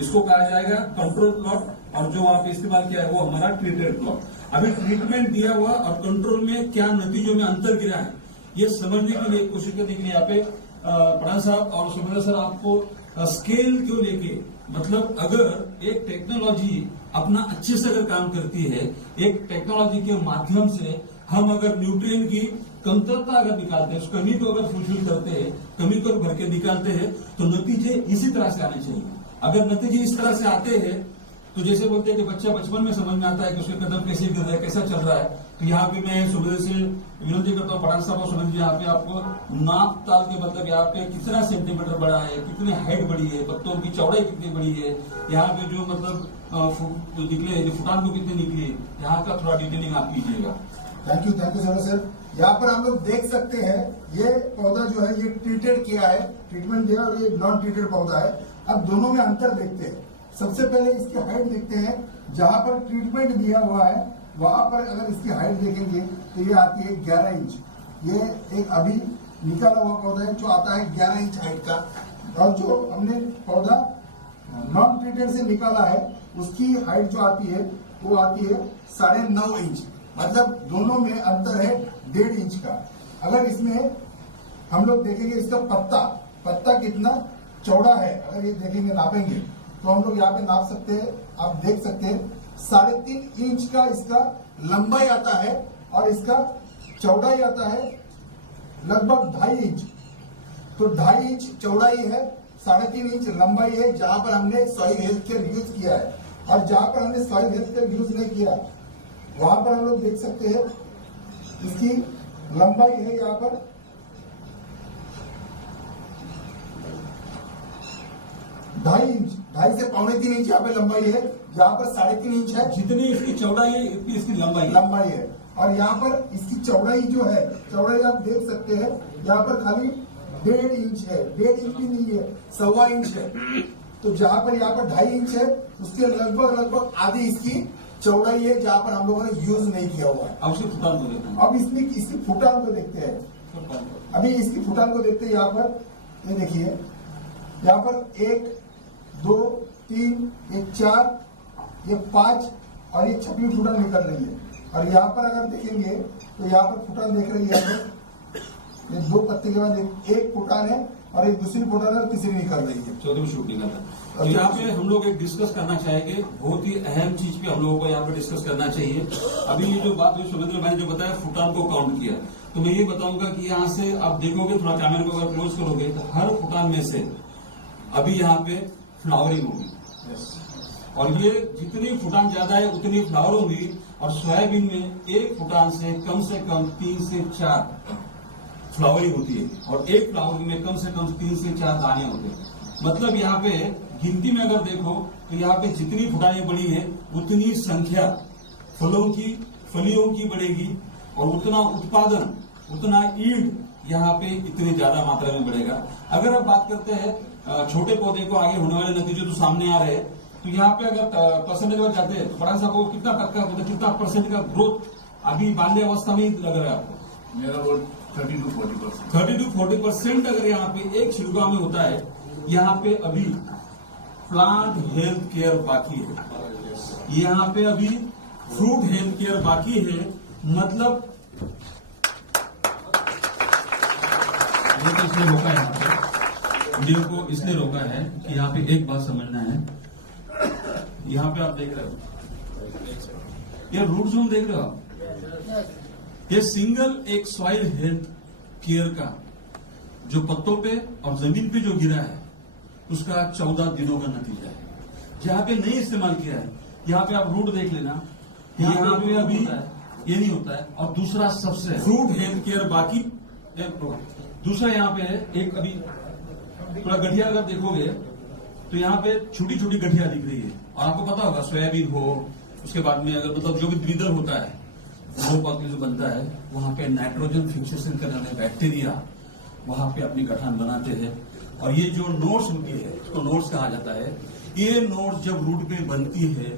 इसको कहा जाएगा कंट्रोल प्लॉट, और जो वहाँ पे इस्तेमाल किया है वो हमारा ट्रीटेड प्लॉट। अभी ट्रीटमेंट दिया हुआ और कंट्रोल में क्या नतीजों में अंतर गिरा है ये समझने के लिए कोशिश करने के लिए यहाँ पे पठान साहब और सुमेंद्र सर आपको स्केल क्यों लेके, मतलब अगर एक टेक्नोलॉजी अपना अच्छे से अगर काम करती है, एक टेक्नोलॉजी के माध्यम से हम अगर न्यूट्रिएंट की कमतरता अगर निकालते हैं, उस कमी को अगर फुलफिल करते हैं, कमी को भर के निकालते हैं, तो नतीजे इसी तरह से आने चाहिए। अगर नतीजे इस तरह से आते हैं तो जैसे बोलते हैं कि बच्चा बचपन में समझ में आता है कि उसके कदम कैसे गिर रहा है, कैसा चल रहा है। तो यहाँ पे मैं सुबह से विनती करता हूँ पठान साहब और सुमन जी, यहाँ पे आपको नाप ताल के मतलब यहाँ पे कितना सेंटीमीटर बड़ा है, कितनी हाइट बड़ी है, पत्तों की चौड़ाई कितनी बड़ी है, यहाँ पे जो मतलब निकले फुटान को कितनी निकली है, यहाँ का थोड़ा डिटेलिंग आप कीजिएगा। Thank you sir. यहाँ पर हम लोग देख सकते हैं ये पौधा जो है ये ट्रीटेड किया है, ट्रीटमेंट दिया, और ये नॉन ट्रीटेड पौधा है। अब दोनों में अंतर देखते हैं। सबसे पहले इसकी हाइट देखते हैं। जहां पर ट्रीटमेंट दिया हुआ है वहां पर अगर इसकी हाइट देखेंगे तो ये आती है 11 इंच। ये एक अभी निकाला हुआ पौधा है जो आता है 11 इंच हाइट का, और जो हमने पौधा नॉन ट्रीटेड से निकाला है उसकी हाइट जो आती है वो आती है 9.5 इंच। मतलब दोनों में अंतर है 1.5 इंच का। अगर इसमें हम लोग देखेंगे इसका पत्ता कितना चौड़ा है, अगर ये देखेंगे नापेंगे तो हम लोग यहाँ पे नाप सकते हैं। आप देख सकते हैं 3.5 इंच का इसका लंबाई आता है, और इसका चौड़ाई आता है लगभग 2.5 इंच। तो 2.5 इंच चौड़ाई है, 3.5 इंच लंबाई है जहां पर हमने सॉइल हेल्थ केयर यूज किया है। और जहां पर हमने सॉइल हेल्थ केयर यूज नहीं किया वहां पर हम लोग देख सकते हैं इसकी लंबाई है यहाँ पर 2.5 इंच, 2.5 से 2.25 इंच यहाँ पे लंबाई है, जहाँ पर 3.5 इंच है। जितनी इसकी चौड़ाई है इतनी इसकी लंबाई है। और यहाँ पर इसकी चौड़ाई जो है, चौड़ाई आप देख सकते हैं यहाँ पर खाली 1.5 इंच है, 1.5 इंच भी नहीं है, 1.25 इंच है। तो जहाँ पर यहाँ पर 2.5 इंच है उसके लगभग आधी इसकी चौड़ाई है जहाँ पर हम लोगों ने यूज नहीं किया हुआ है। अब उसके फुटान को देखते हैं। अब इसमें इसकी फुटान को देखते हैं। अभी इसकी फुटान को देखते हैं। यहाँ पर ये देखिए, यहाँ पर 1 2 3 ये 4 ये 5 और ये 6वीं फुटान निकल रही है। और यहाँ पर अगर देखेंगे तो यहाँ पर फुटान देख रही है, ये 2 पत्ते के बाद एक फुटान है और एक दूसरी फुटान और तीसरी निकल रही है, 14वीं शूट निकल रहा है। तो यहाँ पे हम लोग एक डिस्कस करना चाहेंगे, बहुत ही अहम चीज पे हम लोगों को यहाँ पे डिस्कस करना चाहिए। अभी ये जो बात हुई सुरेंद्र भाई जो बताया फुटान को काउंट किया, तो मैं ये बताऊंगा कि यहाँ से आप देखोगे थोड़ा कैमरा को अगर क्लोज करोगे तो हर फुटान में से अभी यहाँ पे फ्लावरिंग होगी, और ये जितनी फुटान ज्यादा है उतनी फ्लावर होगी। और सोयाबीन में एक फुटान से कम 3 से 4 फ्लावरिंग होती है, और एक फ्लावरिंग में कम से कम 3 से 4 दाने होते हैं। मतलब यहाँ पे गिनती में अगर देखो तो यहाँ पे जितनी फुटानें बड़ी है उतनी संख्या फलियों की बढ़ेगी, और उतना उत्पादन, उतना ईल्ड यहाँ पे इतने ज्यादा मात्रा में बढ़ेगा। अगर आप बात करते हैं छोटे पौधे को आगे होने वाले नतीजे तो सामने आ रहे हैं, तो यहाँ पे अगर परसेंटेज पर जाते हैं तो पठान साहब को कितना टक्का मतलब कितना परसेंट का ग्रोथ अभी बाल्यावस्था में ही लग रहा है आपको? मेरा वो 30 to 40%। 30 to 40% अगर यहाँ पे एक छिड़काव में होता है, यहाँ पे अभी प्लांट हेल्थ केयर बाकी है, यहाँ पे अभी फ्रूट हेल्थ केयर बाकी है। मतलब ये तो इसलिए रोका है, यहाँ पे वीडियो को इसलिए रोका है कि यहाँ पे एक बात समझना है। यहाँ पे आप देख रहे हो ये रूट जोन देख रहे हो आप, ये सिंगल एक सॉइल हेल्थ केयर का जो पत्तों पे और जमीन पे जो गिरा है उसका 14 दिनों का नतीजा है। जहां पे नहीं इस्तेमाल किया है यहाँ पे आप रूट देख लेना, यहाँ पे अभी ये नहीं होता है। और दूसरा सबसे फ्रूट हेल्थ केयर बाकी, दूसरा यहाँ पे है एक अभी थोड़ा गठिया अगर देखोगे तो यहाँ पे छोटी छोटी गठिया दिख रही है। और आपको पता होगा सोयाबीन हो उसके बाद में अगर मतलब जो भी द्विदल होता है वो पौधे जो बनता है वहां पे नाइट्रोजन फिक्सेशन करने वाले बैक्टीरिया वहां पे अपनी गठन बनाते हैं, और ये जो नोट्स होती है इसको नोट्स कहा जाता है। ये नोट्स जब रूट पे बनती है,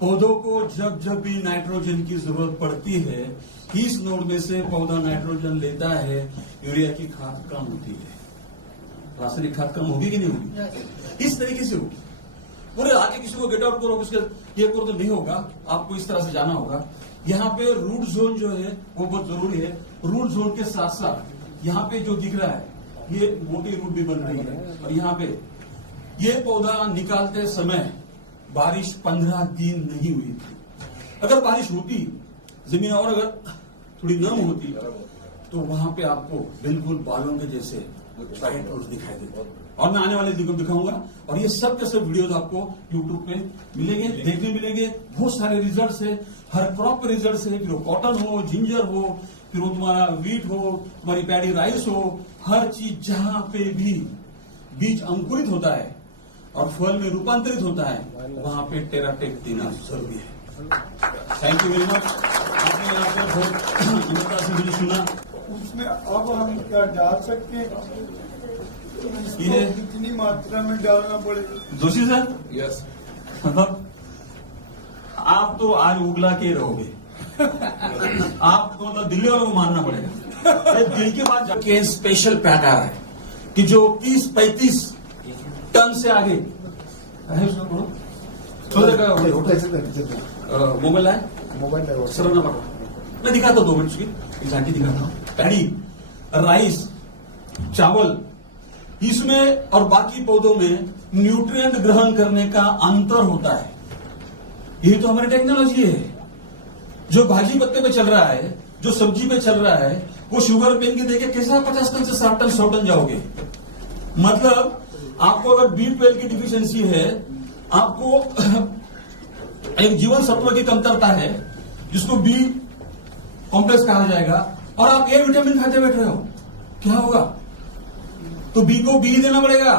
पौधों को जब जब भी नाइट्रोजन की जरूरत पड़ती है, इस नोड में से पौधा नाइट्रोजन लेता है, यूरिया की खाद कम होती है। रासायनिक खाद कम होगी कि नहीं होगी? इस तरीके से होगी। पूरे आगे किसी को गेट आउट करो, उसके ये करो तो नहीं होगा, आपको इस तरह से जाना होगा। यहाँ पे रूट जोन जो है वो बहुत जरूरी है। रूट जोन के साथ साथ यहाँ पे जो दिख रहा है ये मोटी रूट भी बन रही है, और यहाँ पे ये पौधा निकालते समय बारिश 15 दिन नहीं हुई थी। अगर बारिश होती, जमीन और अगर थोड़ी नम होती, तो वहां पे आपको बिल्कुल बालों के जैसे साइड रोड दिखाई देते। और मैं आने वाले दिन को दिखाऊंगा, और ये सब के सब वीडियोस आपको यूट्यूब पे मिलेंगे, देखने मिलेंगे। बहुत सारे रिजल्ट्स है, हर क्रॉप पे रिजल्ट्स है, फिर वो कॉटन हो, जिंजर हो, फिर वो तुम्हारा व्हीट हो, तुम्हारी पैडी राइस हो, हर चीज जहां पे भी बीज अंकुरित होता है और फल में रूपांतरित होता है, वहां पे टेराटेक देना जरूरी है। Thank you very much. आपने यहाँ पे बहुत विनम्रता से मुझे सुना। उसमें अब हम क्या डाल सकते हैं? इसको ये कितनी मात्रा में डालना पड़ेगा? जोशी सर, यस, मतलब आप तो आज उगला के रहोगे। आपको मतलब दिल्ली वालों को मानना पड़ेगा। ये दिल की बात के स्पेशल पैक आ रहा है कि जो 30-35 टन से आगे है, मोबाइल है, सरल नंबर मैं दिखाता हूँ 2 मिनट की एग्जैक्टली दिखाता हूँ। पैडी, राइस, चावल, इसमें और बाकी पौधों में न्यूट्रिएंट ग्रहण करने का अंतर होता है। ये तो हमारी टेक्नोलॉजी है। जो भाजी पत्ते पे चल रहा है, जो सब्जी पे चल रहा है, वो शुगर पेन की देके कैसा 50 टन से 60 टन 100 टन जाओगे। मतलब आपको अगर B12 की डिफिशियंसी है, आपको एक जीवन सत्व की कमतरता है जिसको बी कॉम्प्लेक्स कहा जाएगा, और आप ए विटामिन खाते बैठ रहे हो, क्या होगा? तो बी को बी देना पड़ेगा,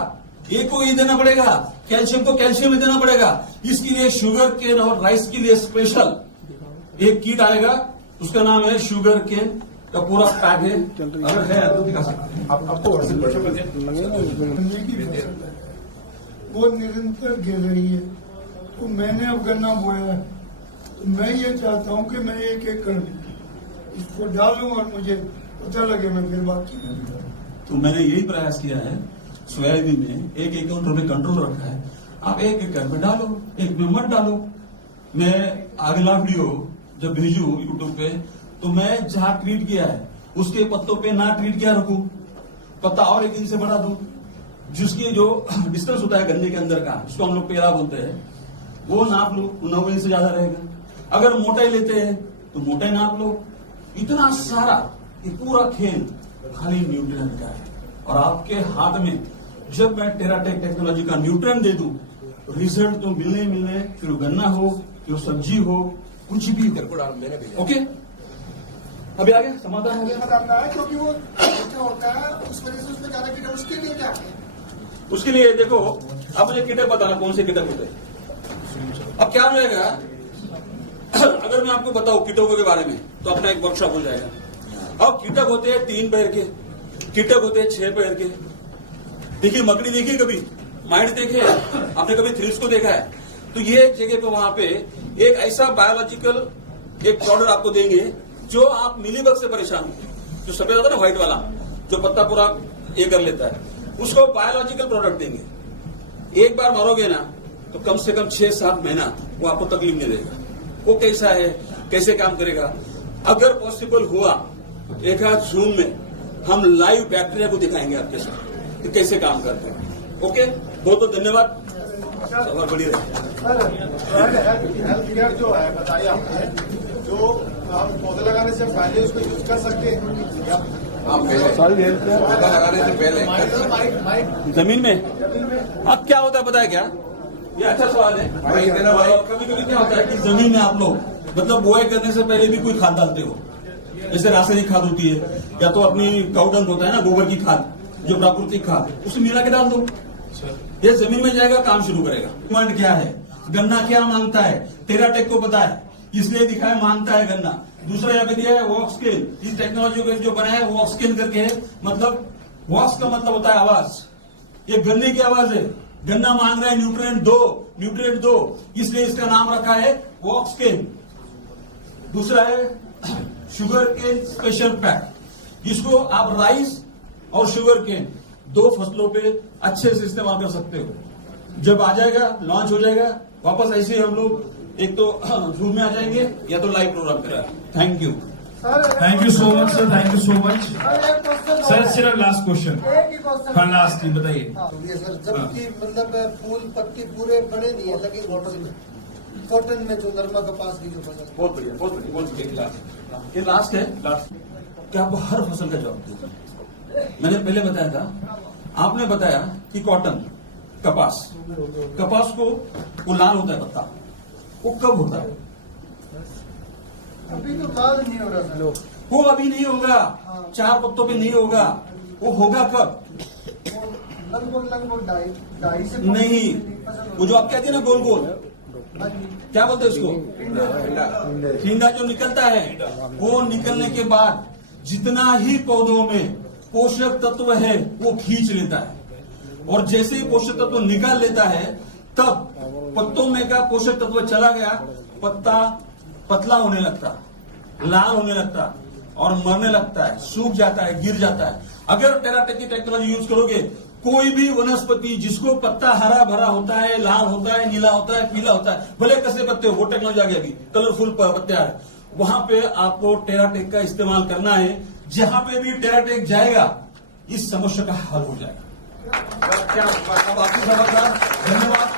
ए को ई देना पड़ेगा, कैल्शियम को कैल्शियम देना पड़ेगा। इसके लिए शुगर केन और राइस के लिए स्पेशल एक किट आएगा, उसका नाम है शुगर केन का पूरा पैक है। अगर है तो दिखा सकते हैं आपको। गन्ने की फसल है, वो निरंतर गिर रही है। तो मैंने अब गन्ना बोया है, तो मैं ये चाहता हूँ कि मैं 1 एकड़ में इसको डालूं और मुझे पता लगे, मैं फिर बाकी नहीं। तो मैंने यही प्रयास किया है। सोयाबीन में 1 एकड़ में कंट्रोल रखा है। आप 1 एकड़ में डालो, 1 में मत डालो। मैं अगला वीडियो जब भेजू यूट्यूब पे, तो मैं जहां ट्रीट किया है उसके पत्तों पे ना ट्रीट किया रखूं, पत्ता और 1 इंच से बढ़ा दूं। जिसकी जो डिस्टेंस होता है गन्ने के अंदर का, जिसको हम लोग पेरा बोलते हैं, वो नाप लो, 9 इंच से ज्यादा रहेगा। अगर मोटाई लेते हैं तो मोटाई नाप लो। इतना सारा ये पूरा खेल खाली न्यूट्रिएंट का है, और आपके हाथ में जब मैं टेराटेक टेक्नोलॉजी का न्यूट्रिएंट दे दूं, रिजल्ट तो मिलने, फिर वो गन्ना हो, फिर वो सब्जी हो, कुछ भी हो। ओके, अभी आ गया, समाधान हो गया। आता है क्योंकि वो क्या होता है, उस वजह से उसमें ज्यादा कीड़ा, उसके लिए क्या है? उसके लिए देखो, अब मुझे कीटक बताना कौन से कीटक होते हैं। अब क्या हो जाएगा, अगर मैं आपको बताऊं कीटकों के बारे में, तो अपना एक वर्कशॉप हो जाएगा। अब कीटक होते हैं 3 पैर के, कीटक होते हैं 6 पैर के। देखिए मकड़ी देखिए, कभी माइट देखे, आपने कभी थ्रिप्स को देखा है? तो ये एक जगह पे वहां पे एक ऐसा बायोलॉजिकल एक पाउडर आपको देंगे जो आप मिलीबग से परेशान हो, जो सफेद होता है ना व्हाइट वाला, जो पत्ता पूरा ये कर लेता है, उसको बायोलॉजिकल प्रोडक्ट देंगे। एक बार मारोगे ना तो कम से कम 6-7 महीना वो आपको तकलीफ नहीं देगा। वो कैसा है, कैसे काम करेगा? अगर पॉसिबल हुआ एक आध जूम में हम लाइव बैक्टीरिया को दिखाएंगे आपके साथ कि कैसे काम करते हैं। ओके, बहुत बहुत धन्यवाद, और बड़ी रहे। हेल्थ केयर जो है बताइए आपने, जो हम पौधे लगाने से पहले उसको यूज कर सकते हैं, आप पहले पौधा लगाने से पहले जमीन में अब क्या होता है पता है क्या? ये अच्छा सवाल है। कभी कभी क्या होता है कि जमीन में आप लोग मतलब बुआई करने से पहले भी कोई खाद डालते हो, जैसे रासायनिक खाद होती है, या तो अपनी काउडंग होता है ना, गोबर की खाद, जो प्राकृतिक खाद, उसे मिला के डाल दो, ये जमीन में जाएगा, काम शुरू करेगा। डिमांड क्या है, गन्ना क्या मांगता है, टेराटेक को पता है, इसलिए दिखाया मांगता है गन्ना। दूसरा यहाँ पे दिया है वॉक स्केल, इस टेक्नोलॉजी को जो बनाया है वॉक स्केल करके है। मतलब वॉक्स का मतलब होता है आवाज, ये गन्ने की आवाज है। गन्ना मांग रहा है न्यूट्रिएंट दो, इसलिए इसका नाम रखा है वॉक्सकेन। दूसरा है शुगर केन स्पेशल पैक, जिसको आप राइस और शुगर केन 2 फसलों पे अच्छे से इस्तेमाल कर सकते हो। जब आ जाएगा, लॉन्च हो जाएगा, वापस ऐसे ही हम लोग एक तो जूम में आ जाएंगे या तो लाइव प्रोग्राम करेंगे। Thank you. Thank you so much sir, thank you so much sir. सिर्फ लास्ट क्वेश्चन, हाँ लास्ट ही बताइए। ये सर जबकि मतलब फूल पत्ती पूरे बड़े नहीं है, लगे कॉटन में जो नरमा कपास की जो फसल। बहुत बढ़िया, बहुत बढ़िया, बहुत बढ़िया। ये लास्ट है, लास्ट क्या आपको हर फसल का जवाब देगा। मैंने पहले बताया था, आपने बताया कि कॉटन, कपास को वो लाल होता है पत्ता, वो कब होता है? अभी तो लाल नहीं हो रहा सर। वो अभी नहीं होगा, 4 पत्तों पे नहीं होगा, वो होगा कब? लगभग 2.5 से नहीं, वो जो आप कहते हैं ना गोल गोल, क्या बोलते हैं उसको? ठिंडा जो निकलता है, वो निकलने के बाद जितना ही पौधों में पोषक तत्व है वो खींच लेता है, और जैसे ही पोषक तत्व निकाल लेता है तब पत्तों में का पोषक तत्व चला गया, पत्ता पतला होने लगता, लाल होने लगता और मरने लगता है, सूख जाता है, गिर जाता है। अगर टेराटेक की टेक्नोलॉजी यूज करोगे, कोई भी वनस्पति जिसको पत्ता हरा भरा होता है, लाल होता है, नीला होता है, पीला होता है, भले कसरे पत्ते हो, वो टेक्नोलॉजी आ गई, कलरफुल पत्ते आ रहे, वहां पे आपको टेराटेक का इस्तेमाल करना है। जहां पे भी टेराटेक जाएगा, इस समस्या का हल हो जाएगा। क्या आपकी धन्यवाद।